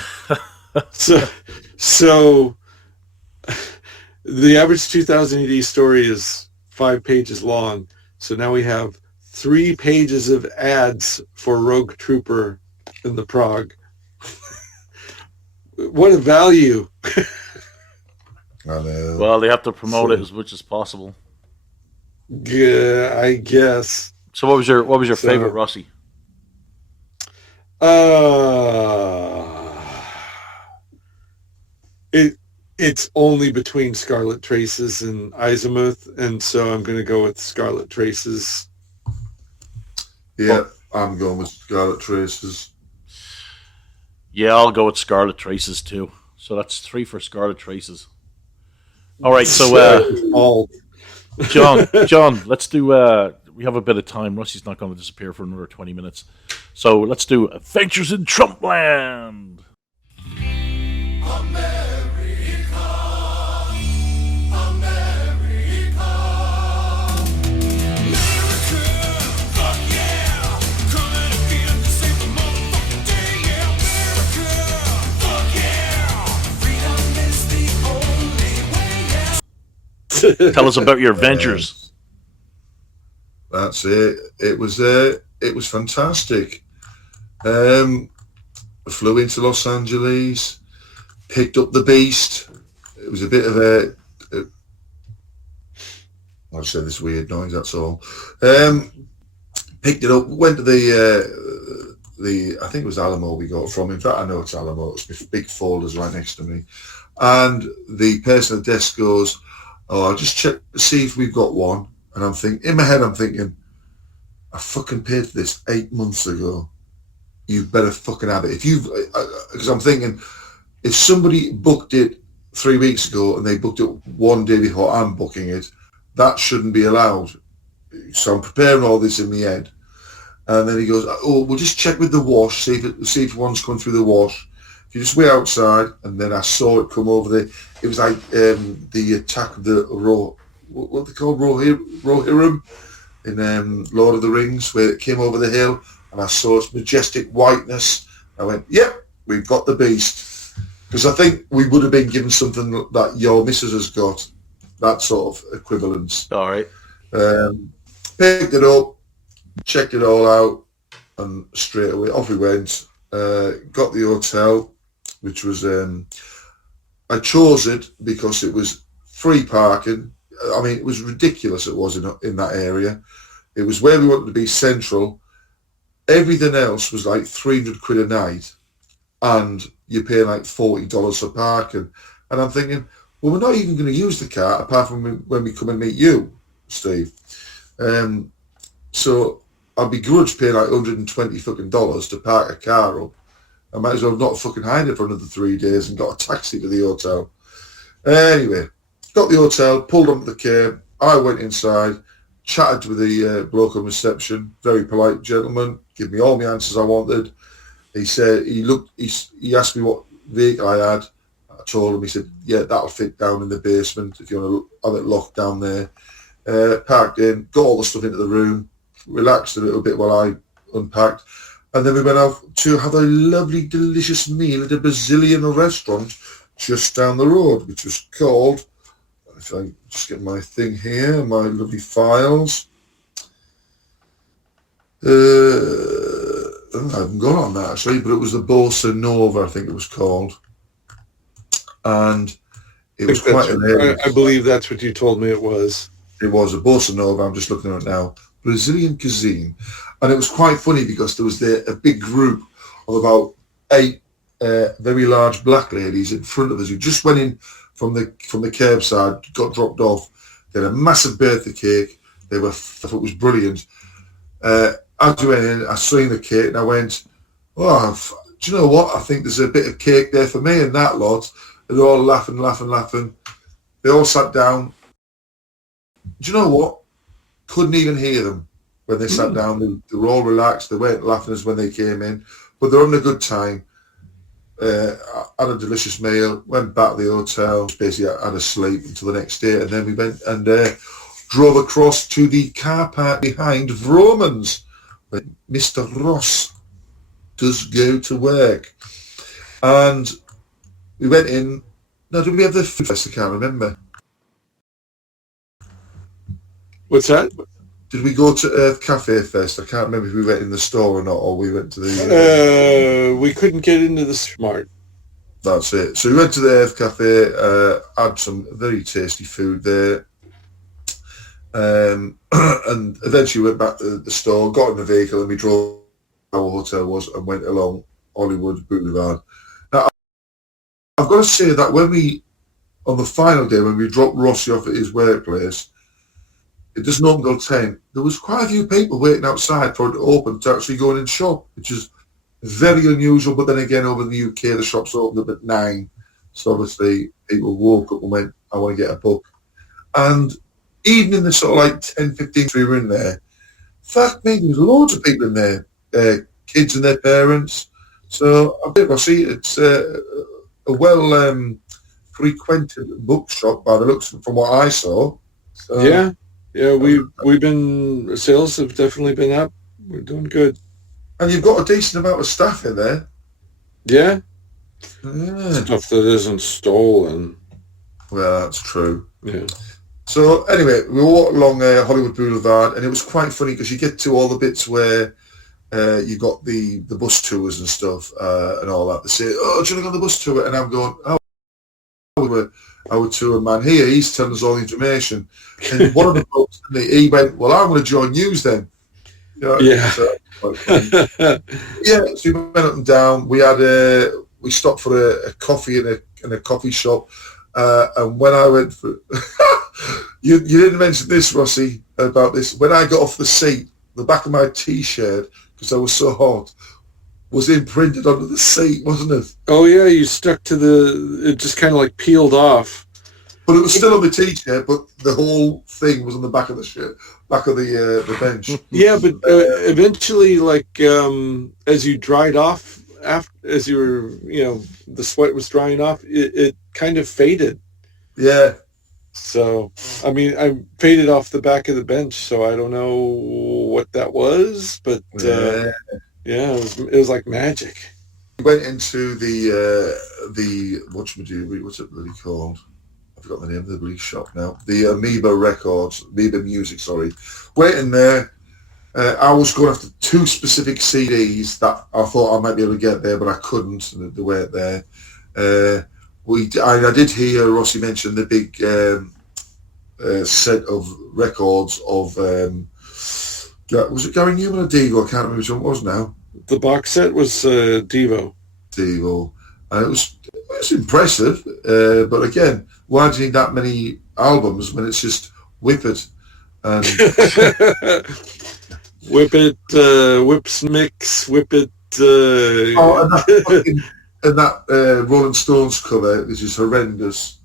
so The average 2000 AD story is 5 pages long. So now we have 3 pages of ads for Rogue Trooper in the Prog. What a value. I know. Well, they have to promote it as much as possible. Yeah, I guess. So what was your favorite Rossy? It's only between Scarlet Traces and Azimuth, and so I'm going to go with Scarlet Traces. Yeah, I'm going with Scarlet Traces. Yeah, I'll go with Scarlet Traces too. So that's 3 for Scarlet Traces. All right, so John, let's do. We have a bit of time. Rossy's not going to disappear for another 20 minutes, so let's do Adventures in Trumpland. Tell us about your adventures. That's it. It was fantastic. I flew into Los Angeles, picked up the beast. It was a bit of I've said this weird noise, that's all. Picked it up, went to the I think it was Alamo we got it from. In fact, I know it's Alamo. It's big folders right next to me. And the person at the desk goes, "Oh, I'll just check to see if we've got one." And I'm thinking, in my head, I'm thinking, I fucking paid for this 8 months ago. You better fucking have it. If you've, because I'm thinking, if somebody booked it 3 weeks ago and they booked it one day before I'm booking it, that shouldn't be allowed. So I'm preparing all this in my head. And then he goes, "Oh, we'll just check with the wash, see if one's coming through the wash. If you just wait outside." And then I saw it come over the, it was like the attack of the what they call Rohirrim in Lord of the Rings, where it came over the hill, and I saw its majestic whiteness. I went, "Yep, we've got the beast." Because I think we would have been given something that your missus has got, that sort of equivalence. All right. Picked it up, checked it all out, and straight away off we went. Got the hotel, which was I chose it because it was free parking. I mean, it was ridiculous. It was in that area. It was where we wanted to be, central. Everything else was like 300 quid a night, and you're paying like $40 for parking. And I'm thinking, well, we're not even going to use the car apart from when we come and meet you, Steve. So I'd begrudge paying like $120 fucking dollars to park a car up. I might as well not fucking hide it for another 3 days and got a taxi to the hotel. Anyway, got the hotel, pulled onto the curb. I went inside, chatted with the bloke on reception, very polite gentleman, gave me all my answers I wanted. He said, he asked me what vehicle I had. I told him, he said, "Yeah, that'll fit down in the basement if you want to have it locked down there." Parked in, got all the stuff into the room, relaxed a little bit while I unpacked. And then we went off to have a lovely, delicious meal at a Brazilian restaurant just down the road, which was called, if I just get my thing here, my lovely files. I haven't gone on that actually, but it was the Bossa Nova, I think it was called. And it was quite an I believe that's what you told me it was. It was a Bossa Nova, I'm just looking at it now. Brazilian cuisine. And it was quite funny because there was a big group of about 8 very large black ladies in front of us who just went in from the curbside, got dropped off. They had a massive birthday cake. I thought it was brilliant. As we went in, I seen the cake and I went, "Oh, do you know what? I think there's a bit of cake there for me," and that lot. They're all laughing. They all sat down. Do you know what? Couldn't even hear them when they sat down. They were all relaxed. They weren't laughing as when they came in, but they're having a good time. I had a delicious meal, went back to the hotel, basically had a sleep until the next day, and then we went and drove across to the car park behind Vromans, where Mr. Ross does go to work. And we went in. Now, did we have the food first? I can't remember. What's that? Did we go to Earth Cafe Fest? I can't remember if we went in the store or not, or we went to the... We couldn't get into the Smart. That's it. So we went to the Earth Cafe, had some very tasty food there, and eventually went back to the store, got in the vehicle, and we drove where our hotel was and went along Hollywood Boulevard. Now, I've got to say that on the final day, when we dropped Rossy off at his workplace, it doesn't open till 10. There was quite a few people waiting outside for it to open to actually go in and shop, which is very unusual. But then again, over in the UK, the shops opened up at 9. So obviously, people woke up and went, I want to get a book. And even in the sort of like 10, 15 we were in there, fuck me, there was loads of people in there, kids and their parents. So I think Rossy, it's a well frequented bookshop by the looks from what I saw. So, yeah, we've been, sales have definitely been up. We're doing good. And you've got a decent amount of staff in there. Yeah. Stuff that isn't stolen. Well, that's true. Yeah. So anyway, we walked along Hollywood Boulevard, and it was quite funny because you get to all the bits where you got the bus tours and stuff and all that. They say, "Oh, do you want to go on the bus tour?" And I'm going, "Oh, our tour man here, he's telling us all the information." And one of the folks, he went, "Well, I'm going to join yous then." Yeah. So we went up and down. We stopped for a coffee in a coffee shop, and when I went for, you didn't mention this, Rossy, about this. When I got off the seat, the back of my T-shirt, because I was so hot, was imprinted onto the seat, wasn't it? Oh yeah, you stuck to it just kind of like peeled off. But it was still on the T-shirt, but the whole thing was on the back of the shirt, back of the bench. Yeah, but eventually, like as you dried off, as you were, the sweat was drying off, it kind of faded. Yeah. So, I mean, I faded off the back of the bench, so I don't know what that was, but yeah, it was like magic. We went into the what's it really called? I forgot the name of the bloody shop now. The Amoeba Music, sorry. Went in there. I was going after 2 specific CDs that I thought I might be able to get there, but I couldn't. They weren't there. I did hear Rossy mention the big set of records of was it Gary Newman or Devo? I can't remember which one it was now. The box set was Devo. And it was impressive, but again, why do you need that many albums when it's just Whip It and Whip It, Whips Mix, Whip It. And that Rolling Stones cover, which is horrendous.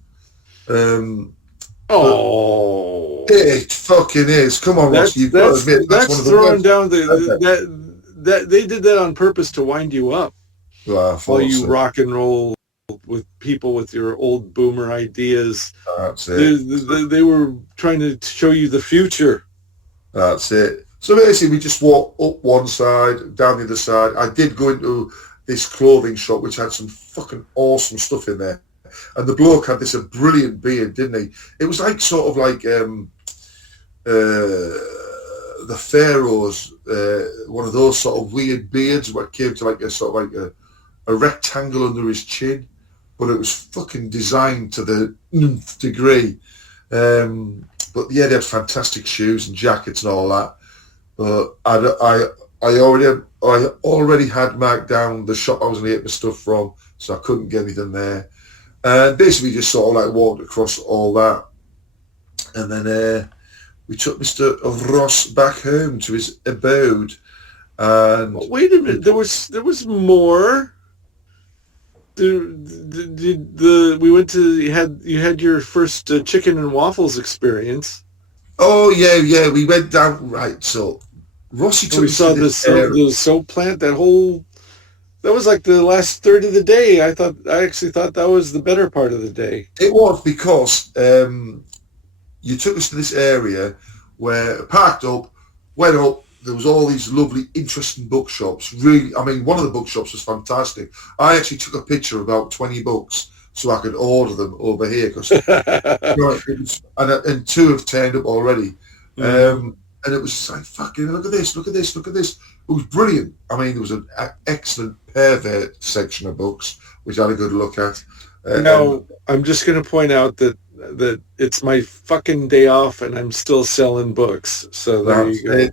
It fucking is. Come on, Rossy, you've got to admit that's one of the throwing down that they did that on purpose to wind you up. Well, while you rock and roll with people with your old boomer ideas. That's it. They were trying to show you the future. That's it. So basically, we just walked up one side, down the other side. I did go into this clothing shop, which had some fucking awesome stuff in there. And the bloke had this brilliant beard, didn't he? It was like sort of like the pharaohs, one of those sort of weird beards where it came to like a sort of like a rectangle under his chin, but it was fucking designed to the nth degree. But yeah, they had fantastic shoes and jackets and all that. But I already had marked down the shop I was going to get my stuff from, so I couldn't get anything there. And basically just sort of like walked across all that. And then we took Mr. Ross back home to his abode. And wait a minute, there was more. We went to you had your first chicken and waffles experience. Oh yeah, we went down right. So Rossy took. We saw the soap plant. That was like the last third of the day. I actually thought that was the better part of the day. It was because you took us to this area where parked up, went up. There was all these lovely, interesting bookshops. Really, I mean, one of the bookshops was fantastic. I actually took a picture of about 20 books so I could order them over here. Cause, and 2 have turned up already. And it was just like, fucking, look at this, look at this, look at this. It was brilliant. I mean, there was an excellent pervert section of books, which I had a good look at. Now, I'm just going to point out that it's my fucking day off and I'm still selling books. So there you go.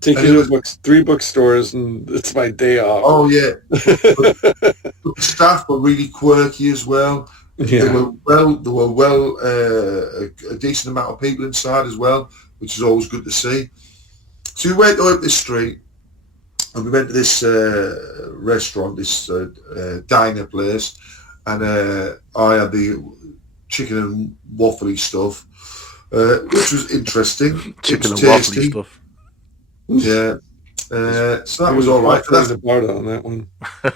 Take you to 3 bookstores and it's my day off. Oh, yeah. But the staff were really quirky as well. Yeah. There were a decent amount of people inside as well, which is always good to see. So we went up this street and we went to this restaurant, this diner place, and I had the chicken and waffly stuff, which was interesting. Chicken and waffly stuff. Yeah. So that was all right. That's about it on that one.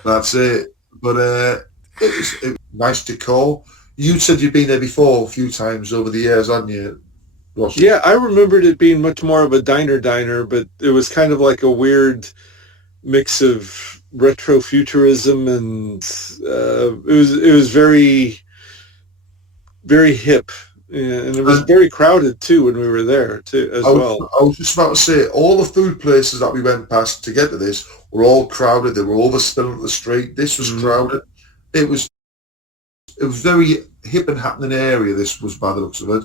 That's it. But it was nice decor. You said you'd been there before a few times over the years, hadn't you, Rossy? Yeah, I remembered it being much more of a diner, but it was kind of like a weird mix of retrofuturism and it was very, very hip. Yeah, and it was very crowded too when we were there too as well. I was just about to say, all the food places that we went past to get to this were all crowded. They were overspilling at the street. This was crowded. It was very hip and happening area. This was, by the looks of it.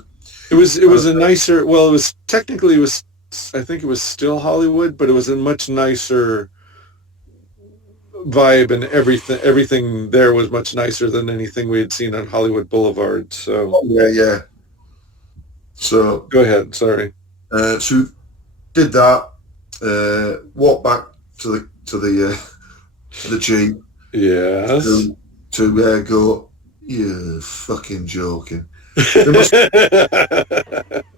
It was a nicer. Well, I think it was still Hollywood, but it was a much nicer vibe, and everything there was much nicer than anything we had seen on Hollywood Boulevard. So yeah. So go ahead. Sorry. So did that. Walked back to the Jeep. Yes. To go. You're fucking joking. There must be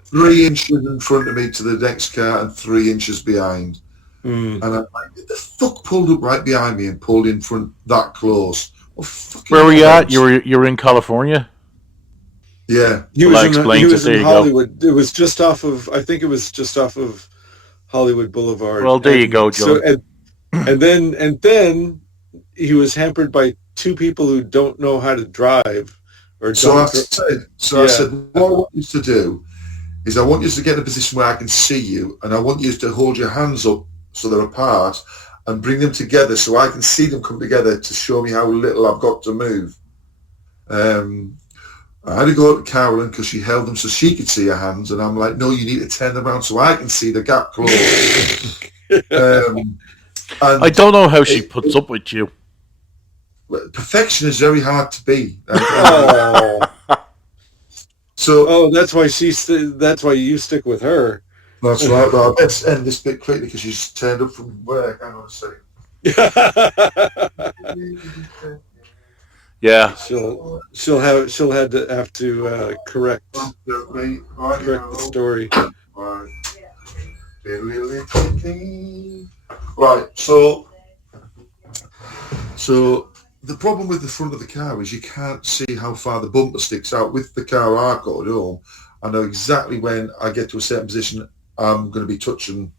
3 inches in front of me to the next car and 3 inches behind. And I'm like, the fuck pulled up right behind me and pulled in front that close? Where were you at? You were in California? Yeah. He was in Hollywood. It was just off of, I think it was just off of Hollywood Boulevard. Well, there you go, Joe. So, and then he was hampered by 2 people who don't know how to drive. I said, what I want you to do is I want you to get in a position where I can see you, and I want you to hold your hands up so they're apart and bring them together so I can see them come together to show me how little I've got to move. I had to go to Carolyn because she held them so she could see her hands, and I'm like, no, you need to turn them around so I can see the gap close. I don't know how she puts up with you. Perfection is very hard to be. That's why you stick with her. That's right. Well, let's end this bit quickly because she's turned up from work. Hang on a second. Yeah. She'll have to correct the story. Right. So the problem with the front of the car is you can't see how far the bumper sticks out. With the car I got at home, I know exactly when I get to a certain position, I'm going to be touching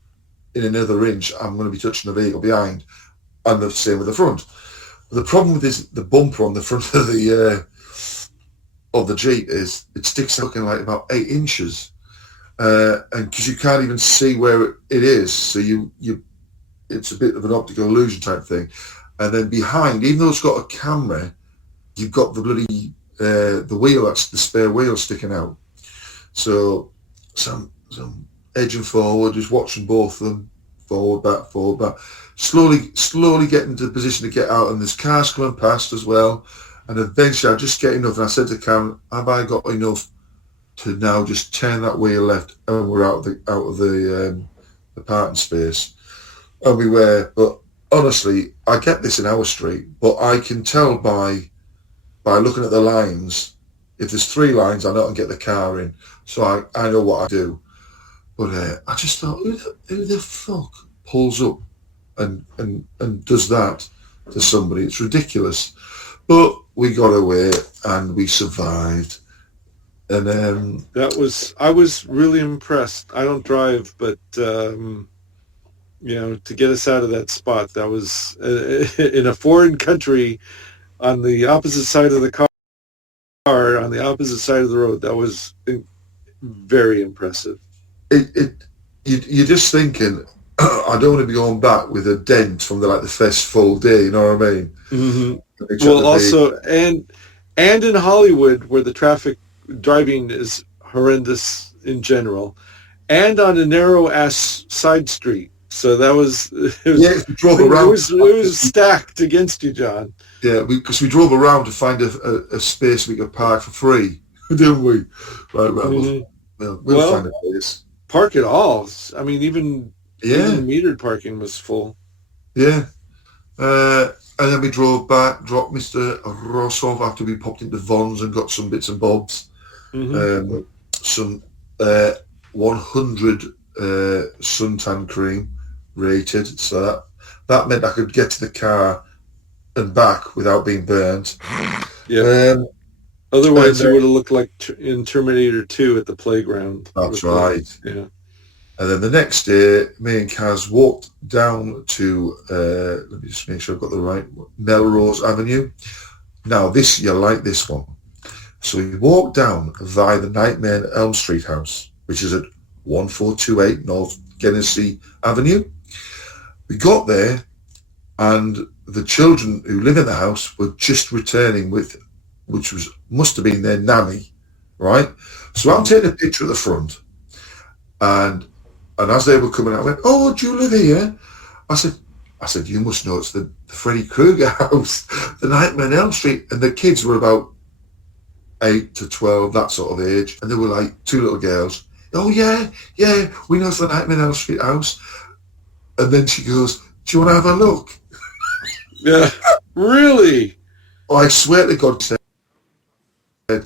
in another inch. I'm going to be touching the vehicle behind, and the same with the front. The problem with the bumper on the front of the Jeep is it sticks out looking like about 8 inches, and because you can't even see where it is, so it's a bit of an optical illusion type thing. And then behind, even though it's got a camera, you've got the bloody the wheel, that's the spare wheel sticking out. So some edging forward, just watching both of them, forward, back, slowly getting to the position to get out, and there's cars coming past as well. And eventually I just get enough, and I said to Karen, have I got enough to now just turn that wheel left, and we're out of the parking space. And we were, but honestly, I get this in our street, but I can tell by looking at the lines, if there's 3 lines, I know I can get the car in. So I know what I do. But I just thought, who the fuck pulls up and does that to somebody? It's ridiculous. But we got away and we survived. And I was really impressed. I don't drive, but to get us out of that spot, that was in a foreign country on the opposite side of the car, on the opposite side of the road. That was very impressive. you're just thinking, I don't want to be going back with a dent from the first full day. You know what I mean? Mm-hmm. Well, also, and in Hollywood, where the traffic driving is horrendous in general, and on a narrow ass side street. So that was, we drove around. It was stacked against you, John. Yeah, because we drove around to find a space we could park for free, didn't we? Right, we'll find a place. Park at all. I mean, even metered parking was full. Yeah. And then we drove back, dropped Mr. Ross off after we popped into Vaughn's and got some bits and bobs. Some 100 suntan cream rated. So that meant I could get to the car and back without being burnt. Yeah. Otherwise, you would have looked like in Terminator 2 at the playground. That's right. Yeah. And then the next day, me and Kaz walked down to, let me just make sure I've got the right one, Melrose Avenue. Now, you like this one. So we walked down via the Nightmare on Elm Street house, which is at 1428 North Genesee Avenue. We got there, and the children who live in the house were just returning must have been their nanny, right? So I'm taking a picture of the front, and as they were coming out, I went, "Oh, do you live here?" I said, "You must know it's the Freddy Krueger house, the Nightmare on Elm Street." And the kids were about 8 to 12, that sort of age, and they were like two little girls. "Oh yeah, we know it's the Nightmare on Elm Street house." And then she goes, "Do you want to have a look?" Yeah, really? Oh, I swear to God, said, "Do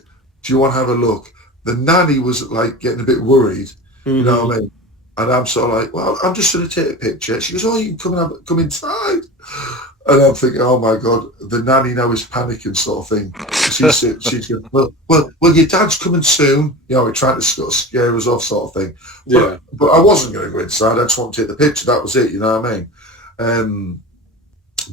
you want to have a look?" The nanny was like getting a bit worried, you know what I mean? And I'm sort of like, "Well, I'm just going to take a picture." She goes, "Oh, you can come inside." And I'm thinking, oh my God, the nanny now is panicking, sort of thing. She's going, well, your dad's coming soon. You know, we're trying to sort of scare us off, sort of thing. But I wasn't going to go inside. I just wanted to take the picture. That was it. You know what I mean?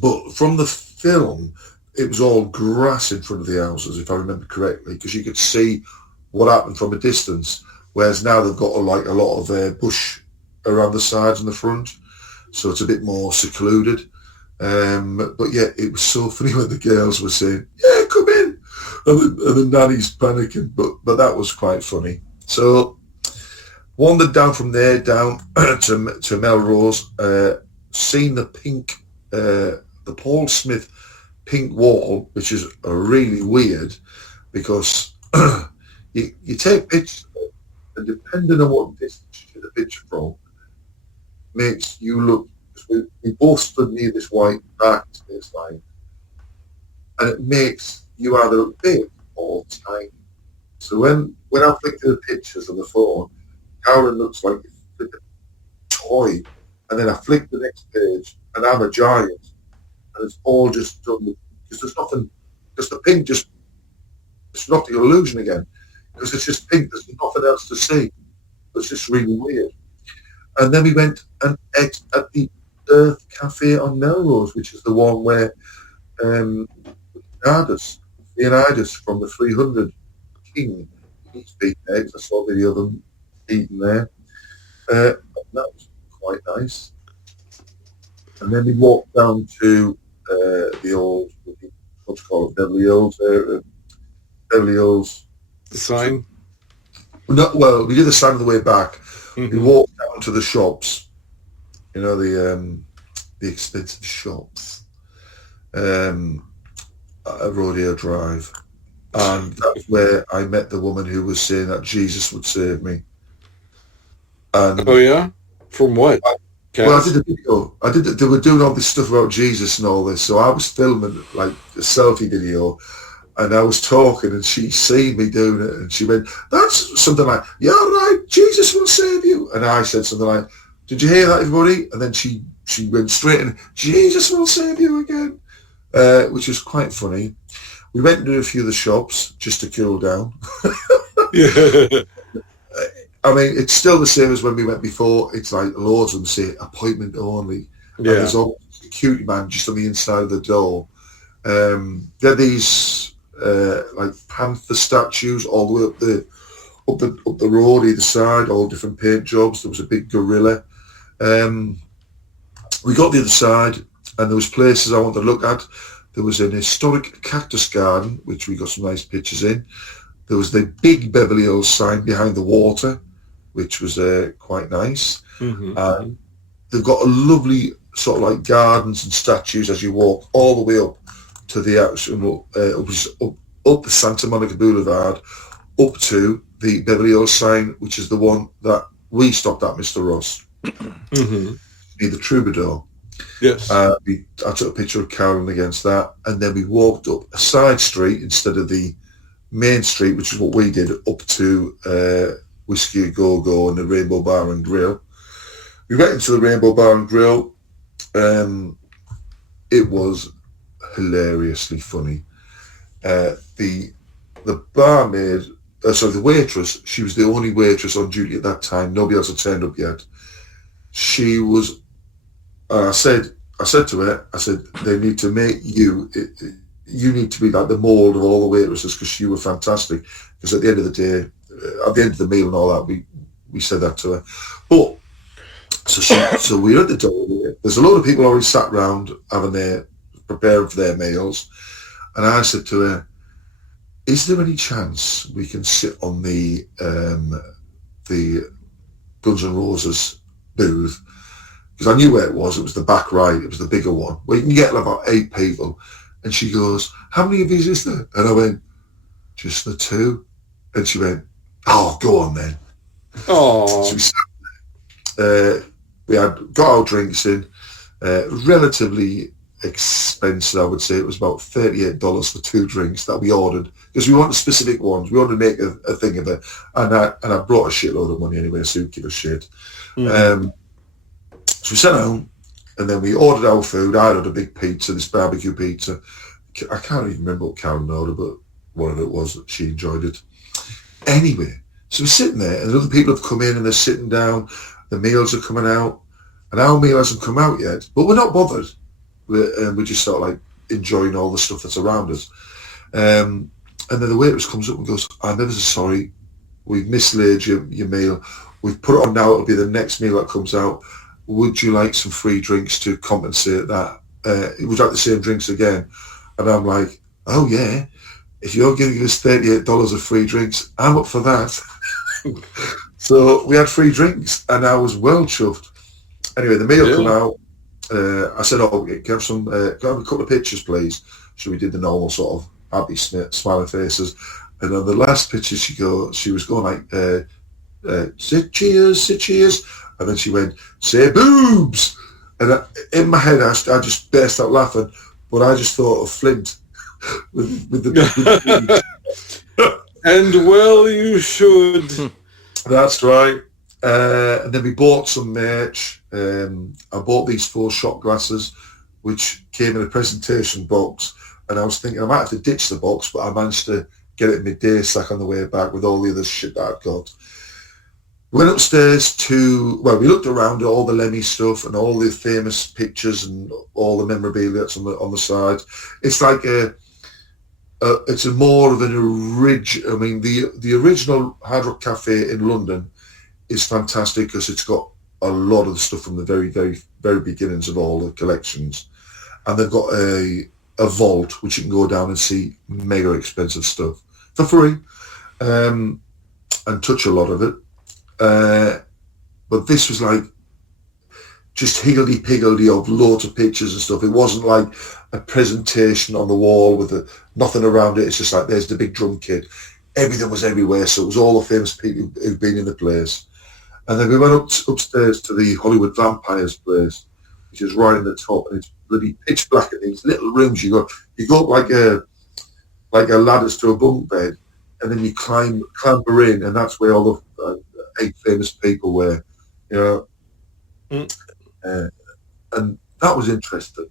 But from the film, it was all grass in front of the houses, if I remember correctly, because you could see what happened from a distance. Whereas now they've got a lot of bush around the sides and the front, so it's a bit more secluded. But yeah, it was so funny when the girls were saying, "Yeah, come in," and the nanny's panicking. But that was quite funny. So wandered down from there down to Melrose, seen the pink, the Paul Smith pink wall, which is really weird because you take pictures and depending on what distance you take the picture from, makes you look. We both stood near this white back space line, and it makes you either big or tiny. So when I flick the pictures on the phone, Karen looks like a toy, and then I flick the next page, and I'm a giant, and it's all just done because there's nothing, because the pink it's not the illusion again, because it's just pink. There's nothing else to see. It's just really weird. And then we went and ate at the Earth Cafe on Melrose, which is the one where Leonidas from the 300 King eats beef eggs. I saw a video of them eating there. And that was quite nice. And then we walked down to the old, what's it called, Beverly Hills. Beverly Hills. The sign? No, well, we did the sign on the way back. We walked down to the shops. You know, the expensive shops at Rodeo Drive. And that's where I met the woman who was saying that Jesus would save me. And oh, yeah? From what? Well, I did a video. They were doing all this stuff about Jesus and all this. So I was filming like a selfie video. And I was talking, and she seen me doing it, and she went, "That's something like, yeah, right, Jesus will save you." And I said something like, "Did you hear that, everybody?" And then she went straight in, "Jesus will save you again," which was quite funny. We went to a few of the shops just to cool down. Yeah. I mean, it's still the same as when we went before. It's like loads of them say appointment only. Yeah. And there's always a security man just on the inside of the door. There are these like panther statues all the way up the road either side, all different paint jobs. There was a big gorilla. We got the other side, and there was places I wanted to look at. There was an historic cactus garden, which we got some nice pictures in. There was the big Beverly Hills sign behind the water, which was quite nice. Mm-hmm. They've got a lovely sort of like gardens and statues as you walk all the way up to the actual, up the Santa Monica Boulevard, up to the Beverly Hills sign, which is the one that we stopped at, Mr. Ross, mm-hmm. near the Troubadour. Yes. I took a picture of Carolyn against that, and then we walked up a side street instead of the main street, which is what we did, up to Whiskey A Go Go and the Rainbow Bar and Grill. We went into the Rainbow Bar and Grill. It was hilariously funny. The barmaid, the waitress, she was the only waitress on duty at that time. Nobody else had turned up yet. She was, I said to her, they need to make you need to be like the mould of all the waitresses, because you were fantastic. Because at the end of the day, at the end of the meal and all that, we said that to her. But so we're at the door. There's a lot of people already sat around preparing for their meals, and I said to her, "Is there any chance we can sit on the Guns N' Roses booth?" Because I knew where it was. It was the back right. It was the bigger one, where you can get about 8 people. And she goes, "How many of these is there?" And I went, "Just the 2." And she went, "Oh, go on then." Oh. So we sat there. We had got our drinks in, relatively expensive, I would say. It was about $38 for 2 drinks that we ordered, because we wanted specific ones. We wanted to make a thing of it. And I brought a shitload of money anyway, so who give a shit. Mm-hmm. So we sat down, and then we ordered our food. I ordered a big pizza, this barbecue pizza. I can't even remember what Karen ordered, but whatever it was, she enjoyed it. Anyway, so we're sitting there, and other people have come in, and they're sitting down. The meals are coming out, and our meal hasn't come out yet, but we're not bothered. We're just sort of like enjoying all the stuff that's around us. And then the waitress comes up and goes, "I'm ever so sorry. We've mislaid your meal. We've put it on now. It'll be the next meal that comes out. Would you like some free drinks to compensate that? Would you like the same drinks again?" And I'm like, "Oh yeah, if you're giving us $38 of free drinks, I'm up for that." So we had free drinks, and I was well chuffed. Anyway, the meal came out. I said, "Oh, can I have a couple of pictures, please?" So we did the normal sort of happy smiling faces. And on the last picture, she was going like, "Say cheers, say cheers." And then she went, "Say boobs." And in my head, I just burst out laughing. But I just thought of Flint with the And well, you should. That's right. And then we bought some merch. I bought these 4 shot glasses, which came in a presentation box. And I was thinking I might have to ditch the box, but I managed to get it midday sack on the way back with all the other shit that I've got. We went upstairs we looked around at all the Lemmy stuff and all the famous pictures and all the memorabilia that's on the side. It's like it's a more of an original. I mean, the original Hard Rock Cafe in London is fantastic, because it's got a lot of the stuff from the very, very, very beginnings of all the collections, and they've got a vault which you can go down and see mega expensive stuff for free, and touch a lot of it. But this was like just higgledy-piggledy of loads of pictures and stuff. It wasn't like a presentation on the wall with nothing around it. It's just like, there's the big drum kit. Everything was everywhere, so it was all the famous people who'd been in the place. And then we went upstairs to the Hollywood Vampires place, which is right in the top, and it's bloody pitch black in these little rooms. You go up like a ladders to a bunk bed, and then you clamber in, and that's where all the 8 famous people were, you know. And that was interesting.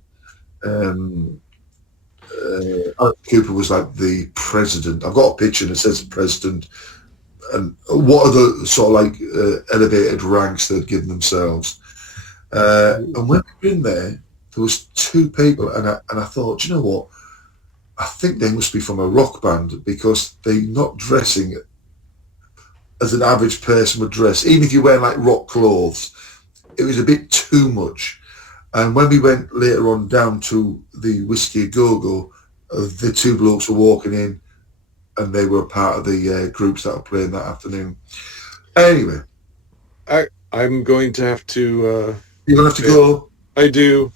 Cooper was like the president. I've got a picture and it says the president, and what are the sort of like elevated ranks they'd given themselves. And when we were in there was 2 people, and I thought, you know what? I think they must be from a rock band, because they're not dressing as an average person would dress. Even if you're wearing like rock clothes, it was a bit too much. And when we went later on down to the Whiskey A Go-Go, the two blokes were walking in, and they were part of the groups that were playing that afternoon. Anyway, I'm going to have to. You're gonna have to go. I do.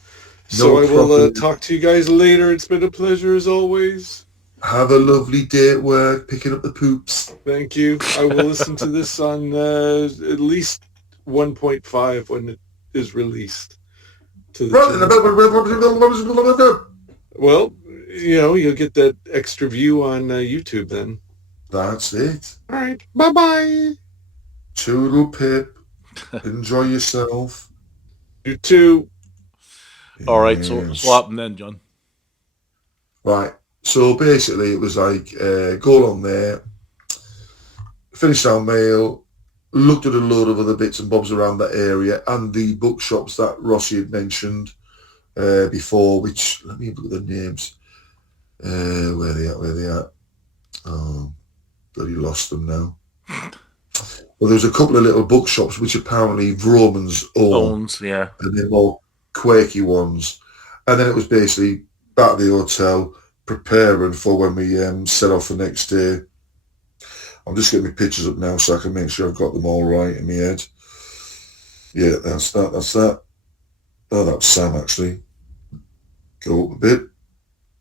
So No I will problem. talk to you guys later. It's been a pleasure as always. Have a lovely day at work, picking up the poops. Thank you. I will listen to this on at least 1.5 when it is released. To the well, you know, you'll get that extra view on YouTube then. That's it. All right. Bye-bye. Toodle pip. Enjoy yourself. You too. All right, so what happened then, John? Right. So basically, it was like go along there, finished our meal, looked at a load of other bits and bobs around that area, and the bookshops that Rossy had mentioned before. Which let me look at the names. Where they at? Oh, bloody lost them now. Well, there's a couple of little bookshops which apparently Romans owns, yeah, and they're more quirky ones. And then it was basically back at the hotel, preparing for when we set off the next day. I'm just getting my pictures up now so I can make sure I've got them all right in my head. Yeah, that's that. Oh, that's Sam, actually. Go up a bit.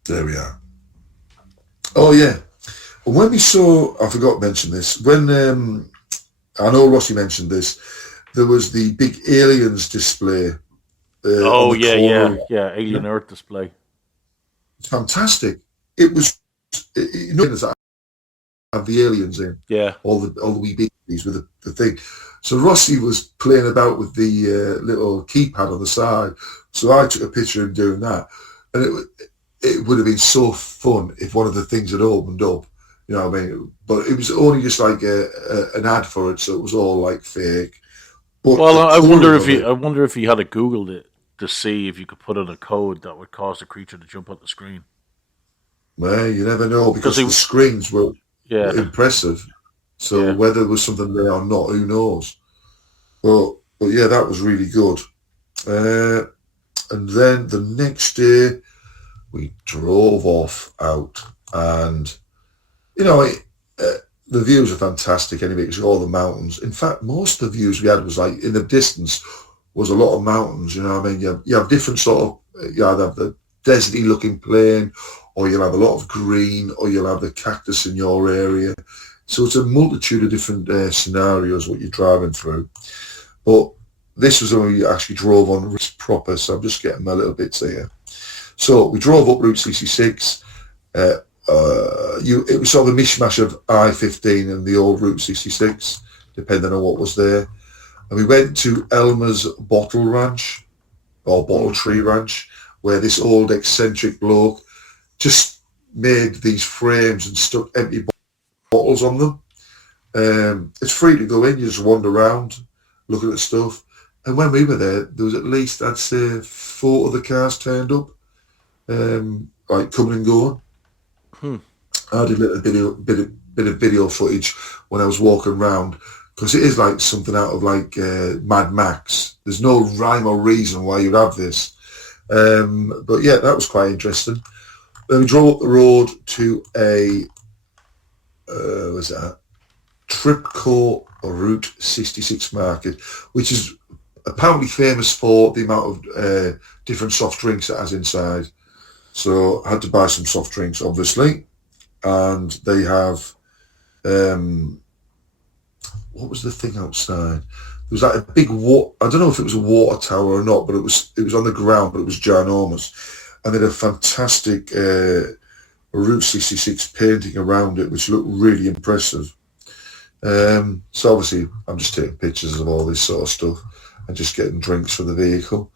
There we are. Oh, yeah. When we saw, I forgot to mention this, when, I know Rossy mentioned this, there was the big aliens display. Alien Earth display. It's fantastic. It was, you know, that have the aliens in. Yeah. All the wee biggies with the thing. So Rossy was playing about with the little keypad on the side. So I took a picture of him doing that. And it would have been so fun if one of the things had opened up. You know what I mean? But it was only just like an ad for it, so it was all like fake. But well, I wonder if he had it Googled it to see if you could put in a code that would cause the creature to jump on the screen. Well, you never know because the screens were impressive. So whether there was something there or not, who knows? But yeah, that was really good. And then the next day, we drove off out, and you know, the views are fantastic anyway, because all the mountains. In fact, most of the views we had was like in the distance was a lot of mountains, you know what I mean? You have different sort of, you either have the deserty looking plain, or you'll have a lot of green, or you'll have the cactus in your area. So it's a multitude of different scenarios what you're driving through. But this was when we actually drove on routes proper, so I'm just getting my little bits here. So we drove up Route 66. It was sort of a mishmash of I-15 and the old Route 66, depending on what was there. And we went to Elmer's Bottle Ranch, or Bottle Tree Ranch, where this old eccentric bloke just made these frames and stuck empty bottles on them. It's free to go in, you just wander around, look at the stuff. And when we were there was at least, I'd say, 4 other cars turned up, like coming and going. I did a little bit of video footage when I was walking around, because it is like something out of like Mad Max. There's no rhyme or reason why you'd have this. But yeah, that was quite interesting. Then we drove up the road to a Tripco Route 66 market, which is apparently famous for the amount of different soft drinks it has inside. So I had to buy some soft drinks, obviously. And they have, what was the thing outside? There was like a big I don't know if it was a water tower or not, but it was on the ground, but it was ginormous. And they had a fantastic Route 66 painting around it, which looked really impressive. So obviously I'm just taking pictures of all this sort of stuff and just getting drinks for the vehicle.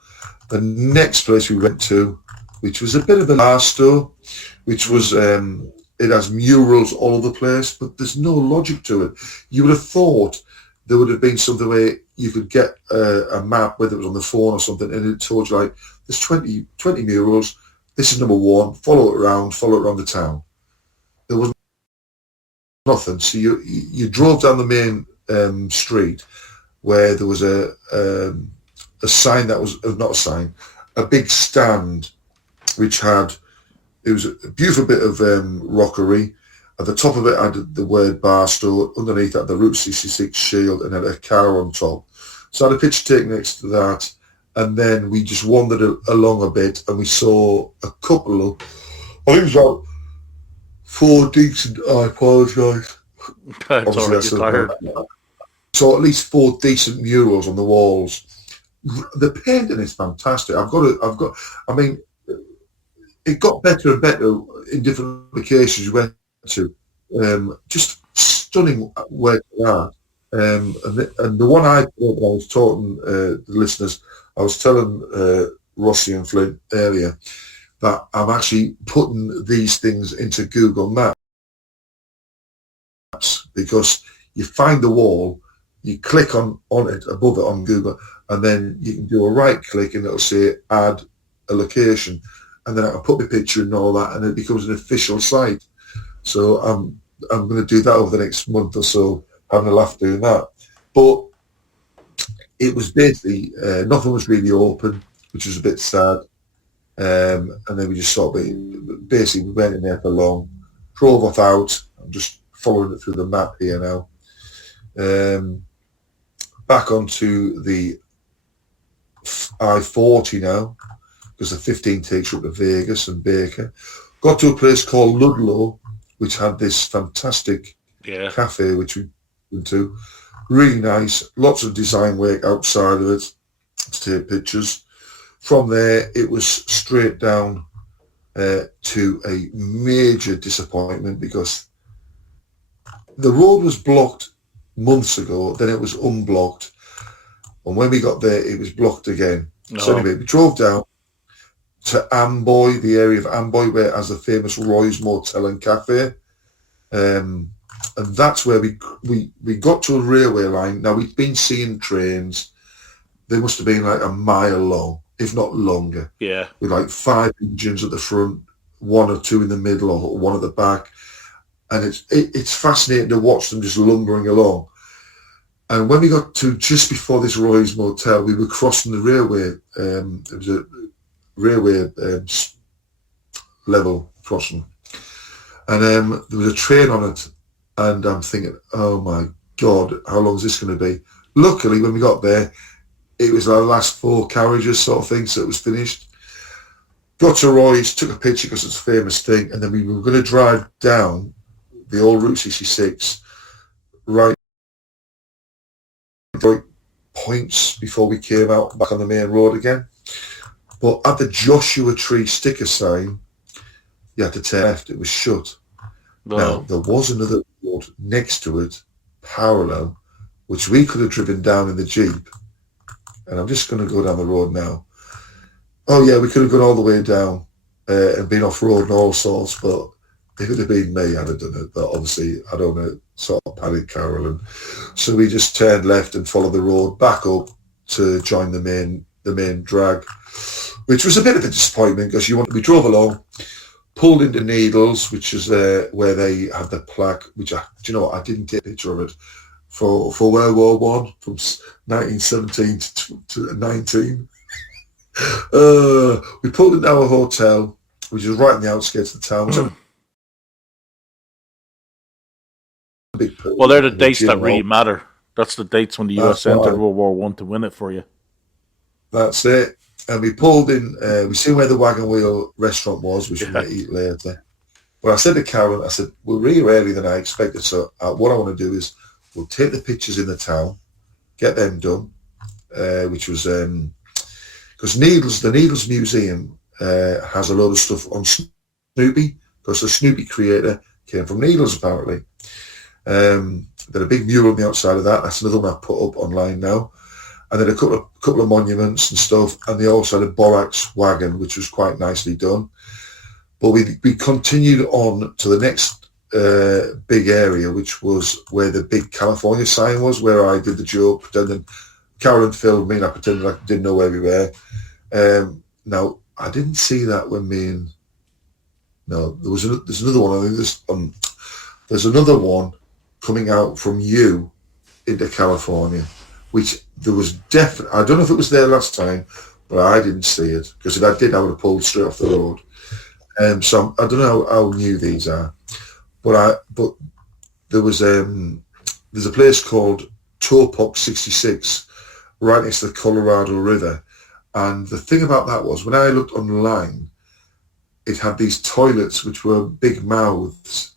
The next place we went to, which was a bit of a bar store, which was, it has murals all over the place, but there's no logic to it. You would have thought there would have been something where you could get a map, whether it was on the phone or something, and it told you like, there's 20 murals, this is number 1, follow it around the town. There was nothing. So you drove down the main street where there was a sign that was not a sign, a big stand which had, it was a beautiful bit of rockery. At the top of it had the word bar store, underneath that the Route 66 shield, and had a car on top. So I had a picture taken next to that, and then we just wandered along a bit, and we saw a couple of, I think it was about 4 decent, I apologise. It's all right, you're tired. So at least 4 decent murals on the walls. The painting is fantastic. I mean, it got better and better in different locations you went to. Just stunning work of art. And the one I was talking the listeners, I was telling Rossy and Flint earlier that I'm actually putting these things into Google Maps, because you find the wall, you click on it above it on Google, and then you can do a right click and it'll say add a location, and then I can put my picture and all that, and it becomes an official site. So I'm going to do that over the next month or so, having a laugh doing that. But it was basically nothing was really open, which was a bit sad. And then we just sort of basically we went in there for long, drove off out. I'm just following it through the map here now. Back onto the I-40 now, because the 15 takes you up to Vegas and Baker. Got to a place called Ludlow, which had this fantastic cafe, which we went to. Really nice, lots of design work outside of it to take pictures. From there, it was straight down to a major disappointment, because the road was blocked months ago, then it was unblocked, and when we got there, it was blocked again. No. So anyway, we drove down to Amboy, the area of Amboy, where it has the famous Roy's Motel and Cafe. And that's where we got to a railway line. Now, we'd been seeing trains. They must have been like a mile long, if not longer. Yeah. With like 5 engines at the front, 1 or 2 in the middle, or 1 at the back. And it's fascinating to watch them just lumbering along. And when we got to just before this Roy's Motel, we were crossing the railway. It was a railway level crossing. And there was a train on it. And I'm thinking, oh my God, how long is this going to be? Luckily, when we got there, it was our last 4 carriages sort of thing, so it was finished. Got to Roy's, took a picture because it's a famous thing, and then we were going to drive down the old Route 66 right points before we came out back on the main road again. But at the Joshua Tree sticker sign, you had to turn left. It was shut. No. Now, there was another road next to it, parallel, which we could have driven down in the Jeep. And I'm just going to go down the road now. Oh, yeah, we could have gone all the way down and been off-road and all sorts, but if it had been me, I'd have done it. But obviously, I don't want to sort of panic Carolyn. So we just turned left and followed the road back up to join the main drag, which was a bit of a disappointment, because we drove along, pulled into Needles, which is where they had the plaque, which do you know what, I didn't take a picture of it, for World War One from 1917 to 19. We pulled into our hotel, which is right in the outskirts of the town. Well, they're the dates that really matter. That's the dates when the US entered World War One to win it for you. That's it. And we pulled in, we seen where the Wagon Wheel restaurant was, which we might eat later. But I said to Karen, I said, we're really early than I expected, so what I want to do is we'll take the pictures in the town, get them done, which was, because the Needles Museum has a lot of stuff on Snoopy, because the Snoopy creator came from Needles, apparently. There's a big mural on the outside of that. That's another one I put up online now. And then a couple of monuments and stuff. And they also had a borax wagon, which was quite nicely done. But we continued on to the next big area, which was where the big California sign was, where I did the joke, pretending Karen filmed me and I pretended I didn't know where we were. Now, I didn't see that when there's another one. I think there's another one coming out from you into California, which there was definitely, I don't know if it was there last time, but I didn't see it, because if I did, I would have pulled straight off the road. So I don't know how new these are, but there was there's a place called Topop 66 right next to the Colorado River, and the thing about that was when I looked online, it had these toilets which were big mouths,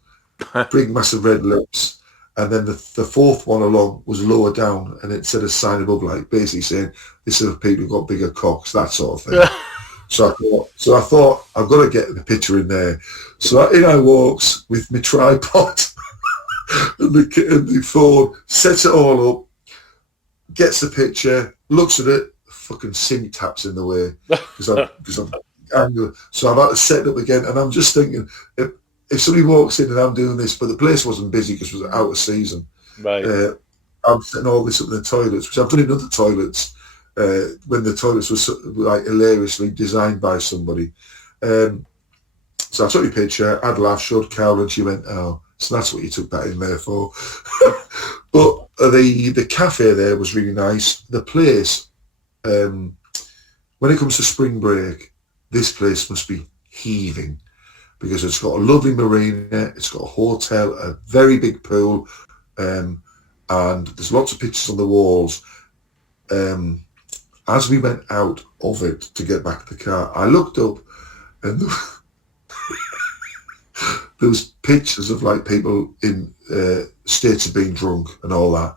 big massive red lips. And then the fourth one along was lower down, and it said a sign above, like basically saying, "This is for people who've got bigger cocks," that sort of thing. So I thought I've got to get the picture in there. So in I walks with my tripod and the phone, sets it all up, gets the picture, looks at it, fucking sink taps in the way because I'm angry. So I've had to set it up again, and I'm just thinking, if somebody walks in and I'm doing this, but the place wasn't busy because it was out of season. Right. I'm setting all this up in the toilets, which I've done in other toilets when the toilets were like hilariously designed by somebody. So I took your picture, had a laugh, showed Carol, and she went, "Oh, so that's what you took that in there for." But the cafe there was really nice. The place, when it comes to spring break, this place must be heaving, because it's got a lovely marina, it's got a hotel, a very big pool, and there's lots of pictures on the walls. As we went out of it to get back to the car, I looked up and there was pictures of like people in states of being drunk and all that.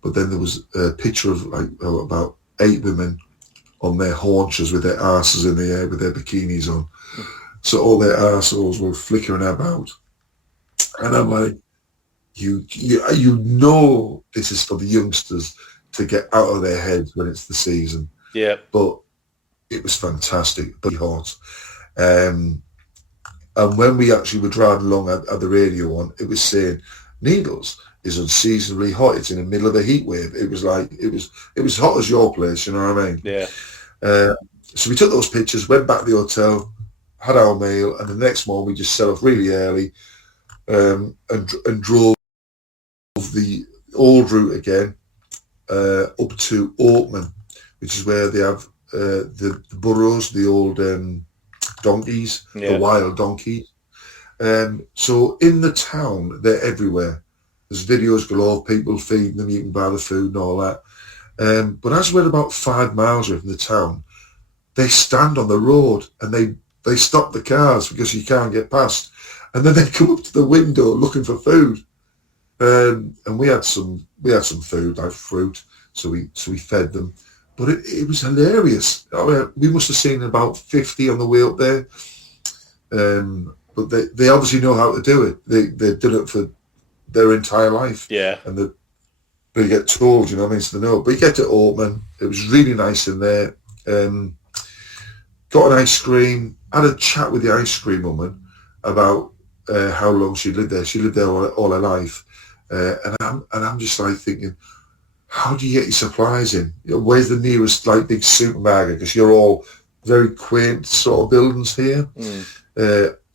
But then there was a picture of like about 8 women on their haunches with their arses in the air with their bikinis on. So all their arseholes were flickering about. And I'm like, you know this is for the youngsters to get out of their heads when it's the season. Yeah. But it was fantastic, but hot. And when we actually were driving along at the radio on, it was saying Needles is unseasonably hot. It's in the middle of a heat wave. It was like it was hot as your place, you know what I mean? Yeah. So we took those pictures, went back to the hotel, had our meal, and the next morning we just set off really early and drove the old route again up to Oakman, which is where they have the burros, the old donkeys, the wild donkeys. So in the town, they're everywhere. There's videos galore of people feeding them, you can buy the food and all that. But as we're about 5 miles away from the town, they stand on the road and they stop the cars because you can't get past. And then they come up to the window looking for food. And we had some food, like fruit, so we fed them. But it was hilarious. I mean, we must have seen about 50 on the way up there. But they obviously know how to do it. They've done it for their entire life. Yeah. And they get told, you know what I mean, so they know. But you get to Altman, it was really nice in there. Got an ice cream, had a chat with the ice cream woman about how long she lived there. She lived there all her life. And I'm just like thinking, how do you get your supplies in? You know, where's the nearest like big supermarket? Because you're all very quaint sort of buildings here.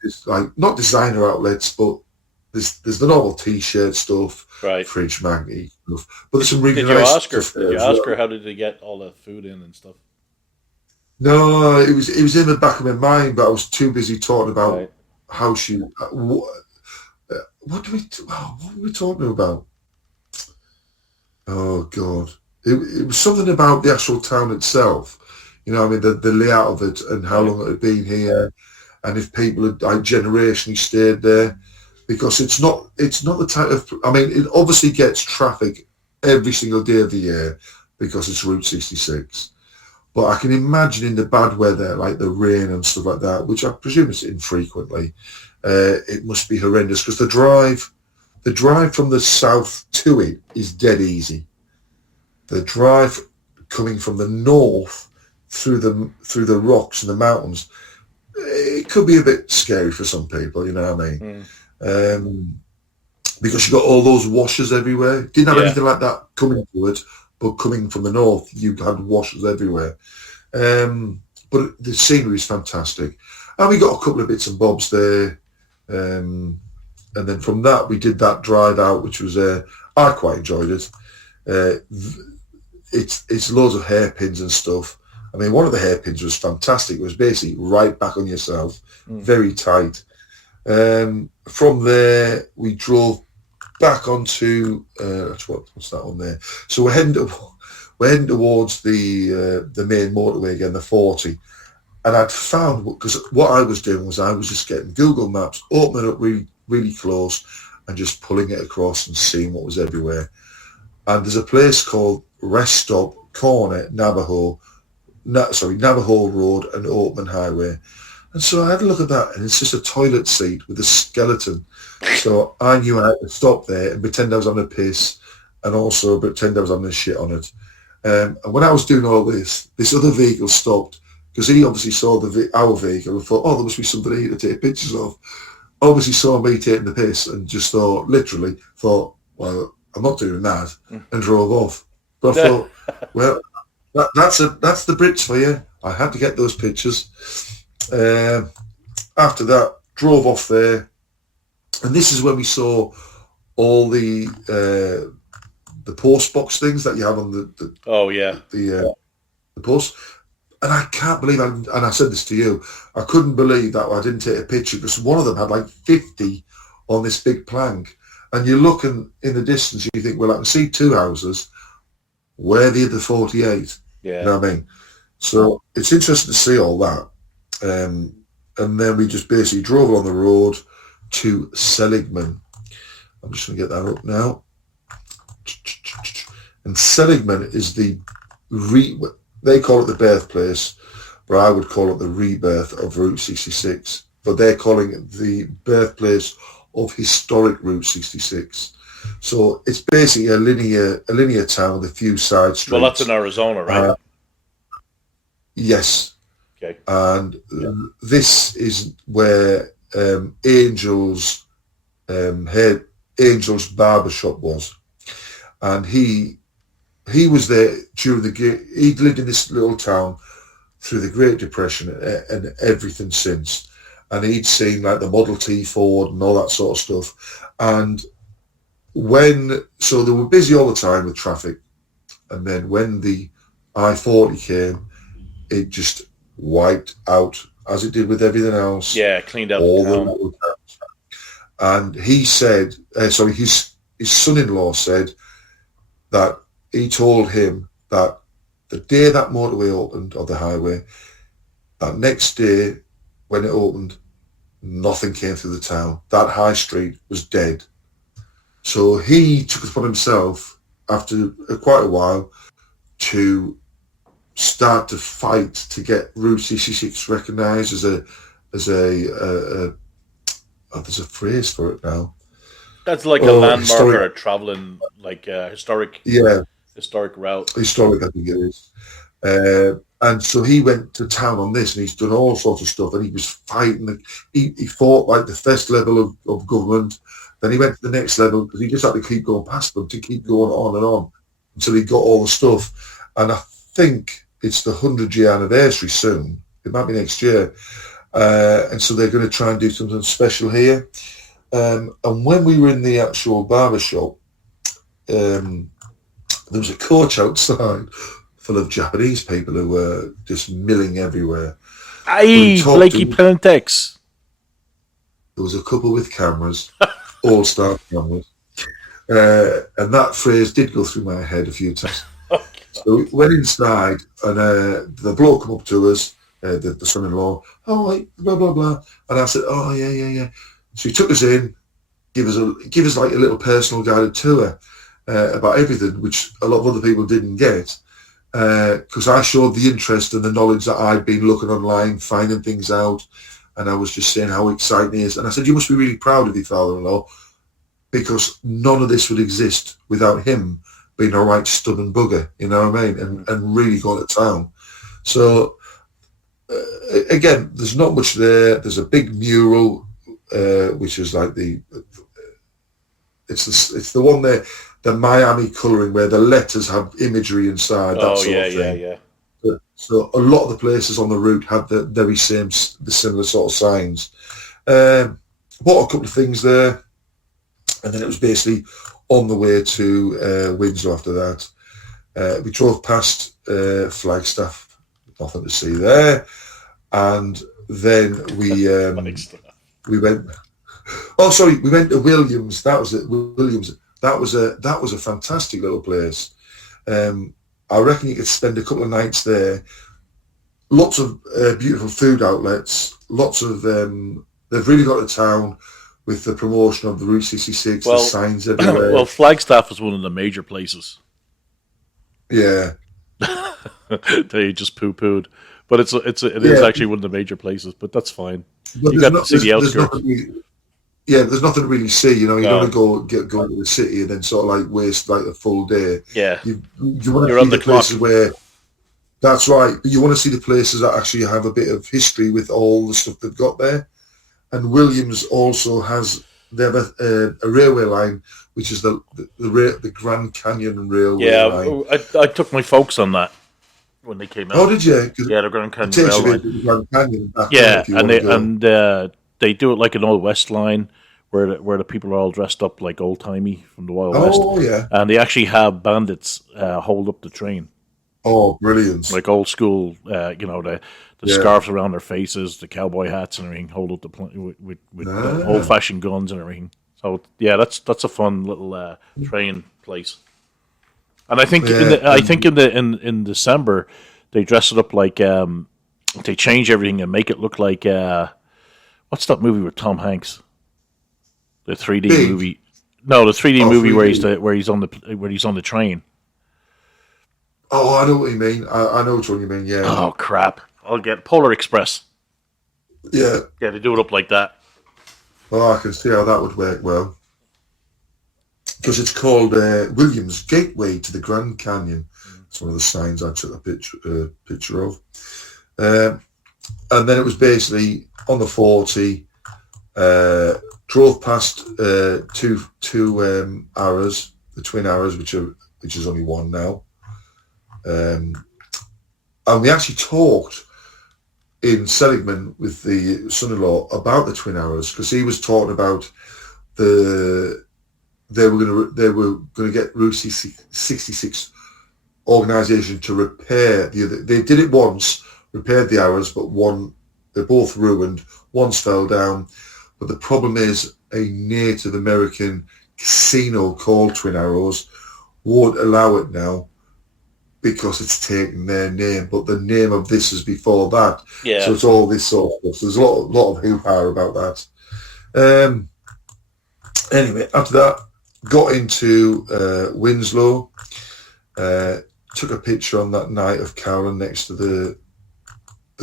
It's like not designer outlets, but there's the normal T-shirt stuff, right? Fridge magnet stuff. But there's some really Did nice you ask her well. how did they get all the food in and stuff? No, it was in the back of my mind, but I was too busy talking about how she. What were we talking about? Oh God, it was something about the actual town itself. You know, I mean, the layout of it and how long it had been here, and if people had like generationally stayed there, because it's not the type of. I mean, it obviously gets traffic every single day of the year because it's Route 66. But I can imagine in the bad weather, like the rain and stuff like that, which I presume is infrequently, it must be horrendous because the drive from the south to it is dead easy. The drive coming from the north through the rocks and the mountains, it could be a bit scary for some people, you know what I mean? Because you got all those washers everywhere. Didn't have anything like that coming to it. But coming from the north, you had washers everywhere. But the scenery is fantastic. And we got a couple of bits and bobs there. And then from that, we did that drive out, which was, I quite enjoyed it. it's loads of hairpins and stuff. I mean, one of the hairpins was fantastic. It was basically right back on yourself, very tight. From there, we drove back onto what's that on there? So we're heading towards the main motorway again, the 40. And I'd found, because what I was doing was I was just getting Google Maps, opening up really, really close, and just pulling it across and seeing what was everywhere. And there's a place called Rest Stop Corner, Navajo Road and Oatman Highway. And so I had a look at that, and it's just a toilet seat with a skeleton. So I knew I had to stop there and pretend I was on a piss, and also pretend I was on a shit on it. And when I was doing all this other vehicle stopped, because he obviously saw our vehicle and thought, oh, there must be somebody here to take pictures of. Obviously saw me taking the piss and just literally thought, well, I'm not doing that, and drove off. But I thought, well, that's the Brits for you. I had to get those pictures. After that, drove off there, and this is when we saw all the post box things that you have on the post. And I can't believe, and I said this to you, I couldn't believe that I didn't take a picture, because one of them had like 50 on this big plank. And you're looking in the distance, you think, well, I can see two houses. Where are the other 48? Yeah. You know what I mean? So it's interesting to see all that. And then we just basically drove on the road to Seligman. I'm just going to get that up now. And Seligman is they call it the birthplace, but I would call it the rebirth of Route 66. But they're calling it the birthplace of historic Route 66. So it's basically a linear town with a few side streets. Well, that's in Arizona, right? Yes. Okay. And this is where Angel's barbershop was, and he was there during he'd lived in this little town through the Great Depression and everything since, and he'd seen like the Model T Ford and all that sort of stuff. And so they were busy all the time with traffic, and then when the I-40 came, it just wiped out, as it did with everything else. Yeah, cleaned out all the town. little towns. And he said, his son-in-law said that he told him that the day that motorway opened, or the highway, that next day when it opened, nothing came through the town. That high street was dead. So he took it upon himself, after quite a while, to start to fight to get Route 66 recognised as a there's a phrase for it now. That's like a landmark or a travelling, like a historic. Yeah. Historic route. Historic, I think it is. And so he went to town on this, and he's done all sorts of stuff, and he was fighting. He fought like the first level of government. Then he went to the next level, because he just had to keep going past them, to keep going on and on until he got all the stuff. And I think it's the 100-year anniversary soon. It might be next year. And so they're going to try and do something special here. And when we were in the actual barbershop, there was a coach outside full of Japanese people who were just milling everywhere. Aye, Blakey Pentex. There was a couple with cameras, all-star cameras. And that phrase did go through my head a few times. So we went inside, and the bloke come up to us, the son-in-law, like, blah, blah, blah. And I said, oh, yeah. So he took us in, give us like a little personal guided tour about everything, which a lot of other people didn't get, because I showed the interest and the knowledge that I'd been looking online, finding things out, and I was just saying how exciting he is. And I said, you must be really proud of your father-in-law, because none of this would exist without him being a right stubborn bugger, you know what I mean, and really going to town. So, again, there's not much there. There's a big mural, which is like it's the one there, the Miami colouring, where the letters have imagery inside, that sort of thing. Yeah. So a lot of the places on the route have the similar sort of signs. Bought a couple of things there, and then it was basically on the way to Windsor after that. We drove past Flagstaff, nothing to see there, and then we went. Oh, sorry, we went to Williams. That was it. Williams. That was a fantastic little place. I reckon you could spend a couple of nights there. Lots of beautiful food outlets. Lots of they've really got a town with the promotion of the Route 66. The signs everywhere. Well, Flagstaff is one of the major places. Yeah. They just poo-pooed, but it is actually one of the major places. But that's fine. But you got to see the outskirts. There's nothing to really see. You don't want to go to the city and then sort of like waste like a full day. Yeah, you want to see the places where. That's right, but you want to see the places that actually have a bit of history with all the stuff they've got there. And Williams also has a railway line, which is the Grand Canyon Railway line. I took my folks on that when they came out. Oh, did you? Yeah, the Grand Canyon Railway. The Grand Canyon they do it like an Old West line, where the people are all dressed up like old timey from the Wild West. Oh yeah, and they actually have bandits hold up the train. Oh, brilliant! Like old school, the scarves around their faces, the cowboy hats and everything, hold up the with old fashioned guns and everything. So yeah, that's a fun little train place. And I think in December they dress it up like they change everything and make it look like what's that movie with Tom Hanks? The 3D movie. No, the 3D movie 3D. where he's on the train. Oh, I know what you mean. I know which one you mean, yeah. Oh, crap. I'll get Polar Express. Yeah. Yeah, they do it up like that. Oh, I can see how that would work well. Because it's called Williams Gateway to the Grand Canyon. It's one of the signs I took a picture of. And then it was basically on the 40, drove past two arrows, the twin arrows, which is only one now. And we actually talked in Seligman with the son-in-law about the twin arrows, because he was talking about they were going to get Route 66 organisation to repair the other. They did it once, repaired the arrows, but they're both ruined. One's fell down, but the problem is a Native American casino called Twin Arrows won't allow it now, because it's taken their name, but the name of this is before that. Yeah. So it's all this sort of stuff. There's a lot of hoo-ha about that. Anyway, after that, got into Winslow, took a picture on that night of Carolyn next to the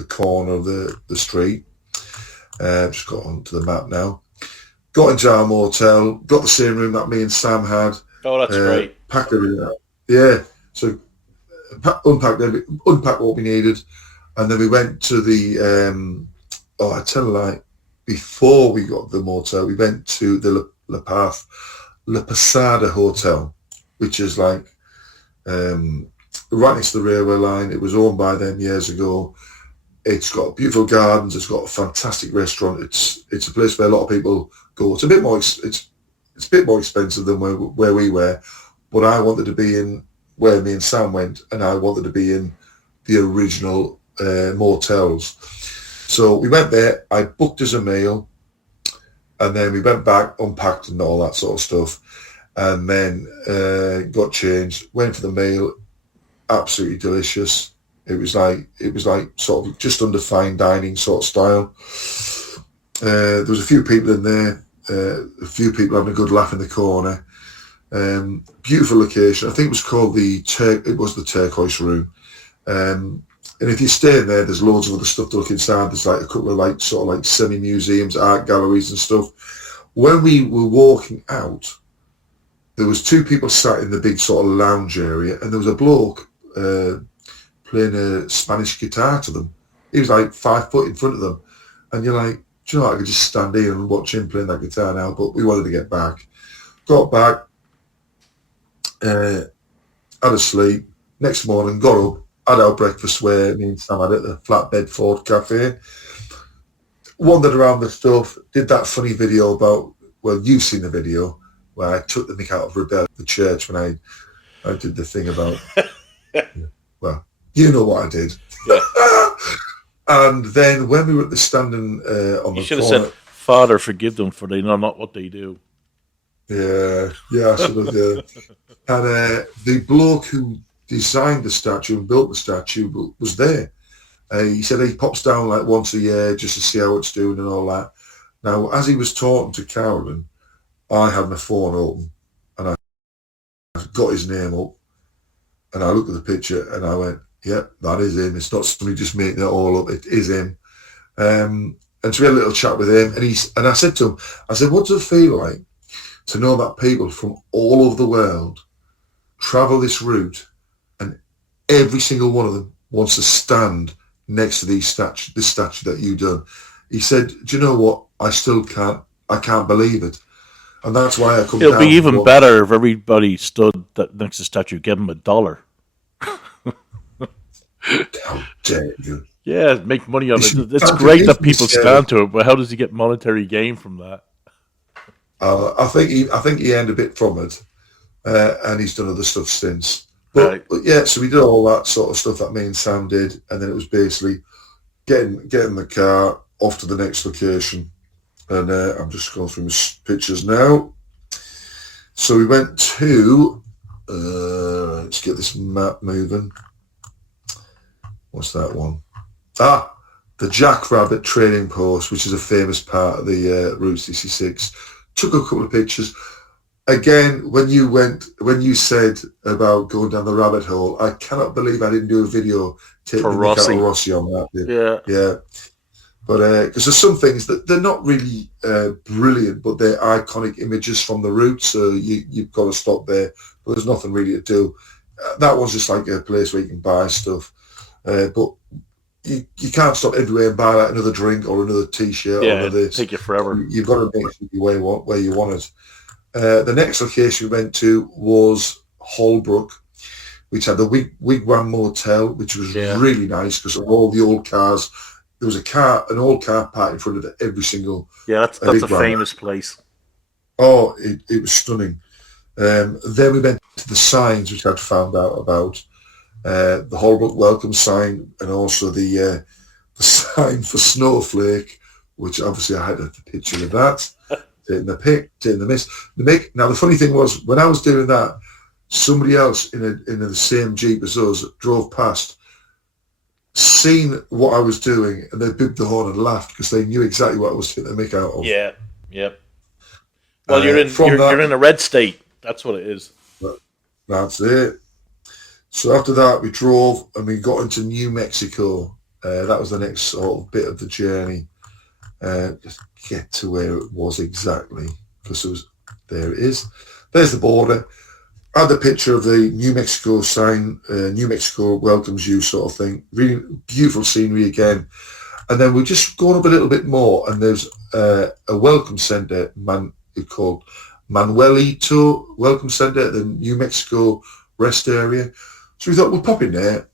corner of the street. Just got onto the map now. Got into our motel, got the same room that me and Sam had. Oh, that's great. Packed everything up. Yeah, so unpacked what we needed, and then we went to the I tell a lie, before we got the motel we went to the La Posada Hotel, which is like right next to the railway line. It was owned by them years ago. It's got beautiful gardens, it's got a fantastic restaurant. It's a place where a lot of people go. It's a bit more expensive than where we were, but I wanted to be in where me and Sam went, and I wanted to be in the original motels. So we went there, I booked us a meal, and then we went back, unpacked and all that sort of stuff, and then got changed, went for the meal, absolutely delicious. It was like sort of just under fine dining sort of style. There was a few people in there, a few people having a good laugh in the corner. Beautiful location. I think it was called the Turquoise Room. And if you stay in there, there's loads of other stuff to look inside. There's like a couple of like sort of like semi-museums, art galleries and stuff. When we were walking out, there was two people sat in the big sort of lounge area, and there was a bloke playing a Spanish guitar to them. He was like 5 foot in front of them, and you're like, do you know what? I could just stand here and watch him playing that guitar now. But we wanted to get back. Got back, had a sleep. Next morning, got up, had our breakfast where me and Sam had at the Flatbed Ford Cafe. Wandered around the stuff, did that funny video about, well, you've seen the video, where I took the mick out of Rebel, the church, when I did the thing about, well, you know what I did. Yeah. And then when we were at the standing on You the should have corner, said, "Father, forgive them, for they know not what they do." yeah, I should have. And the bloke who designed the statue and built the statue was there. He said he pops down like once a year just to see how it's doing and all that. Now, as he was talking to Carolyn, I had my phone open and I got his name up and I looked at the picture and I went, "Yep, that is him. It's not somebody just making it all up. It is him." And so we had a little chat with him, and I said to him, I said, "What does it feel like to know that people from all over the world travel this route and every single one of them wants to stand next to this statue that you've done?" He said, "Do you know what? I can't believe it." And that's why I come down. It'll be even better if everybody stood next to the statue, give him $1. How dare you? Yeah, make money on it. It's great that people stand to it, but how does he get monetary gain from that? I think he earned a bit from it, and he's done other stuff since. But yeah, so we did all that sort of stuff that me and Sam did, and then it was basically getting the car off to the next location. And I'm just going through my pictures now. So we went to, let's get this map moving. What's that one? The Jackrabbit Training Post, which is a famous part of the Route 66. Took a couple of pictures. Again, when you said about going down the rabbit hole, I cannot believe I didn't do a video taking Rossy on that. Yeah. But because there's some things that they're not really brilliant, but they're iconic images from the route, so you've got to stop there. But there's nothing really to do. That one's just like a place where you can buy stuff. But you can't stop everywhere and buy like another drink or another T-shirt or another this. Take you forever. You've got to make sure you where you want it. The next location we went to was Holbrook, which had the Wigwam Motel, which was really nice because of all the old cars. There was an old car parked in front of every single. Yeah, that's a famous place. Oh, it was stunning. Then we went to the signs, which I'd found out about. The Holbrook welcome sign, and also the sign for Snowflake, which obviously I had a picture of that. Taking the mick. Now the funny thing was, when I was doing that, somebody else in the same Jeep as us drove past, seen what I was doing, and they bibbed the horn and laughed because they knew exactly what I was hitting the mick out of. Yeah, yep. Well, you're in a red state. That's what it is. That's it. So after that, we drove and we got into New Mexico. That was the next sort of bit of the journey. Just get to where it was exactly, because there it is. There's the border. I had the picture of the New Mexico sign, New Mexico welcomes you sort of thing. Really beautiful scenery again. And then we're just going up a little bit more, and there's a welcome center called Manuelito Welcome Center, the New Mexico rest area. So we thought we'll pop in there,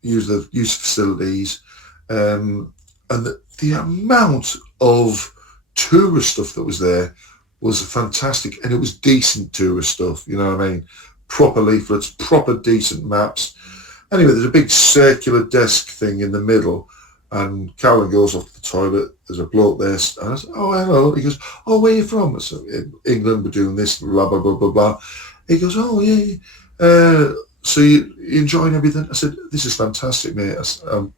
use the facilities, and the amount of tourist stuff that was there was fantastic, and it was decent tourist stuff, you know what I mean? Proper leaflets, proper decent maps. Anyway, there's a big circular desk thing in the middle, and Carolyn goes off to the toilet. There's a bloke there, and I said, "Oh, hello." He goes, "Oh, where are you from?" So England, we're doing this, blah, blah, blah, blah, blah. He goes, "Oh, yeah. So you enjoying everything?" I said, "This is fantastic, mate." I'm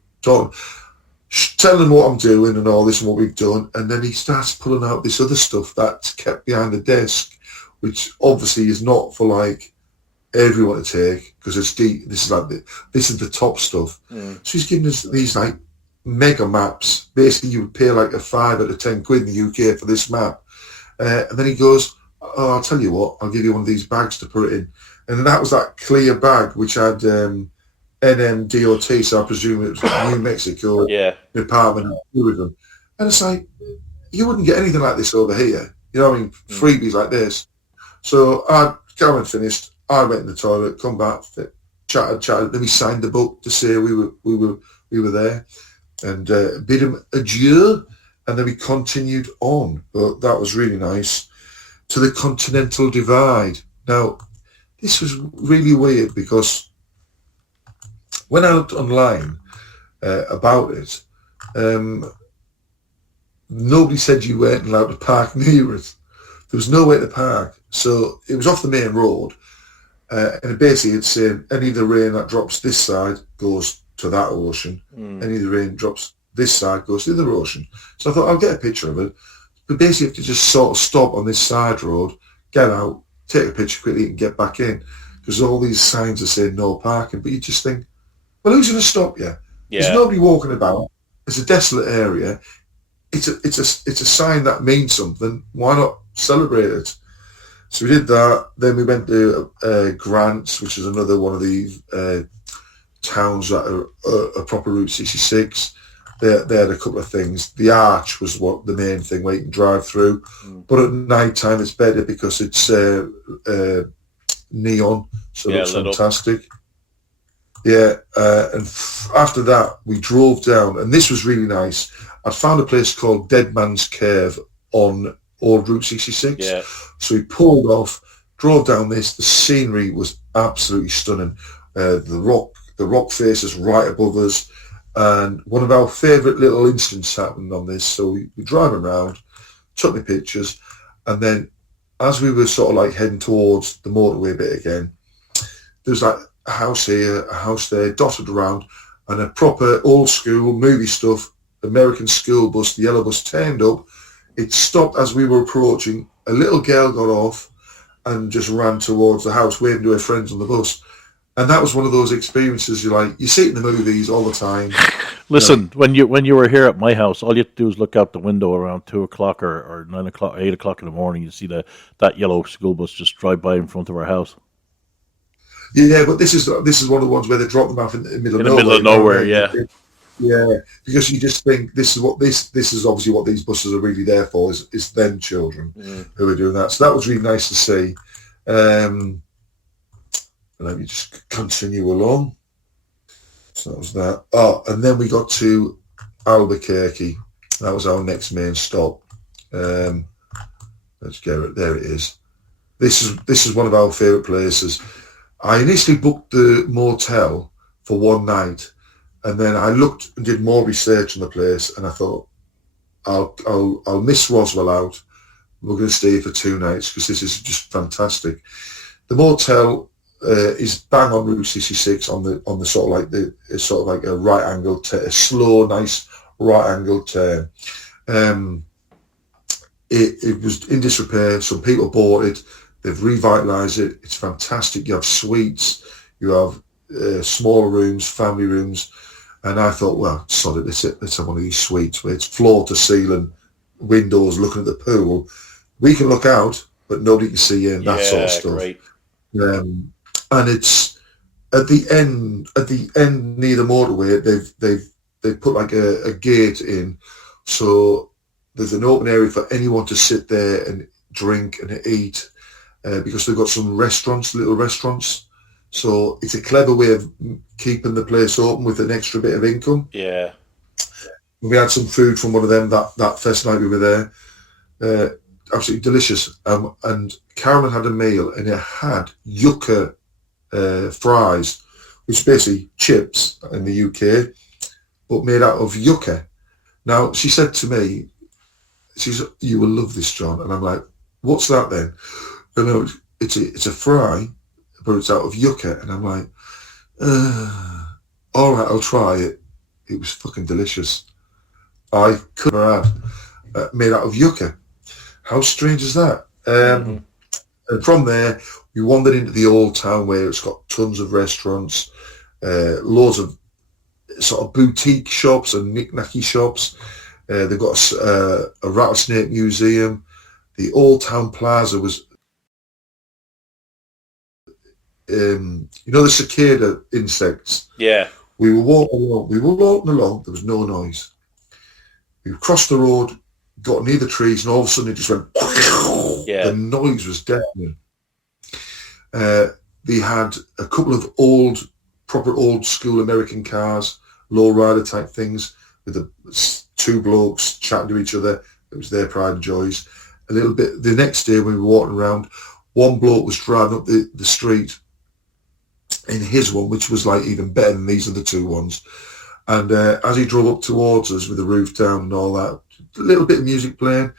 telling him what I'm doing and all this and what we've done, and then he starts pulling out this other stuff that's kept behind the desk, which obviously is not for like everyone to take because it's deep. This is the top stuff. So he's giving us these like mega maps. Basically, you would pay like a 5 out of 10 quid in the UK for this map, and then he goes, "Oh, I'll tell you what, I'll give you one of these bags to put it in." And that was that clear bag which had NMDOT, so I presume it was New Mexico Department of Tourism. And it's like, you wouldn't get anything like this over here. You know what I mean? Freebies like this. So Karen finished. I went in the toilet, come back, chatted. Then we signed the book to say we were there, and bid him adieu. And then we continued on. But that was really nice. to the Continental Divide. Now, this was really weird because when I looked online about it, nobody said you weren't allowed to park near it. There was nowhere to park. So it was off the main road. And basically it's saying any of the rain that drops this side goes to that ocean. Any of the rain drops this side goes to the other ocean. So I thought, I'll get a picture of it. But basically you have to just sort of stop on this side road, get out, take a picture quickly and get back in. Because all these signs are saying no parking. But you just think, well, who's going to stop you? There's nobody walking about. It's a desolate area. It's a sign that means something. Why not celebrate it? So we did that. Then we went to Grants, which is another one of these towns that are a proper Route 66. They had a couple of things. The arch was what the main thing where you can drive through. But at night time it's better because it's neon, so it looks fantastic. Yeah, and after that we drove down, and this was really nice. I'd found a place called Dead Man's Cave on Old Route 66. Yeah. So we pulled off, drove down this. The scenery was absolutely stunning. The rock faces right above us, and one of our favourite little incidents happened on this. So we driving around, took the pictures, and then as we were sort of like heading towards the motorway bit again, there was like a house here, a house there, dotted around, and a proper old school movie stuff American school bus, the yellow bus, turned up. It stopped as we were approaching. A little girl got off and just ran towards the house, waving to her friends on the bus. And that was one of those experiences you see it in the movies all the time. Listen, when you were here at my house, all you had to do is look out the window around 2 o'clock or 9 o'clock, 8 o'clock in the morning. You see that yellow school bus just drive by in front of our house. Yeah, but this is one of the ones where they drop them off in the middle of nowhere. Yeah. Yeah, because you just think this is obviously what these buses are really there for is them children who are doing that. So that was really nice to see. Let me just continue along. So that was that. Oh, and then we got to Albuquerque. That was our next main stop. Let's get it. There it is. This is one of our favourite places. I initially booked the motel for one night. And then I looked and did more research on the place, and I thought, I'll miss Roswell out. We're going to stay for 2 nights because this is just fantastic. The motel is bang on Route 66 on the sort of like a right angle, a slow, nice right angle turn. It was in disrepair. Some people bought it. They've revitalised it. It's fantastic. You have suites. You have smaller rooms, family rooms. And I thought, well, sod it, let's have one of these suites where it's floor to ceiling, windows looking at the pool. We can look out, but nobody can see in, that sort of stuff. Great. And it's at the end near the motorway, they've put like a gate in, so there's an open area for anyone to sit there and drink and eat, because they've got some little restaurants. So it's a clever way of keeping the place open with an extra bit of income. Yeah. We had some food from one of them that first night we were there. Absolutely delicious. And Carolyn had a meal and it had yucca fries, which is basically chips in the UK, but made out of yucca. Now, she said to me, you will love this, John. And I'm like, what's that then? And it's a fry, but it's out of yucca. And I'm like, all right, I'll try it. It was fucking delicious. I could have had made out of yucca. How strange is that? And from there, we wandered into the old town where it's got tons of restaurants, loads of sort of boutique shops and knick-knacky shops. They've got a rattlesnake museum. The Old Town Plaza was, the cicada insects. Yeah. We were walking along. There was no noise. We crossed the road, got near the trees, and all of a sudden it just went. Yeah. The noise was deafening. They had a couple of proper old school American cars, low rider type things, with the two blokes chatting to each other. It was their pride and joys. a little bit. The next day we were walking around, one bloke was driving up the street in his one, which was like even better than these other two ones. And as he drove up towards us with the roof down and all that, a little bit of music playing,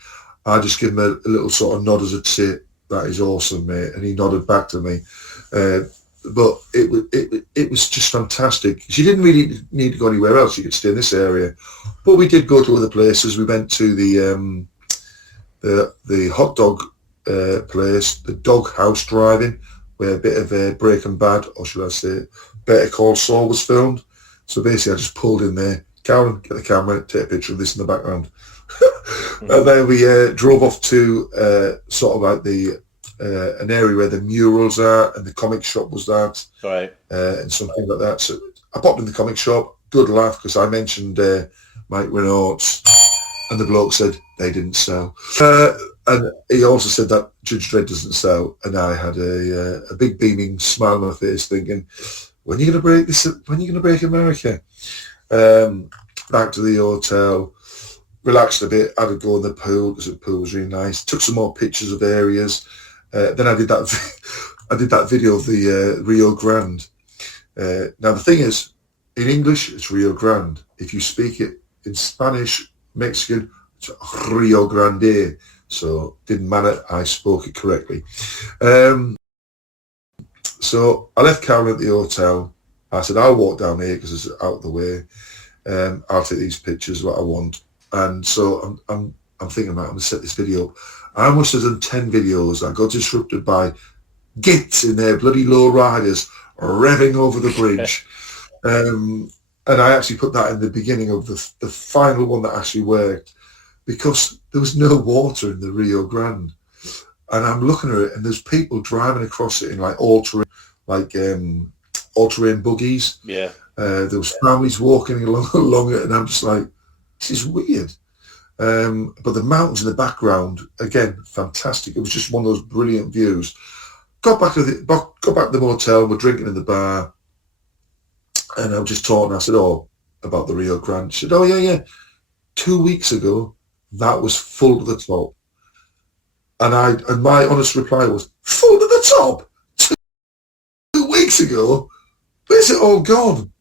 I just give him a little sort of nod as I'd say, that is awesome, mate. And he nodded back to me. But it was just fantastic. She didn't really need to go anywhere else. She could stay in this area. But we did go to other places. We went to the hot dog place, the Dog House Drive-In, where a bit of Breaking Bad, or should I say, Better Call Saul was filmed. So basically, I just pulled in there. Karen, get the camera, take a picture of this in the background. And then we drove off to sort of like an area where the murals are and the comic shop was that, right, and something like that. So I popped in the comic shop, good laugh, because I mentioned Mike Renault's, and the bloke said they didn't sell. And he also said that Judge Dredd doesn't sell, and I had a big beaming smile on my face thinking, when are you going to break this? When are you going to break America? Back to the hotel, relaxed a bit, had a go in the pool because the pool was really nice. Took some more pictures of areas. Then I did that video of the Rio Grande. Now the thing is, in English it's Rio Grande. If you speak it in Spanish, Mexican, it's Rio Grande. So didn't matter. I spoke it correctly. So I left Karen at the hotel. I said, I'll walk down here because it's out of the way. I'll take these pictures, what I want. And so I'm thinking about, I'm going to set this video up. I must have done 10 videos. I got disrupted by gits in their bloody low riders revving over the bridge. And I actually put that in the beginning of the final one that actually worked, because there was no water in the Rio Grande. And I'm looking at it, and there's people driving across it in like all-terrain buggies. Yeah. There was families walking along it, and I'm just like, this is weird. But the mountains in the background, again, fantastic. It was just one of those brilliant views. Got back to the motel, we're drinking in the bar, and I was just talking. I said, about the Rio Grande. She said, yeah. 2 weeks ago, that was full to the top. And my honest reply was, full to the top? 2 weeks ago? Where's it all gone?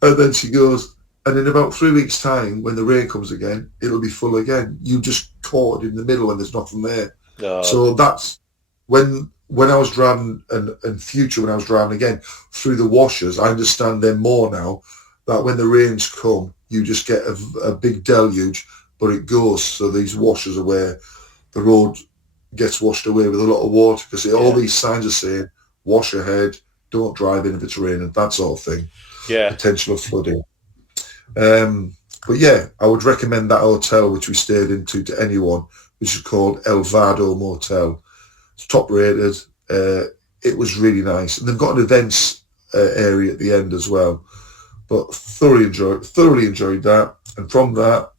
And then she goes, and in about 3 weeks' time, when the rain comes again, it'll be full again. You just caught it in the middle and there's nothing there. So that's when I was driving, and future when I was driving again, through the washers, I understand them more now, that when the rains come, you just get a big deluge, but it goes. So these washers are where the road gets washed away with a lot of water, because all these signs are saying, wash ahead, don't drive in if it's raining, that sort of thing. Yeah. Potential of flooding. But yeah, I would recommend that hotel which we stayed into to anyone, which is called El Vado Motel. It's top rated. It was really nice. And they've got an events area at the end as well. But thoroughly enjoyed that. And from that,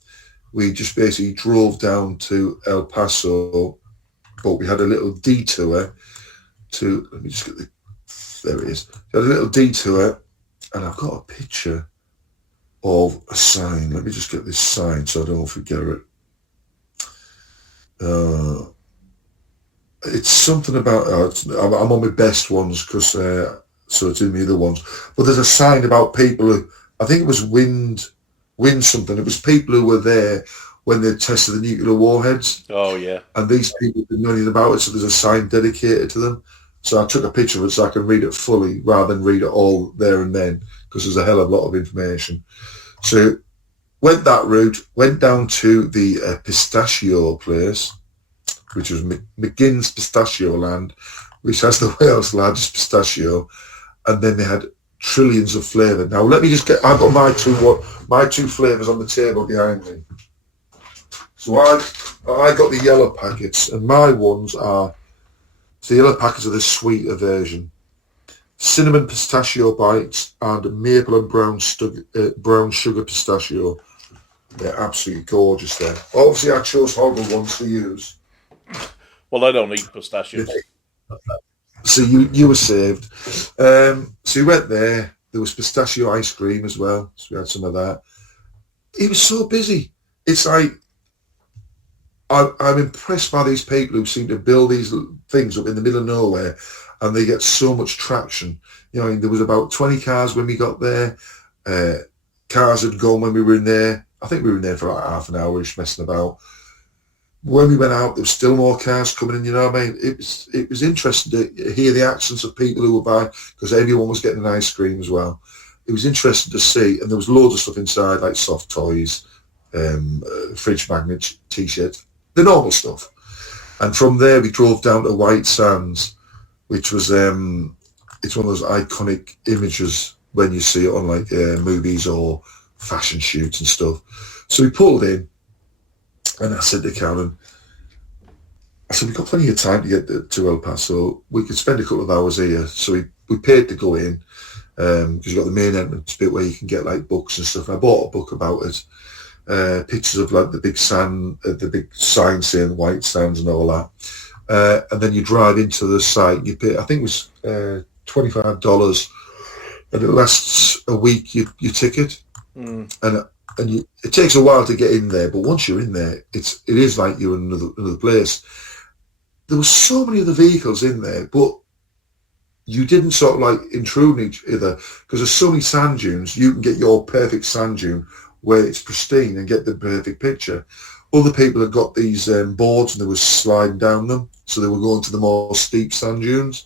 we just basically drove down to El Paso, but we had a little detour to, let me just get there it is. We had a little detour, and I've got a picture of a sign. Let me just get this sign so I don't forget it. It's something about, I'm on my best ones, because so it's in the other ones. But there's a sign about people who, I think it was wind something. It was people who were there when they tested the nuclear warheads. Oh, yeah. And these people didn't know anything about it, so there's a sign dedicated to them. So I took a picture of it so I can read it fully rather than read it all there and then, because there's a hell of a lot of information. So went that route, went down to the pistachio place, which was McGinn's Pistachio Land, which has the world's largest pistachio. And then they had trillions of flavour. Now let me just get, I've got my two flavours on the table behind me. So I got the yellow packets, and my ones are, the yellow packets are the sweeter version. Cinnamon pistachio bites and maple and brown sugar pistachio. They're absolutely gorgeous there. Obviously I chose horrible ones to use. Well, I don't eat pistachios. So you were saved. So we went there. There was pistachio ice cream as well. So we had some of that. It was so busy. It's like I'm impressed by these people who seem to build these things up in the middle of nowhere, and they get so much traction. You know, there was about 20 cars when we got there. Cars had gone when we were in there. I think we were in there for like half an hour-ish messing about. When we went out, there was still more cars coming in, you know what I mean? It was interesting to hear the accents of people who were buying, because everyone was getting an ice cream as well. It was interesting to see, and there was loads of stuff inside, like soft toys, fridge magnets, T-shirts, the normal stuff. And from there, we drove down to White Sands, which was, it's one of those iconic images when you see it on like movies or fashion shoots and stuff. So we pulled in, and I said to Karen, I said, we've got plenty of time to get to El Paso. We could spend a couple of hours here. So we paid to go in, because you've got the main entrance bit where you can get like books and stuff. And I bought a book about it, pictures of like the big sign saying White Sands and all that. And then you drive into the site. You pay, I think it was $25, and it lasts a week. Your ticket, and it takes a while to get in there. But once you're in there, it is like you're in another place. There were so many of the vehicles in there, but you didn't sort of like intrude each other, because there's so many sand dunes. You can get your perfect sand dune where it's pristine and get the perfect picture. Other people had got these boards and they were sliding down them, so they were going to the more steep sand dunes.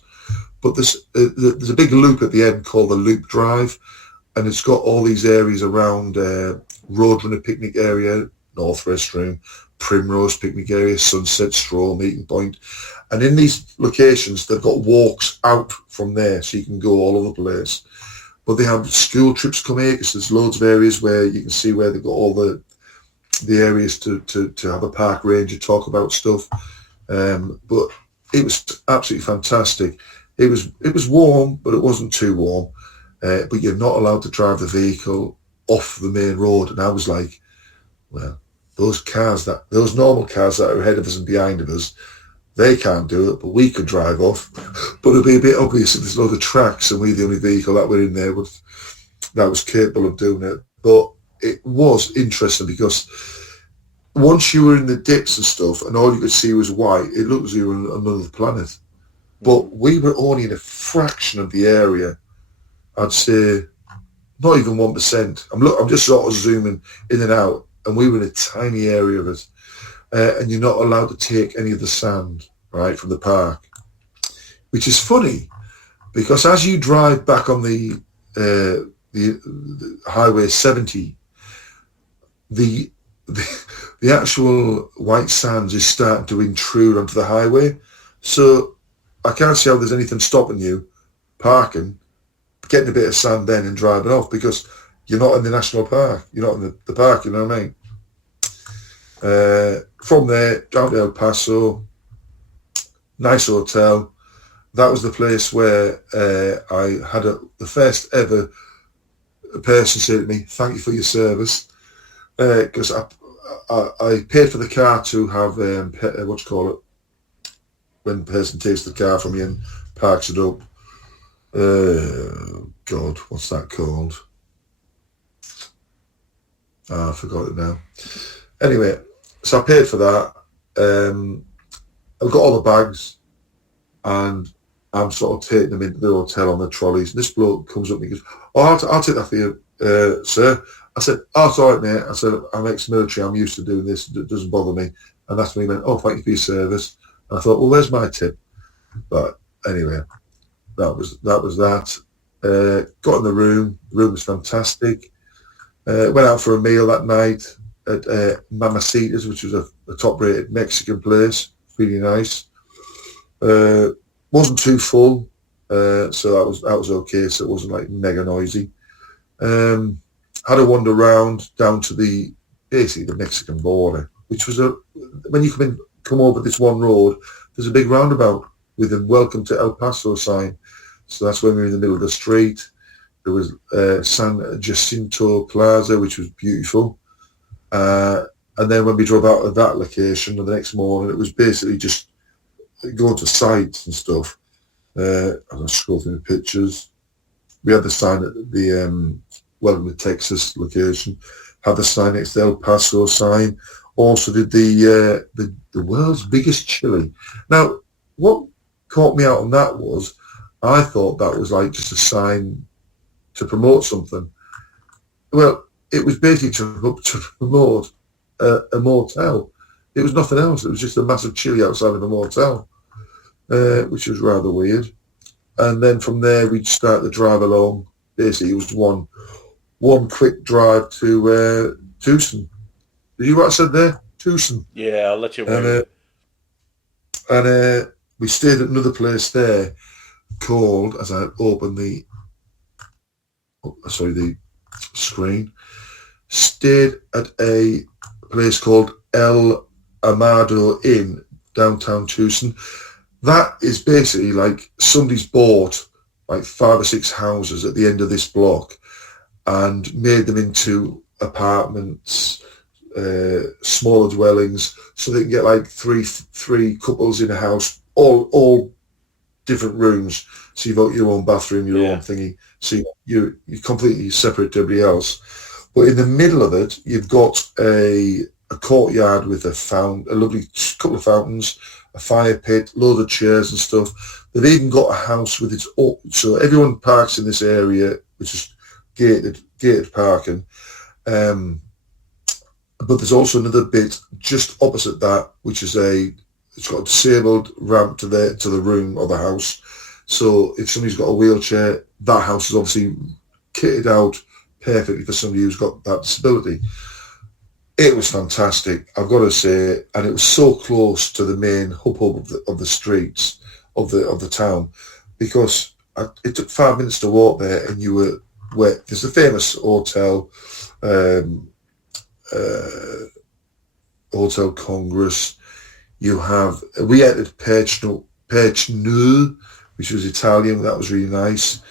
But there's a big loop at the end called the Loop Drive, and it's got all these areas around Roadrunner picnic area, North Restroom, Primrose picnic area, Sunset Stroll meeting point. And in these locations, they've got walks out from there, so you can go all over the place. But they have school trips come here, because there's loads of areas where you can see where they've got all the areas to have a park ranger talk about stuff. But it was absolutely fantastic. It was warm, but it wasn't too warm. But you're not allowed to drive the vehicle off the main road. And I was like, well, those normal cars that are ahead of us and behind of us, they can't do it, but we could drive off. But it'd be a bit obvious if there's no other tracks and we're the only vehicle that were in there that was capable of doing it. But it was interesting, because once you were in the dips and stuff and all you could see was white, it looked as if you were on another planet. But we were only in a fraction of the area. I'd say not even 1%. I'm just sort of zooming in and out, and we were in a tiny area of it. And you're not allowed to take any of the sand, right, from the park. Which is funny, because as you drive back on the Highway 70, the actual White Sands is starting to intrude onto the highway. So I can't see how there's anything stopping you parking, getting a bit of sand then and driving off, because you're not in the national park. You're not in the park, you know what I mean? From there, down to El Paso, nice hotel. That was the place where I had the first ever person say to me, thank you for your service, because I paid for the car to have, when the person takes the car from you and parks it up. God, what's that called? I forgot it now. Anyway, so I paid for that. I've got all the bags, and I'm sort of taking them into the hotel on the trolleys. And this bloke comes up and he goes, "Oh, I'll take that for you, sir." I said, "Oh, it's all right, mate." I said, "I'm ex-military. I'm used to doing this. It doesn't bother me." And that's when he went, "Oh, thank you for your service." And I thought, well, where's my tip? But anyway, that was that. Got in the room. The room was fantastic. Went out for a meal that night at Mamacita's, which was a top-rated Mexican place. Really nice. Wasn't too full, so that was okay. So it wasn't like mega noisy. Had a wander around down to basically the Mexican border, which was when you come over this one road, there's a big roundabout with a "Welcome to El Paso" sign. So that's when we were in the middle of the street. There was San Jacinto Plaza, which was beautiful. And then when we drove out of that location the next morning, it was basically just going to sites and stuff. I was scrolling through the pictures. We had the sign at the Welcome to Texas location, had the sign next to the El Paso sign. also did the world's biggest chili. Now, what caught me out on that was I thought that was like just a sign to promote something. Well, it was basically to promote a motel. It was nothing else. It was just a massive chili outside of a motel, which was rather weird. And then from there, we'd start the drive along. Basically, it was one quick drive to Tucson. Did you hear what I said there? Tucson. Yeah, I'll let you wait. And we stayed at another place there called, as I opened the screen, stayed at a place called El Amado Inn, downtown Tucson. That is basically like somebody's bought like 5 or 6 houses at the end of this block and made them into apartments, smaller dwellings, so they can get like three couples in a house, all different rooms. So you've got your own bathroom, your own thingy. So you're completely separate to everybody else. But in the middle of it, you've got a courtyard with a lovely couple of fountains, a fire pit, loads of chairs and stuff. They've even got a house with its own, so everyone parks in this area, which is gated parking. But there's also another bit just opposite that, which is it's got a disabled ramp to the room or the house. So if somebody's got a wheelchair, that house is obviously kitted out perfectly for somebody who's got that disability. It was fantastic, I've got to say, and it was so close to the main hub of the streets of the town, because it took 5 minutes to walk there, and you were where there's a famous hotel, Hotel Congress. We ate at Pechneux, which was Italian. That was really nice.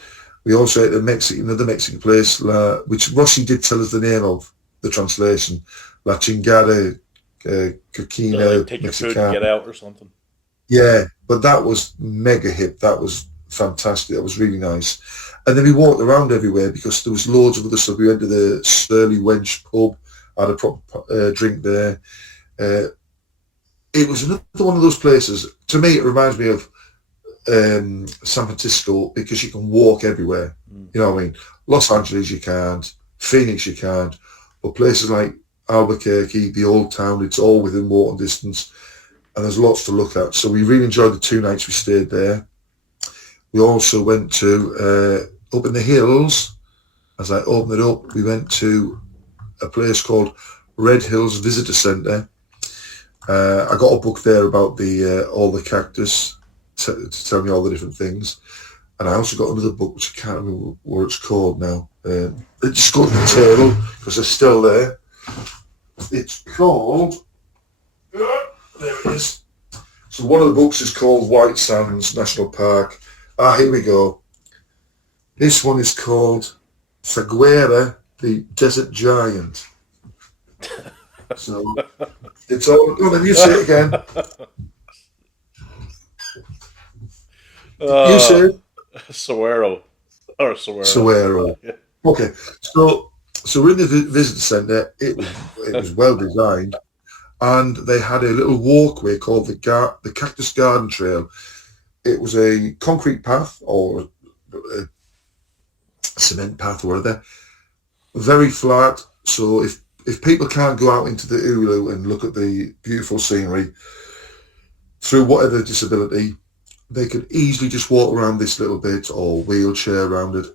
We also ate at another Mexican place, which Rossy did tell us the name of, the translation, La Chingada Coquina Take your Mexicana. food and get out or something. Yeah, but that was mega hip. That was fantastic. That was really nice. And then we walked around everywhere because there was loads of other stuff. We went to the Surly Wench pub, had a proper drink there. It was another one of those places. To me, it reminds me of San Francisco, because you can walk everywhere. You know what I mean? Los Angeles, you can't. Phoenix, you can't. But places like Albuquerque, the old town, it's all within walking distance, and there's lots to look at. So we really enjoyed the 2 nights we stayed there. We also went to up in the hills. As I opened it up, we went to a place called Red Hills Visitor Center. I got a book there about all the cactus to tell me all the different things, and I also got another book which I can't remember what it's called now. It just got to the table because they're still there. It's called, there it is. So one of the books is called White Sands National Park. Here we go. This one is called Saguera, the Desert Giant. So it's all, go on then, you say it again. You say it. Saguero. Yeah. Okay, so we're in the visitor centre. It was well designed, and they had a little walkway called the Cactus Garden Trail. It was a concrete path or a cement path, or whatever, very flat. So if people can't go out into the Ulu and look at the beautiful scenery through whatever disability, they could easily just walk around this little bit or wheelchair around it.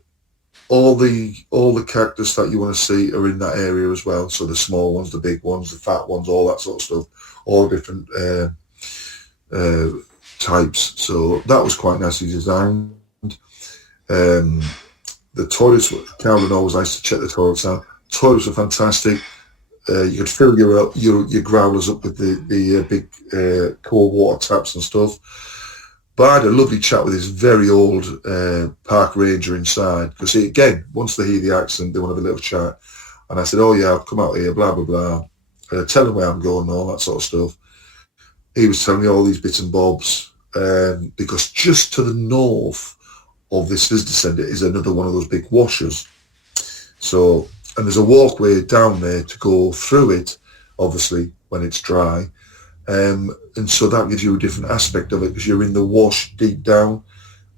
All the cactus that you want to see are in that area as well. So the small ones, the big ones, the fat ones, all that sort of stuff, all different types. So that was quite nicely designed. The toilets, Carolyn always likes to check the toilets out. Toilets were fantastic. You could fill your growlers up with the big cold water taps and stuff. But I had a lovely chat with this very old park ranger inside, because again, once they hear the accent, they want to have a little chat. And I said, "Oh yeah, I've come out here, blah blah blah." Tell them where I'm going, all that sort of stuff. He was telling me all these bits and bobs, because just to the north of this visitor centre is another one of those big washers. So, and there's a walkway down there to go through it, obviously, when it's dry. And so that gives you a different aspect of it because you're in the wash deep down.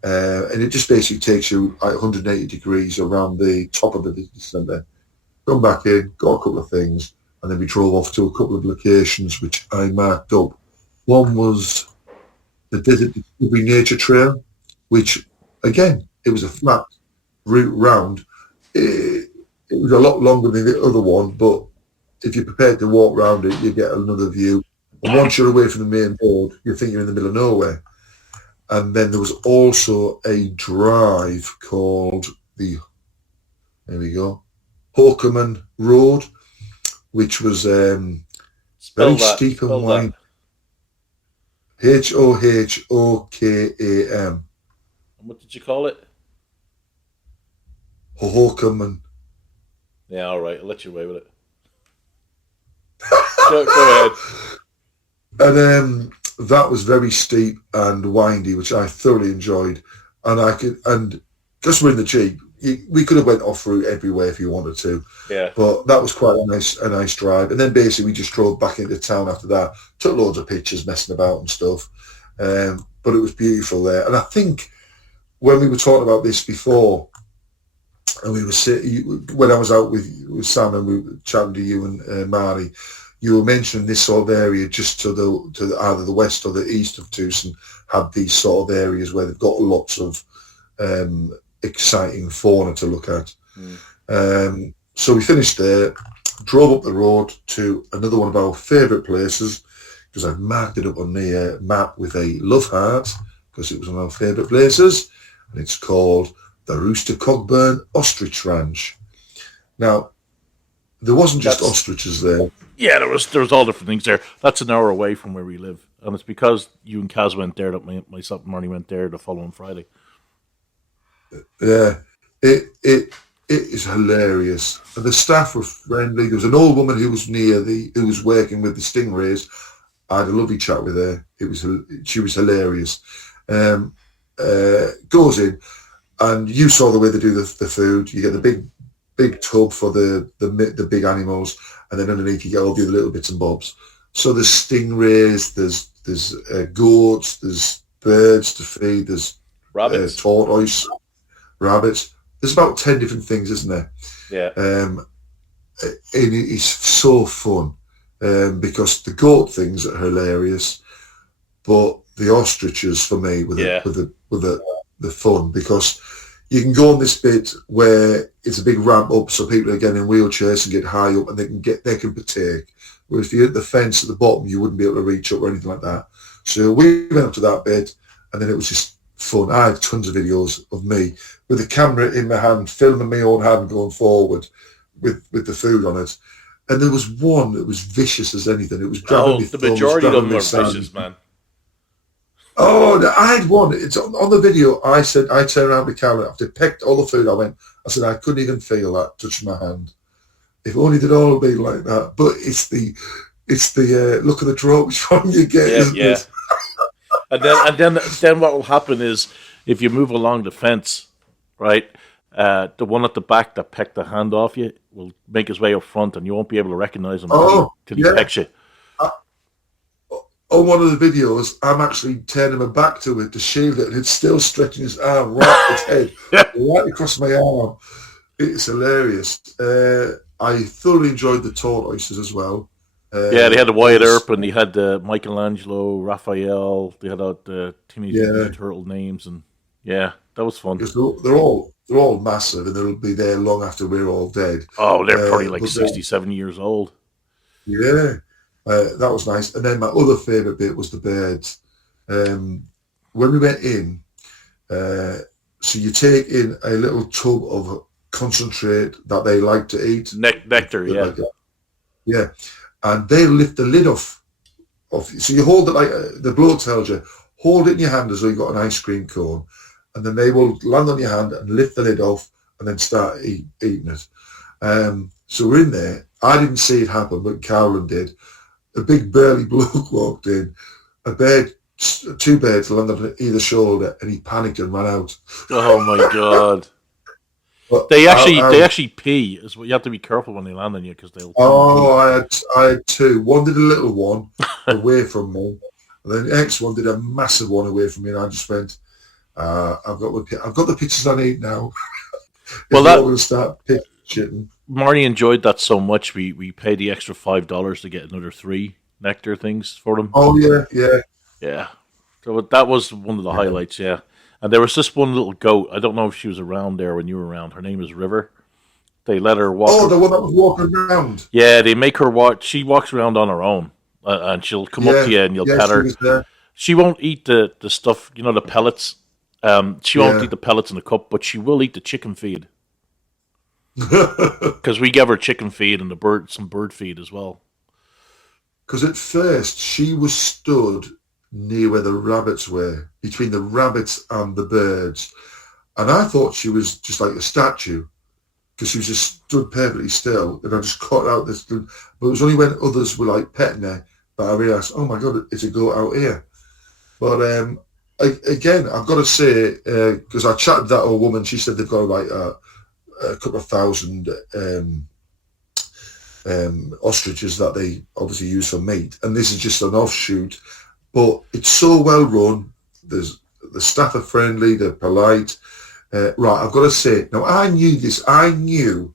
And it just basically takes you 180 degrees around the top of the visitor centre. Come back in, got a couple of things, and then we drove off to a couple of locations which I marked up. One was the Desert Discovery Nature Trail, which, again, it was a flat route round. It was a lot longer than the other one, but if you're prepared to walk around it, you get another view. And once you're away from the main road, you think you're in the middle of nowhere. And then there was also a drive called there we go, Hokerman Road, which was very steep and winding. Hohokam. What did you call it? Hokerman. Yeah, all right. I'll let you away with it. Go ahead. And that was very steep and windy, which I thoroughly enjoyed. And because we're in the Jeep, we could have went off route everywhere if you wanted to. Yeah. But that was quite a nice drive. And then basically we just drove back into town after that. Took loads of pictures, messing about and stuff. But it was beautiful there. And I think when we were talking about this before, and we were when I was out with Sam and we were chatting to you and Marnie, you were mentioning this sort of area just to either the west or the east of Tucson had these sort of areas where they've got lots of exciting fauna to look at. So we finished there, drove up the road to another one of our favourite places because I've marked it up on the map with a love heart because it was one of our favourite places, and it's called the Rooster Cogburn Ostrich Ranch. Now, there wasn't just ostriches there. Yeah, there was all different things there. That's an hour away from where we live, and it's because you and Kaz went there that myself and Marnie went there the following Friday. Yeah, it is hilarious. And the staff were friendly. There was an old woman who was who was working with the stingrays. I had a lovely chat with her. She was hilarious. Goes in, and you saw the way they do the food. You get the big tub for the big animals, and then underneath you get all the other little bits and bobs. So there's stingrays, there's goats, there's birds to feed, there's rabbits, tortoise, rabbits. There's about 10 different things, isn't there? Yeah. And it's so fun because the goat things are hilarious, but the ostriches for me were the fun because you can go on this bit where it's a big ramp up, so people are getting in wheelchairs and get high up, and they can partake. Whereas if you hit the fence at the bottom, you wouldn't be able to reach up or anything like that. So we went up to that bit, and then it was just fun. I had tons of videos of me with the camera in my hand, filming my own hand going forward with the food on it. And there was one that was vicious as anything. It was grabbing me the majority of them are vicious, man. Oh, I had one. It's on the video. I said, I turned around the camera after I picked all the food. I said, I couldn't even feel that touching my hand. If only they'd all be like that. But it's the look at the draw, which one you get, isn't it? And then what will happen is if you move along the fence, right, the one at the back that pecked the hand off you will make his way up front, and you won't be able to recognize him until he pecks you. On one of the videos, I'm actually turning my back to it to shield it, and it's still stretching its arm right its head, right across my arm. It's hilarious. I thoroughly enjoyed the tortoises as well. They had the Wyatt Earp, and they had the Michelangelo, Raphael. They had the Teenage Mutant Ninja Turtle names, and that was fun. Because they're all massive, and they'll be there long after we're all dead. Oh, they're probably like 67 years old. Yeah. That was nice. And then my other favourite bit was the birds. When we went in, so you take in a little tub of concentrate that they like to eat. Nectar, yeah. Yeah. And they lift the lid off. So you hold it like the bloke tells you, hold it in your hand as though you've got an ice cream cone. And then they will land on your hand and lift the lid off and then start eating it. So we're in there. I didn't see it happen, but Carolyn did. A big burly bloke walked in. Two birds landed on either shoulder, and he panicked and ran out. Oh my God! But They actually pee. Is what you have to be careful when they land on you because they'll. Oh, I had two. One did a little one away from me, and then the next one did a massive one away from me, and I just went, I've got the pictures I need now. Well, that will start shitting. Marnie enjoyed that so much. We paid the extra $5 to get another 3 nectar things for them. Oh yeah. So that was one of the highlights. Yeah, and there was this one little goat. I don't know if she was around there when you were around. Her name is River. They let her walk. Oh, the one that was walking around. Yeah, they make her walk. She walks around on her own, and she'll come up to you and you'll pet her. She won't eat the stuff, the pellets. She won't eat the pellets in the cup, but she will eat the chicken feed. Because we gave her chicken feed and some bird feed as well. Because at first she was stood near where the rabbits were, between the rabbits and the birds, and I thought she was just like a statue. Because she was just stood perfectly still, and I just cut out this. But it was only when others were like petting her that I realised, oh my god, it's a goat out here. But again, I've got to say, because I chatted to that old woman, she said they've got like a couple of thousand ostriches that they obviously use for meat, and this is just an offshoot. But it's so well run. The staff are friendly, they're polite. Right, I've got to say, now I knew this. I knew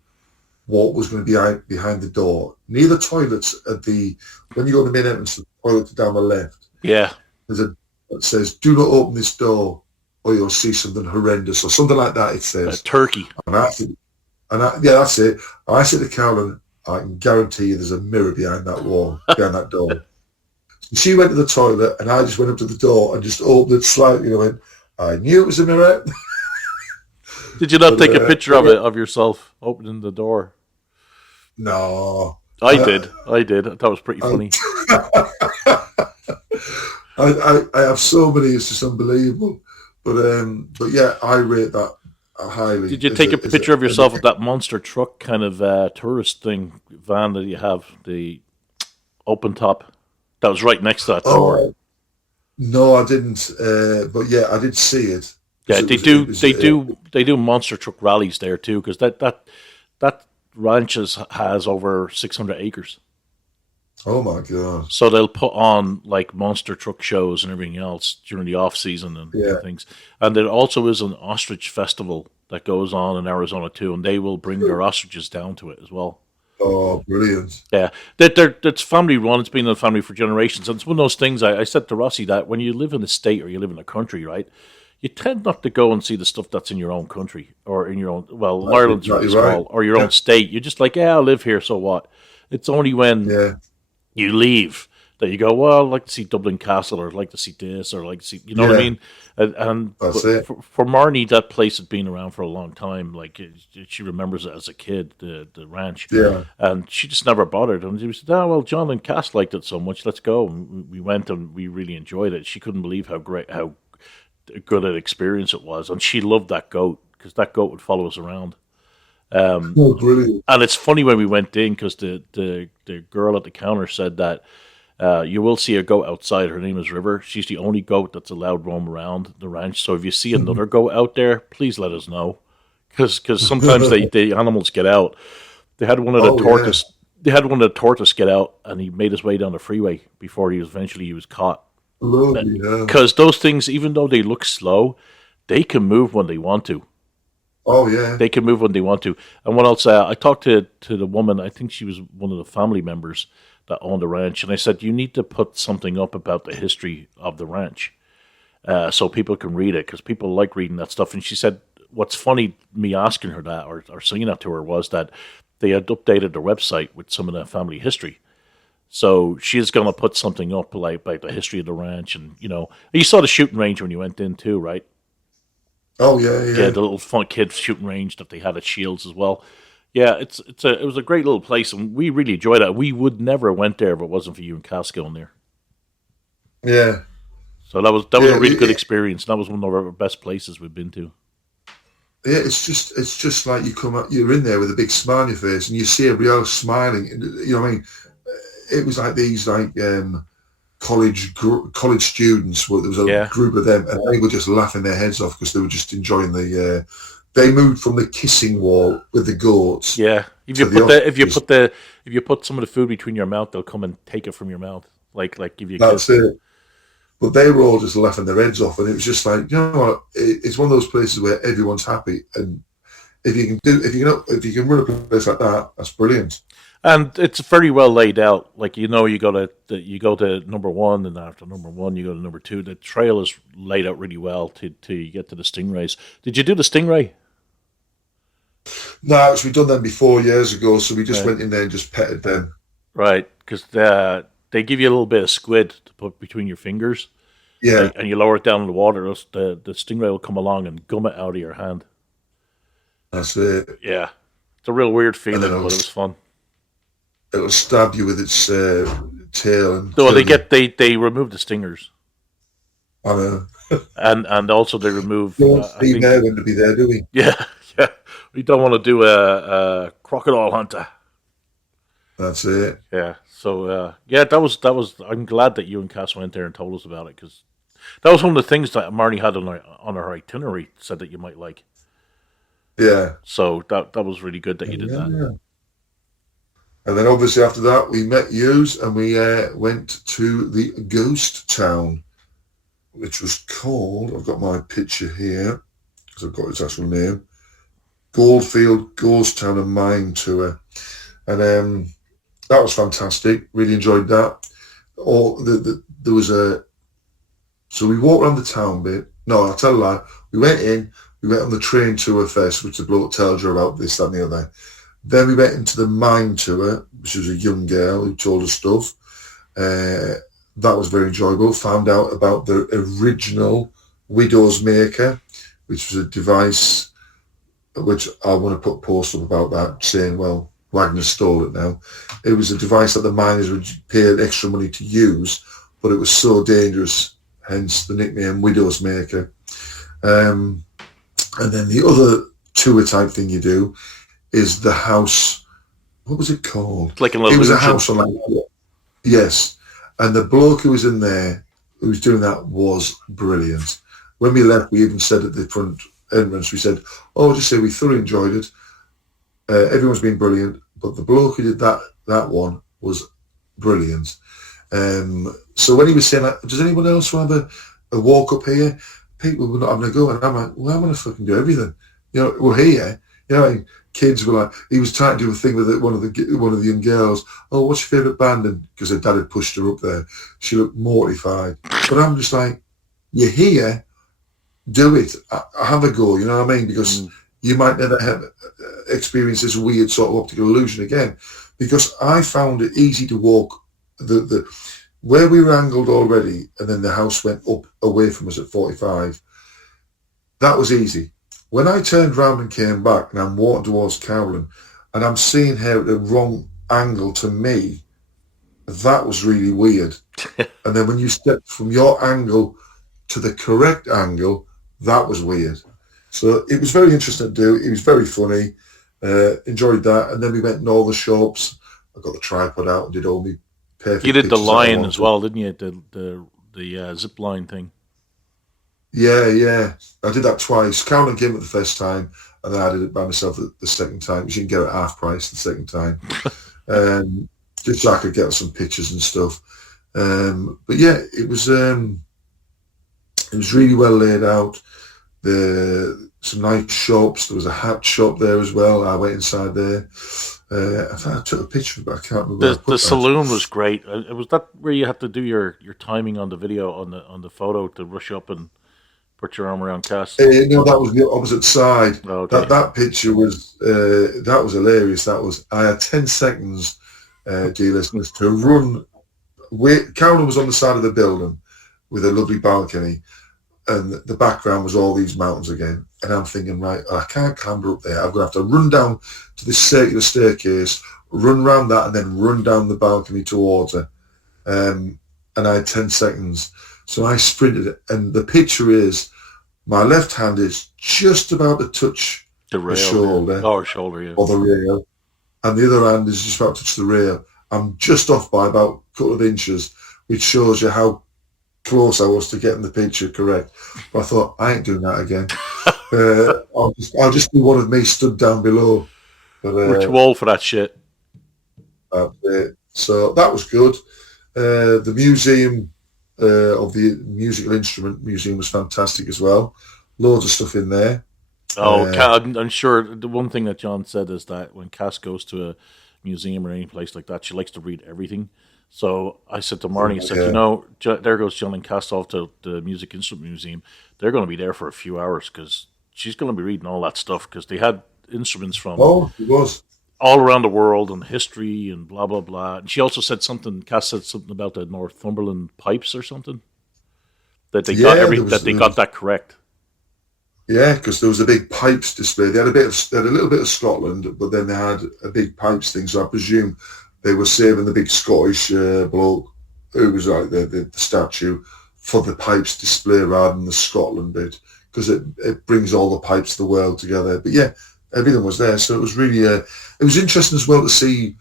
what was going to be behind the door. Near the toilets when you go to the main entrance, the toilet down the left. Yeah. There's it says, do not open this door or you'll see something horrendous or something like that, it says. Turkey. And that's it. I said to Carolyn, I can guarantee you there's a mirror behind that wall, behind that door. So she went to the toilet and I just went up to the door and just opened it slightly and I went, I knew it was a mirror. Did you not take a picture of yourself opening the door? No. I did. I thought it was pretty funny. I have so many, it's just unbelievable. But yeah, I rate that highly. Did you take a picture of yourself with that monster truck kind of tourist thing van that you have, the open top? That was right next to that door. No, I didn't. But yeah, I did see it. Yeah, they do monster truck rallies there too, because that ranch has over 600 acres. Oh my god! So they'll put on like monster truck shows and everything else during the off season and things. And there also is an ostrich festival that goes on in Arizona too, and they will bring their ostriches down to it as well. Oh, brilliant! Yeah, that's family run. It's been in the family for generations, and it's one of those things. I said to Rossy that when you live in a state or you live in a country, right, you tend not to go and see the stuff that's in your own country or in your own. Well, Ireland's really small, or your own state. You're just like, I live here, so what? It's only when you leave that you go, well, I'd like to see Dublin Castle, or I'd like to see this, or I'd like to see, you know what I mean? And for Marnie, that place had been around for a long time. Like she remembers it as a kid, the ranch. Yeah. And she just never bothered. And she said, oh, well, John and Cass liked it so much, let's go. And we went and we really enjoyed it. She couldn't believe how good an experience it was. And she loved that goat, because that goat would follow us around. Brilliant. And it's funny when we went in, because the girl at the counter said that you will see a goat outside. Her name is River. She's the only goat that's allowed roam around the ranch. So if you see another goat out there, please let us know, because sometimes the animals get out. They had one of the tortoise. Yeah. They had one of the tortoise get out, and he made his way down the freeway before he was caught. Because those things, even though they look slow, they can move when they want to. Oh, yeah. They can move when they want to. And what else? I talked to the woman, I think she was one of the family members that owned the ranch, and I said, you need to put something up about the history of the ranch so people can read it, because people like reading that stuff. And she said, what's funny, me asking her that, or saying that to her, was that they had updated their website with some of the family history. So she's going to put something up like the history of the ranch, and you saw the shooting range when you went in too, right? Oh yeah. Yeah, the little fun kid shooting range that they had at Shields as well. Yeah, it was a great little place, and we really enjoyed it. We would never have went there if it wasn't for you and Cass going there. Yeah. So that was a really good experience. That was one of our best places we've been to. Yeah, it's just like you come up, you're in there with a big smile on your face, and you see everybody else smiling. You know what I mean? It was like these college students. There was a group of them, and they were just laughing their heads off because they were just enjoying the they moved from the kissing wall with the goats. Yeah, if you put some of the food between your mouth, they'll come and take it from your mouth, like give you a That's kiss. it. But they were all just laughing their heads off, and it was just like, you know what? It's one of those places where everyone's happy, and if you can run a place like that, that's brilliant. And it's very well laid out. Like you go to number one, and after number one, you go to number two. The trail is laid out really well to get to the stingrays. Did you do the stingray? No, we've done them before years ago, so we just went in there and just petted them. Right, because they give you a little bit of squid to put between your fingers. Yeah, and you lower it down in the water. The stingray will come along and gum it out of your hand. that's it. Yeah, it's a real weird feeling, but it was fun. It'll stab you with its tail. And so they remove the stingers. I know. and also they remove. Don't be there when to be there, do we? Yeah. We don't want to do a crocodile hunter. That's it. Yeah. So that was. I'm glad that you and Cass went there and told us about it, because that was one of the things that Marnie had on her itinerary, said that you might like. Yeah. So that was really good that you did that. Yeah. And then obviously after that we met yous and we went to the ghost town, which was called, I've got my picture here because I've got its actual name, Goldfield Ghost Town and Mine Tour. And that was fantastic. Really enjoyed that. There was so we walked around the town bit. No, I'll tell a lie. We went on the train tour first, which the bloke tells you about this, that and the other. Then we went into the mine tour, which was a young girl who told us stuff. That was very enjoyable. Found out about the original Widow's Maker, which was a device which I want to put a post up about that, saying, well, Wagner stole it now. It was a device that the miners would pay extra money to use, but it was so dangerous, hence the nickname Widow's Maker. And then the other tour type thing you do is the house. What was it called? It's like it was a house on yes. And the bloke who was in there, who was doing that, was brilliant. When we left, we even said at the front entrance, we said, "Oh, just say we thoroughly enjoyed it. Everyone's been brilliant, but the bloke who did that one was brilliant." So when he was saying, "Does anyone else want to have a walk up here?" People were not having a go, and I'm like, "Well, I'm going to fucking do everything. You know, we're here." You know, kids were like, he was trying to do a thing with one of the young girls. "Oh, what's your favourite band?" And because her dad had pushed her up there, she looked mortified. But I'm just like, "You're here, do it. Have a go." You know what I mean? Because you might never have experienced this weird sort of optical illusion again. Because I found it easy to walk the where we were angled already, and then the house went up away from us at 45. That was easy. When I turned round and came back and I'm walking towards Carolyn and I'm seeing her at the wrong angle to me, that was really weird. And then when you stepped from your angle to the correct angle, that was weird. So it was very interesting to do. It was very funny. Enjoyed that. And then we went in all the shops. I got the tripod out and did all my perfect. You did the line as well, didn't you? The zip line thing. Yeah. I did that twice. Carolyn came at the first time, and then I did it by myself the second time. She didn't get it at half price the second time. Just so I could get some pictures and stuff. But yeah, it was really well laid out. Some nice shops. There was a hat shop there as well. I went inside there. I thought I took a picture, but I can't remember. The saloon was great. Was that where you had to do your timing on the video on the photo to rush up and put your arm around Cass? No, that was the opposite side. Oh, okay. That picture was that was hilarious. I had 10 seconds, dear listeners, to run. Carolyn was on the side of the building with a lovely balcony, and the background was all these mountains again. And I'm thinking, right, I can't clamber up there. I'm going to have to run down to this circular staircase, run round that, and then run down the balcony towards her. And I had 10 seconds. So I sprinted, and the picture is my left hand is just about to touch the shoulder. Yeah. Or shoulder, yeah. Or the rail. And the other hand is just about to touch the rail. I'm just off by about a couple of inches, which shows you how close I was to getting the picture correct. But I thought, I ain't doing that again. I I'll just be one of me stood down below. But, we're too old for that shit. So that was good. The museum of the musical instrument museum was fantastic as well. Loads of stuff in there. Oh, I'm sure the one thing that John said is that when Cass goes to a museum or any place like that, she likes to read everything. So I said to Marnie, I said, you know, there goes John and Cass off to the Music Instrument Museum. They're going to be there for a few hours because she's going to be reading all that stuff because they had instruments from all around the world and history and blah, blah, blah. And she also said Cass said something about the Northumberland pipes or something, that they got that correct. Yeah, because there was a big pipes display. They had a little bit of Scotland, but then they had a big pipes thing. So I presume they were saving the big Scottish bloke who was like the statue for the pipes display rather than the Scotland bit, because it brings all the pipes of the world together. But yeah, everything was there. So it was really it was interesting as well to see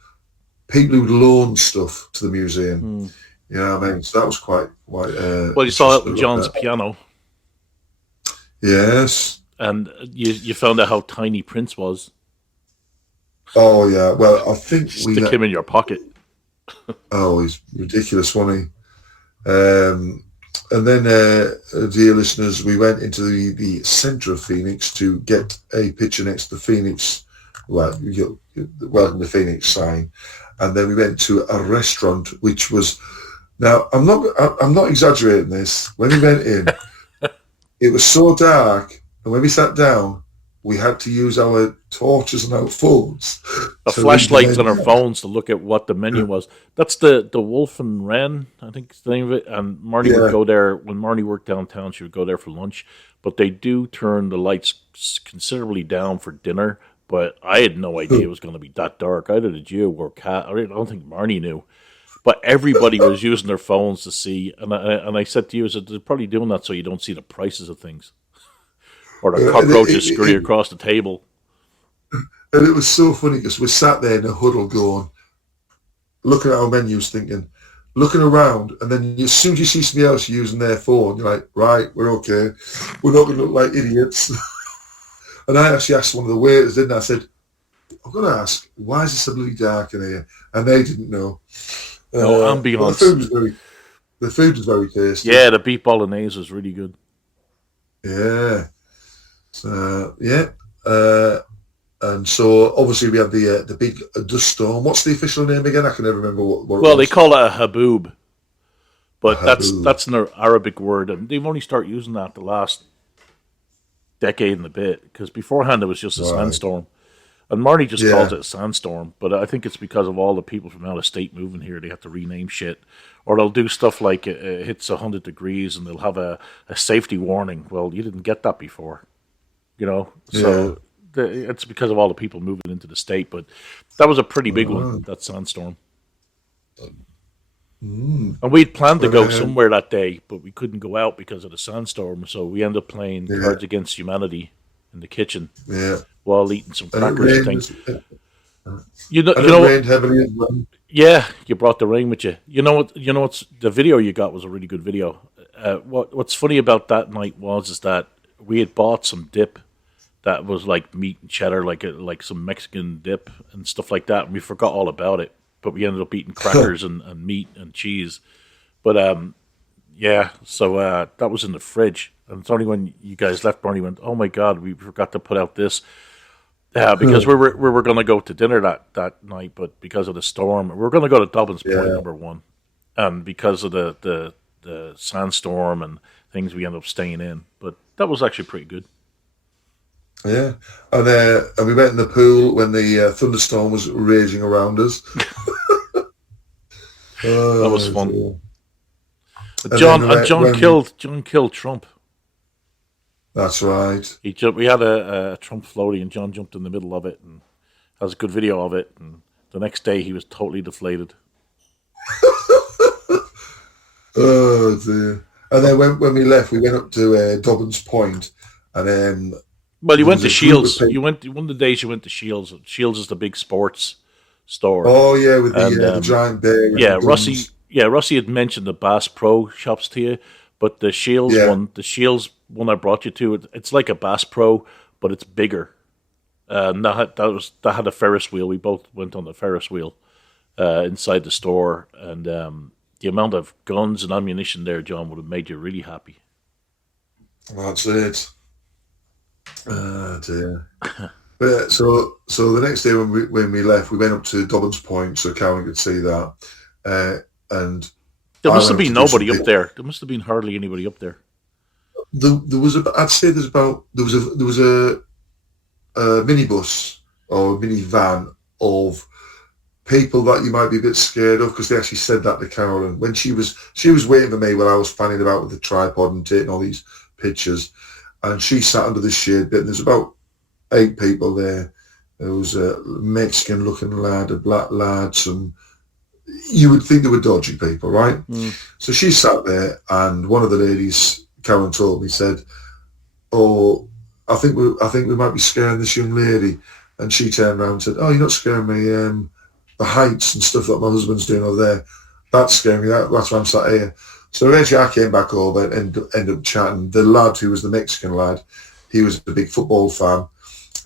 people who'd loaned stuff to the museum. You know what I mean? So that was quite well, you saw it with John's piano. Yes. And you found out how tiny Prince was. Oh, yeah. Well, I think Stick him in your pocket. Oh, he's ridiculous, wasn't he? And then, dear listeners, we went into the centre of Phoenix to get a picture next to the Phoenix, Welcome to Phoenix sign. And then we went to a restaurant, which was, now, I'm not exaggerating this. When we went in, it was so dark, and when we sat down, we had to use our torches and our phones. Flashlights on our phones to look at what the menu was. That's the Wolf and Wren, I think is the name of it. And Marnie would go there. When Marnie worked downtown, she would go there for lunch. But they do turn the lights considerably down for dinner. But I had no idea it was going to be that dark. Either did you or Kat. I don't think Marnie knew. But everybody was using their phones to see. And I said to you, they're probably doing that so you don't see the prices of things. Or the cockroaches scurry across the table. And it was so funny because we sat there in a huddle going, looking at our menus thinking, looking around, and then as soon as you see somebody else using their phone, you're like, right, we're okay. We're not going to look like idiots. And I actually asked one of the waiters, didn't I? I said, I'm going to ask, why is it so bloody dark in here? And they didn't know. No, ambiance. The food was very tasty. Yeah, the beef bolognese was really good. Yeah. So, and so obviously we have the big dust storm. What's the official name again? I can never remember what it was. They call it a haboob, but that's an Arabic word, and they've only started using that the last decade and a bit, because beforehand it was just a sandstorm. And Marnie just calls it a sandstorm, but I think it's because of all the people from out of state moving here. They have to rename shit. Or they'll do stuff like it hits 100 degrees and they'll have a safety warning. Well, you didn't get that before, you know? So it's because of all the people moving into the state. But that was a pretty big one, that sandstorm. And we'd planned to go somewhere that day, but we couldn't go out because of the sandstorm. So we ended up playing Cards Against Humanity in the kitchen while eating some crackers and things. You know, rained heavily as well. Yeah, you brought the rain with you. You know what? The video you got was a really good video. What's funny about that night is that we had bought some dip that was like meat and cheddar, like some Mexican dip and stuff like that, and we forgot all about it. But we ended up eating crackers and meat and cheese. But so that was in the fridge. And it's only when you guys left, Barney went, "Oh my God, we forgot to put out this." Because we were going to go to dinner that night, but because of the storm, we were going to go to Dublin's Point number one, and because of the sandstorm and things, we ended up staying in. But that was actually pretty good. Yeah, and we went in the pool when the thunderstorm was raging around us. That was fun. John killed Trump. That's right. We had a Trump floaty, and John jumped in the middle of it, and has a good video of it. And the next day, he was totally deflated. Oh dear! And then when we left, we went up to Dobbins Point, and then. Well, you went to Shields. You went one of the days. You went to Shields. Shields is the big sports store. Oh yeah, with the giant bear. Yeah, Rossy. Yeah, Rossy had mentioned the Bass Pro shops to you, but the Shields one, I brought you to, it's like a Bass Pro, but it's bigger. And that had a Ferris wheel. We both went on the Ferris wheel inside the store, and the amount of guns and ammunition there, John, would have made you really happy. That's it. Dear. But, so the next day when we left, we went up to Dobbin's Point so Cowan could see that. And there must have been nobody up there. There must have been hardly anybody up there. There was a minibus or a minivan of people that you might be a bit scared of, because they actually said that to Carolyn when she was waiting for me while I was fanning about with the tripod and taking all these pictures, and she sat under the shade bit, and there's about 8 people there. There was a Mexican looking lad, a black lad, you would think they were dodgy people, right? So she sat there, and one of the ladies, Karen told me, said, "Oh, I think we might be scaring this young lady." And she turned around and said, "Oh, you're not scaring me. The heights and stuff that my husband's doing over there, that's scaring me. That's why I'm sat here." So eventually I came back over and ended up chatting. The lad who was the Mexican lad, he was a big football fan,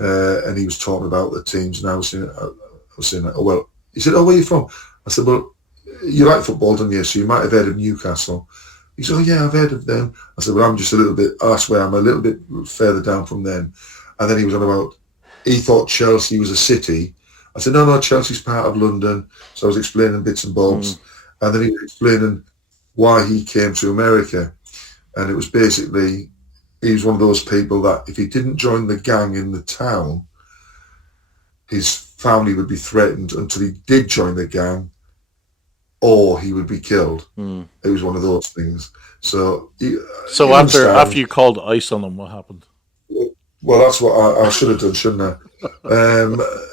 and he was talking about the teams. And I was saying, "Oh, well," he said, "Oh, where are you from?" I said, "Well, you like football, don't you? So you might have heard of Newcastle." He said, "Oh, yeah, I've heard of them." I said, "Well, I'm just a little bit, I swear, I'm a little bit further down from them." And then he was on about, he thought Chelsea was a city. I said, no, Chelsea's part of London. So I was explaining bits and bobs. And then he was explaining why he came to America. And it was basically, he was one of those people that if he didn't join the gang in the town, his family would be threatened until he did join the gang, or he would be killed. It was one of those things. So after you called ICE on him, what happened? Well, that's what I should have done, shouldn't I?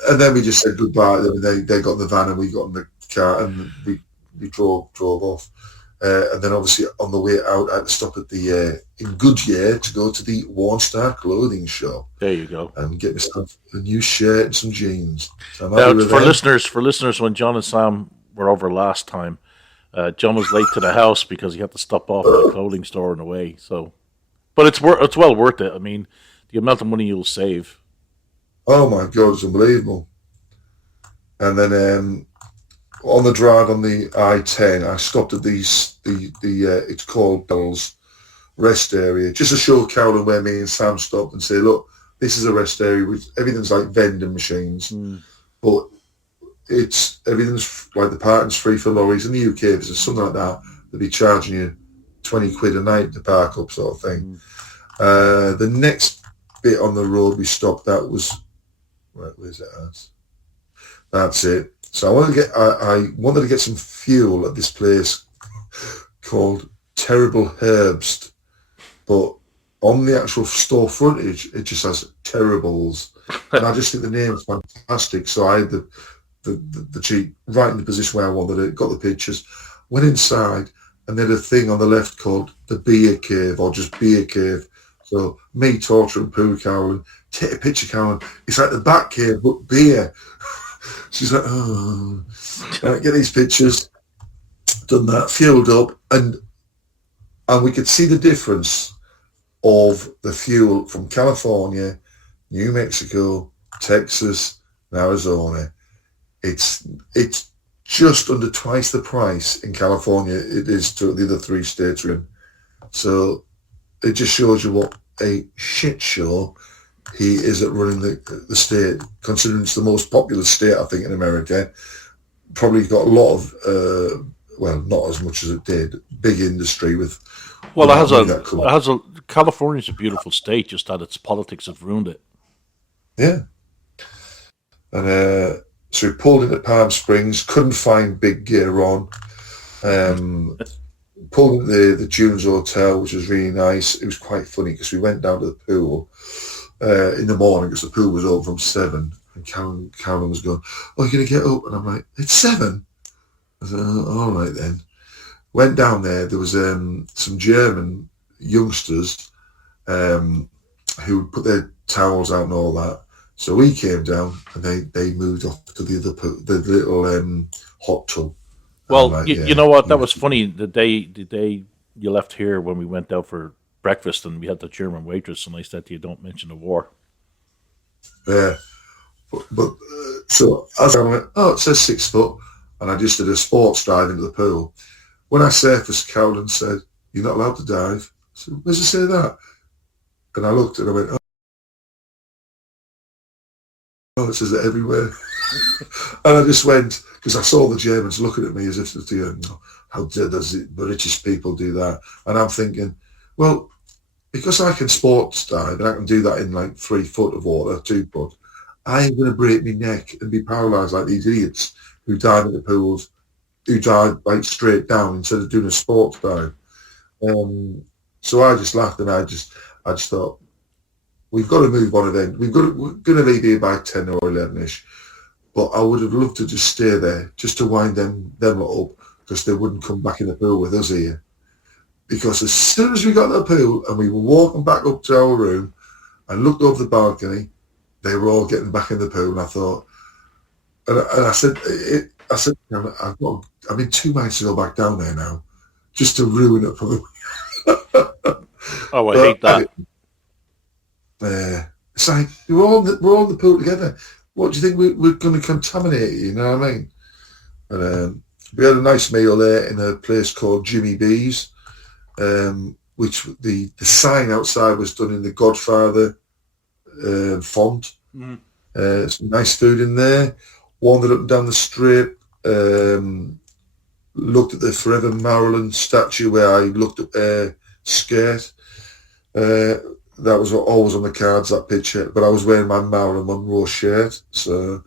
And then we just said goodbye. They got in the van and we got in the car and we drove off. And then obviously on the way out, I had to stop at the in Goodyear to go to the Worn Star clothing shop. There you go. And get myself a new shirt and some jeans. So for listeners, when John and Sam were over last time, John was late to the house because he had to stop off at the clothing store on the way. So, but it's well worth it. I mean, the amount of money you'll save. Oh my God, it's unbelievable. And then on the drive on the I-10, I stopped at the it's called Bell's rest area, just to show Carolyn where me and Sam stopped and say, look, this is a rest area with everything's like vending machines, but everything's like the parking's free for lorries. In the UK, if it's something like that, they'll be charging you 20 quid a night to park up, sort of thing. The next bit on the road we stopped at was, where's it at? That's it. So I wanted to get some fuel at this place called Terrible Herbst, but on the actual store frontage it just has Terribles, and I just think the name is fantastic. So I had the Jeep right in the position where I wanted it, got the pictures, went inside, and then a thing on the left called the Beer Cave, or just Beer Cave. So me torturing Pooh Carolyn, take a picture, Carolyn. It's like the Bat Cave, but beer. She's like, oh, get these pictures. Done that, fueled up, and we could see the difference of the fuel from California, New Mexico, Texas, and Arizona. It's just under twice the price in California it is to the other 3 states we're in. So it just shows you what a shit show he is at running the state, considering it's the most populous state, I think, in America. Probably got a lot of, well, not as much as it did, big industry with... Well, California's a beautiful state, just that its politics have ruined it. Yeah. And so we pulled into Palm Springs, couldn't find Big Gear on. Pulled into the Dunes Hotel, which was really nice. It was quite funny because we went down to the pool in the morning because the pool was open from 7. And Karen was going, oh, you're going to get up? And I'm like, it's 7? I said, oh, all right then. Went down there. There was some German youngsters who put their towels out and all that. So we came down and they moved off to the other pool, the little hot tub. Well, like, you know what? That was funny. The day you left here when we went out for breakfast and we had the German waitress, and I said to you, don't mention the war. Yeah. But so as I went, oh, it says 6 foot, and I just did a sports dive into the pool. When I surfaced, Cowden said, "You're not allowed to dive." I said, "Where's it say that?" And I looked and I went, "Oh, it says it everywhere." And I just went, because I saw the Germans looking at me as if to, how does the British people do that? And I'm thinking, well, because I can sports dive and I can do that in like 3 foot of water, 2 foot, I ain't going to break my neck and be paralysed like these idiots who dive in the pools, who dive like straight down instead of doing a sports dive. So I just laughed and I just thought, we've got to move on then. We're going to leave here by 10 or 11ish. But I would have loved to just stay there, just to wind them up, because they wouldn't come back in the pool with us here. Because as soon as we got to the pool and we were walking back up to our room and looked over the balcony, they were all getting back in the pool. And I thought, and I said, I'm in 2 minds to go back down there now, just to ruin it for them. Oh, I hate that. It's like we're all in the pool together. What do you think we're going to contaminate you? You know what I mean? And we had a nice meal there in a place called Jimmy B's, which the sign outside was done in the Godfather font. Some nice food in there. Wandered up and down the strip. Looked at the Forever Marilyn statue where I looked at their skirt. That was always on the cards, that picture. But I was wearing my Marilyn Monroe shirt. So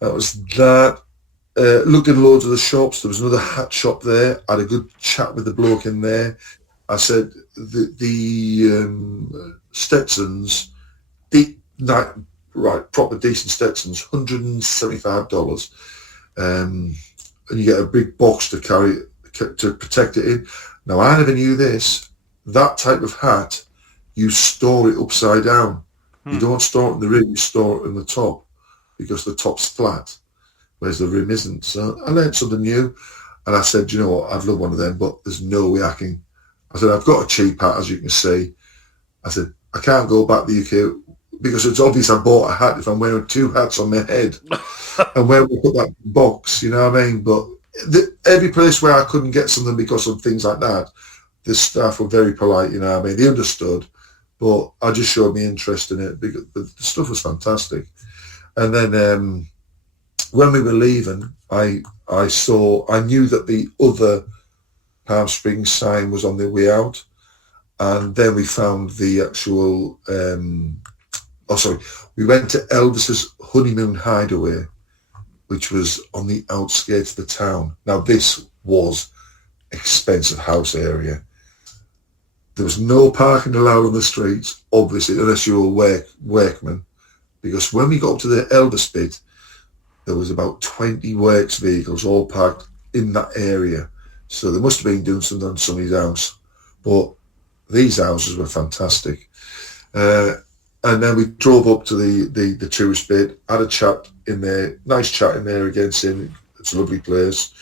that was that. Looked in loads of the shops. There was another hat shop there. I had a good chat with the bloke in there. I said, the Stetsons, proper decent Stetsons, $175. And you get a big box to carry, to protect it in. Now, I never knew this. That type of hat, you store it upside down. You don't store it in the rim, you store it in the top, because the top's flat, whereas the rim isn't. So I learned something new, and I said, you know what, I'd love one of them, but there's no way I can. I said, I've got a cheap hat, as you can see. I said, I can't go back to the UK, because it's obvious I bought a hat if I'm wearing 2 hats on my head. And where we put that box, you know what I mean? But every place where I couldn't get something because of things like that, the staff were very polite, you know what I mean? They understood, but I just showed me interest in it because the stuff was fantastic. And then when we were leaving, I knew that the other Palm Springs sign was on the way out, and then we found the actual. We went to Elvis's honeymoon hideaway, which was on the outskirts of the town. Now this was expensive house area. There was no parking allowed on the streets, obviously, unless you were a workman, because when we got up to the Elvis bit, there was about 20 works vehicles all parked in that area. So they must have been doing something on somebody's house. But these houses were fantastic. And then we drove up to the tourist bit, had a chat in there, nice chat in there again, saying it's a lovely place,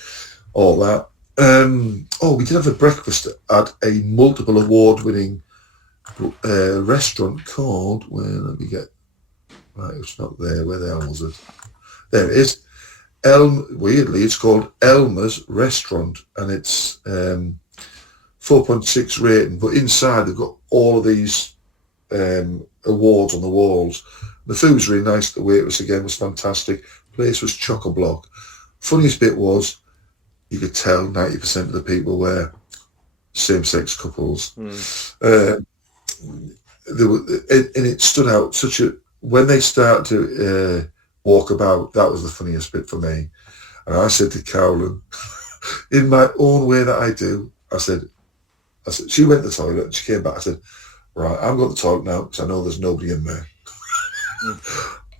all that. We did have a breakfast at a multiple award-winning restaurant called, it's not there, where the hell was it? There it is. Weirdly, it's called Elmer's Restaurant, and it's 4.6 rating, but inside they've got all of these awards on the walls. The food was really nice. The waitress again was fantastic. Place was chock-a-block. Funniest bit was you could tell 90% of the people were same-sex couples. And it stood out when they started to walk about, that was the funniest bit for me. And I said to Carolyn, in my own way that I do, I said, she went to the toilet and she came back. I said, right, I'm going to the toilet now because I know there's nobody in there.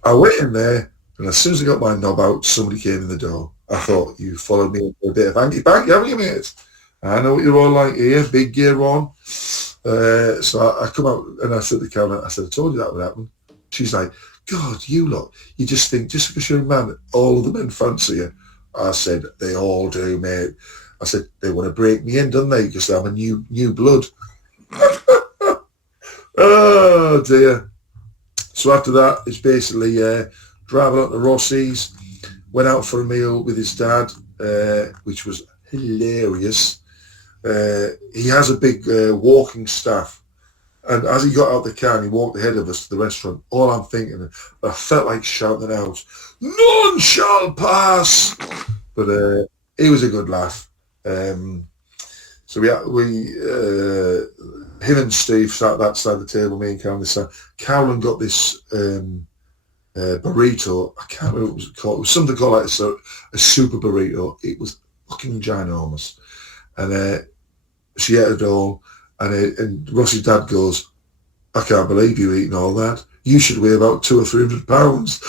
I went in there, and as soon as I got my knob out, somebody came in the door. I thought, you followed me a bit of hanky-panky, haven't you, mate? I know what you're all like here, big gear on. So I come out and I said to Carolyn, I told you that would happen. She's like, God, you lot, you just think, just because you're a man, all of the men fancy you. I said, they all do, mate. I said, they want to break me in, don't they? Because I'm a new blood. Oh, dear. So after that, it's basically driving out to Rossy's, went out for a meal with his dad, which was hilarious. He has a big walking staff. And as he got out the car and he walked ahead of us to the restaurant, all I'm thinking, I felt like shouting it out, "None shall pass!" But it was a good laugh. So him and Steve sat at that side of the table, me and Carolyn this side. Carolyn got this burrito. I can't remember what it was called. It was something called like a super burrito. It was fucking ginormous. And she ate it all. And Rossy's dad goes, "I can't believe you eating all that. You should weigh about 200 or 300 pounds."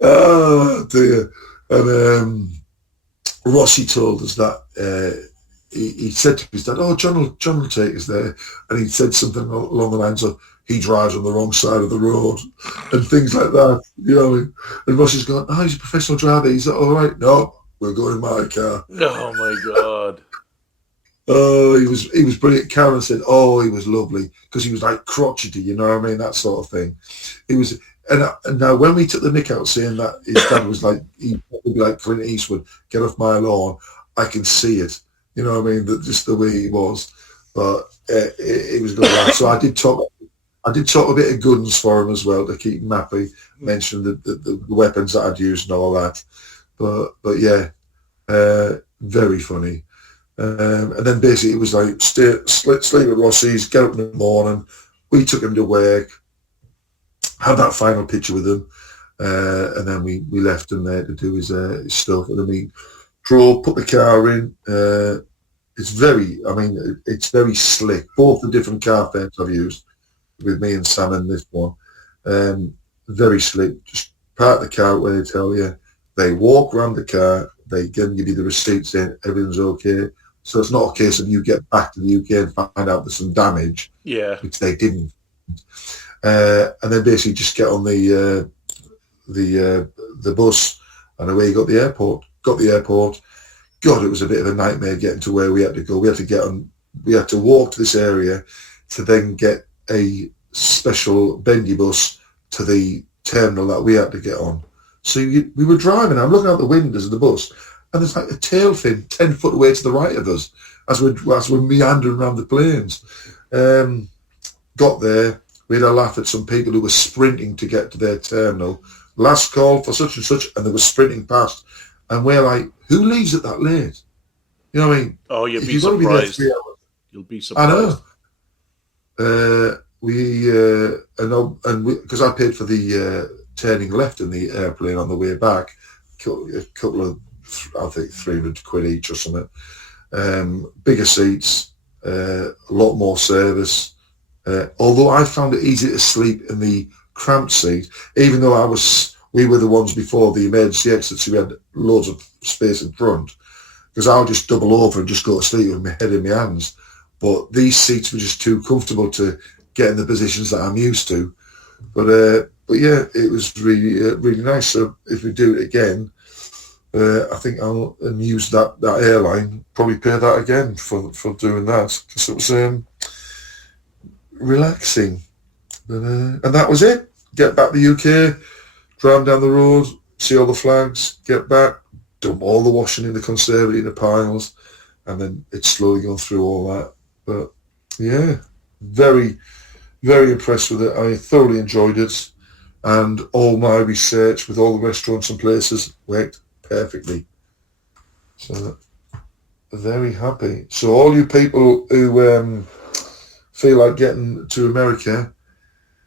Oh dear. And Rossy told us that he said to his dad, "Oh, John will take us there," and he said something along the lines of, "He drives on the wrong side of the road," and things like that. You know, and Rossy's going, "Oh, he's a professional driver. He's all right." "No, we're going in my car." Oh my God. Oh, he was brilliant. Karen said, "Oh, he was lovely," because he was like crotchety, you know what I mean, that sort of thing. He was, and now when we took the nick out, saying that his dad was like, he'd be like Clint Eastwood, "Get off my lawn," I can see it, you know what I mean, that just the way he was. But it was good. So I did talk a bit of guns for him as well to keep him happy. Mentioned the weapons that I'd used and all that. But yeah, very funny. And then basically it was like sleep at Rossy's, get up in the morning. We took him to work, had that final picture with him, and then we left him there to do his stuff. And then we drove, put the car in. It's very slick. Both the different car frames I've used with me and Sam and this one, very slick. Just park the car where they tell you. They walk around the car. They give you the receipt saying everything's okay. So it's not a case of you get back to the UK and find out there's some damage, which they didn't. And then basically just get on the bus and away you got the airport. God, it was a bit of a nightmare getting to where we had to go. We had to walk to this area to then get a special bendy bus to the terminal that we had to get on. So we were driving. I'm looking out the windows of the bus, and there's like a tail fin 10 foot away to the right of us as we're meandering around the plains. Got there, we had a laugh at some people who were sprinting to get to their terminal. Last call for such and such, and they were sprinting past. And we're like, who leaves it that late? You know what I mean? Oh, you'll be surprised. You'll be surprised. I know. Because I paid for the turning left in the airplane on the way back, a couple of, I think, 300 quid each or something. Bigger seats, a lot more service. Although I found it easy to sleep in the cramped seat, even though we were the ones before the emergency exits, so we had loads of space in front, because I'll just double over and just go to sleep with my head in my hands. But these seats were just too comfortable to get in the positions that I'm used to. But yeah, it was really really nice. So if we do it again, I think I'll use that airline, probably pay that again for doing that, because it was relaxing. And that was it. Get back to the UK, drive down the road, see all the flags, get back, dump all the washing in the conservatory in the piles, and then it's slowly gone through all that. But yeah, very, very impressed with it. I thoroughly enjoyed it, and all my research with all the restaurants and places worked perfectly. So very happy. So all you people who feel like getting to America,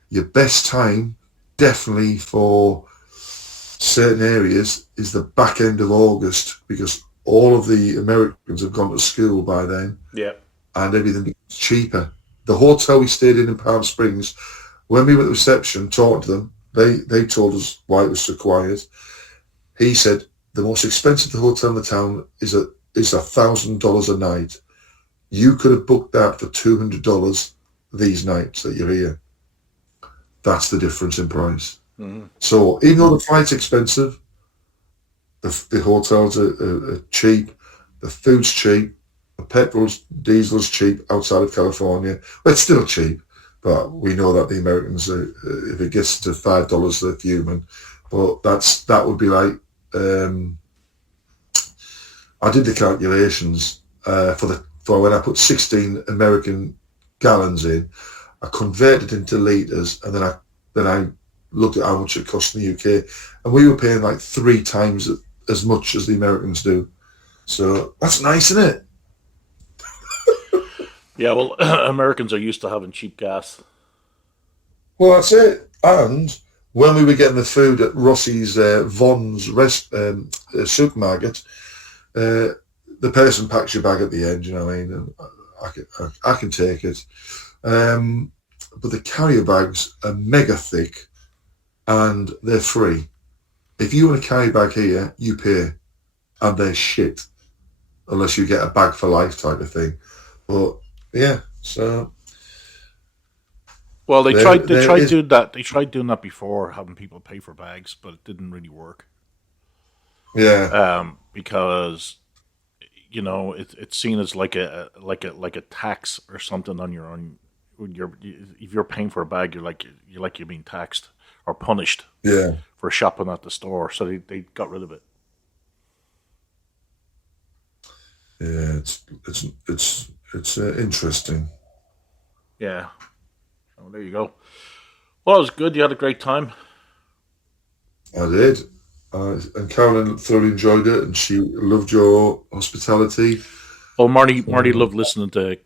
your best time, definitely for certain areas, is the back end of August, because all of the Americans have gone to school by then. Yeah. And everything becomes cheaper. The hotel we stayed in Palm Springs, when we were at the reception talking to them, they told us why it was so quiet. He said the most expensive hotel in the town is $1,000 a night. You could have booked that for $200 these nights that you're here. That's the difference in price. Mm-hmm. So even though the flight's expensive, the hotels are cheap, the food's cheap, the petrol's, diesel's cheap outside of California. But it's still cheap. But we know that the Americans, if it gets to $5, they're fuming. But that would be like, I did the calculations for when I put 16 American gallons in. I converted into litres, and then I looked at how much it cost in the UK, and we were paying like 3 times as much as the Americans do. So that's nice, isn't it? Yeah, well, Americans are used to having cheap gas. Well, that's it. And when we were getting the food at Rossy's Vaughn's supermarket, the person packs your bag at the end, you know what I mean? And I can take it. But the carrier bags are mega thick and they're free. If you want a carrier bag here, you pay, and they're shit, unless you get a bag for life type of thing. But yeah, so well, they tried doing that. They tried doing that before, having people pay for bags, but it didn't really work. Yeah, because it's seen as like a tax or something on your own. If you're paying for a bag, you're being taxed or punished. Yeah, for shopping at the store, so they got rid of it. Yeah, it's interesting. Yeah. Oh, there you go. Well, it was good. You had a great time. I did. And Carolyn thoroughly enjoyed it, and she loved your hospitality. Oh, Marty loved listening to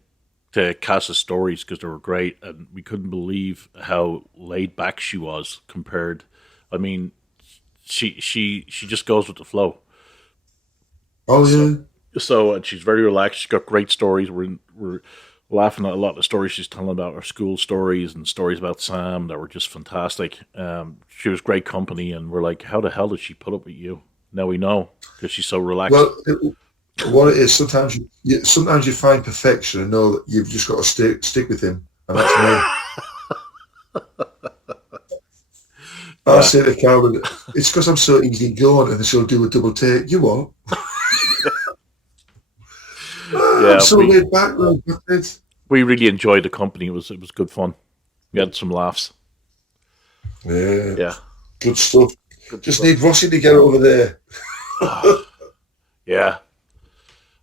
Cass's stories because they were great, and we couldn't believe how laid back she was compared. I mean, she just goes with the flow. Oh yeah. So she's very relaxed. She's got great stories. We're laughing at a lot of the stories she's telling about her school stories and stories about Sam that were just fantastic. She was great company, and we're like, how the hell did she put up with you? Now we know because she's so relaxed. Well, what it is, sometimes you find perfection and know that you've just got to stick with him, and that's me. I say to Carolyn, it's because I'm so easy going, and she'll do a double take. You won't. I'm so laid back. We really enjoyed the company. It was good fun. We had some laughs. Yeah. Good stuff. Just need Rossy to get over there. Yeah.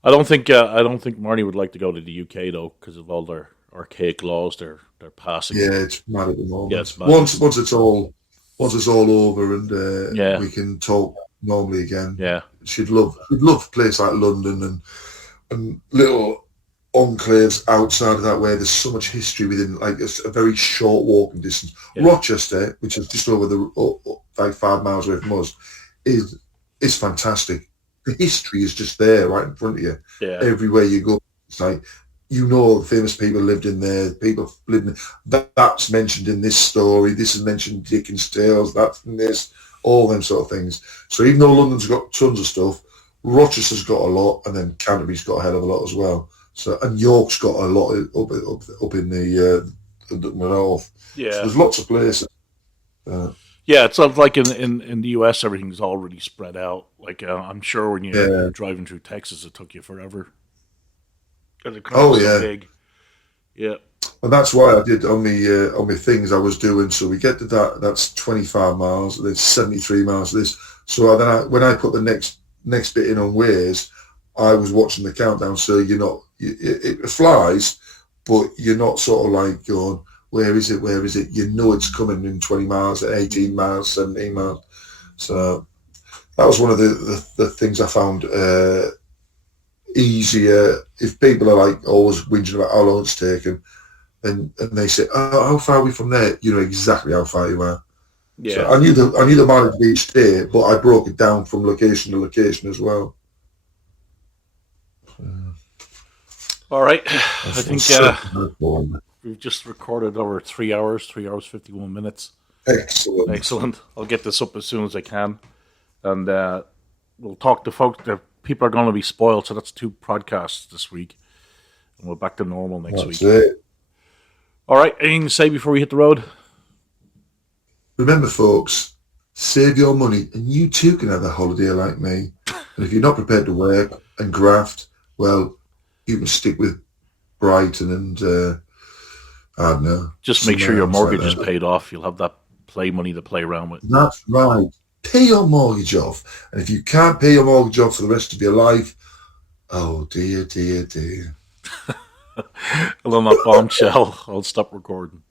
I don't think Marnie would like to go to the UK though, because of all their archaic laws they're passing. Yeah, it's mad at the moment. Yeah, it's mad. Once it's all over and we can talk normally again. Yeah. She'd love a place like London and little enclaves outside of that where there's so much history within, like a very short walking distance. Yeah. Rochester, which is just over like 5 miles away from us, is fantastic. The history is just there right in front of you. Yeah. Everywhere you go, it's like, famous people lived in there. People lived in that's mentioned in this story. This is mentioned Dickens' tales. That's in this. All them sort of things. So even though London's got tons of stuff, Rochester's got a lot, and then Canterbury's got a hell of a lot as well. So and York's got a lot up in the north. Yeah, so there's lots of places. Yeah, it's like in the US, everything's already spread out. Like I'm sure when you're driving through Texas, it took you forever. Oh yeah, big. Yeah. And that's why I did on my things I was doing. So we get to that's 25 miles, and then 73 miles of this. So then when I put the next bit in on Waze, I was watching the countdown. So it flies, but you're not sort of like going, where is it? You know it's coming in 20 miles, 18 miles, 17 miles. So that was one of the things I found easier. If people are like always whinging about how long it's taken, and they say, "Oh, how far are we from there?" You know exactly how far you are. Yeah. So I knew the mileage of each day, but I broke it down from location to location as well. All right, I think we've just recorded over 3 hours, 51 minutes. Excellent. I'll get this up as soon as I can, and we'll talk to folks. People are going to be spoiled, so that's 2 podcasts this week, and we're back to normal next week. That's it. All right, anything to say before we hit the road? Remember, folks, save your money, and you too can have a holiday like me. And if you're not prepared to work and graft, well, you can stick with Brighton and I don't know. Just make sure your Something else mortgage like is that. paid off. You'll have that play money to play around with. That's right. Pay your mortgage off. And if you can't pay your mortgage off for the rest of your life, oh dear, dear, dear. And on that bombshell, I'll stop recording.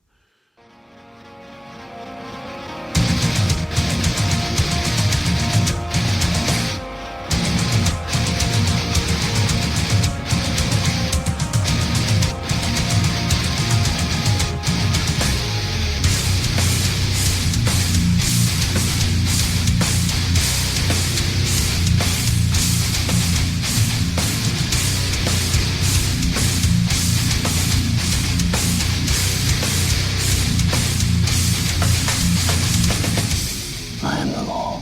I am the law.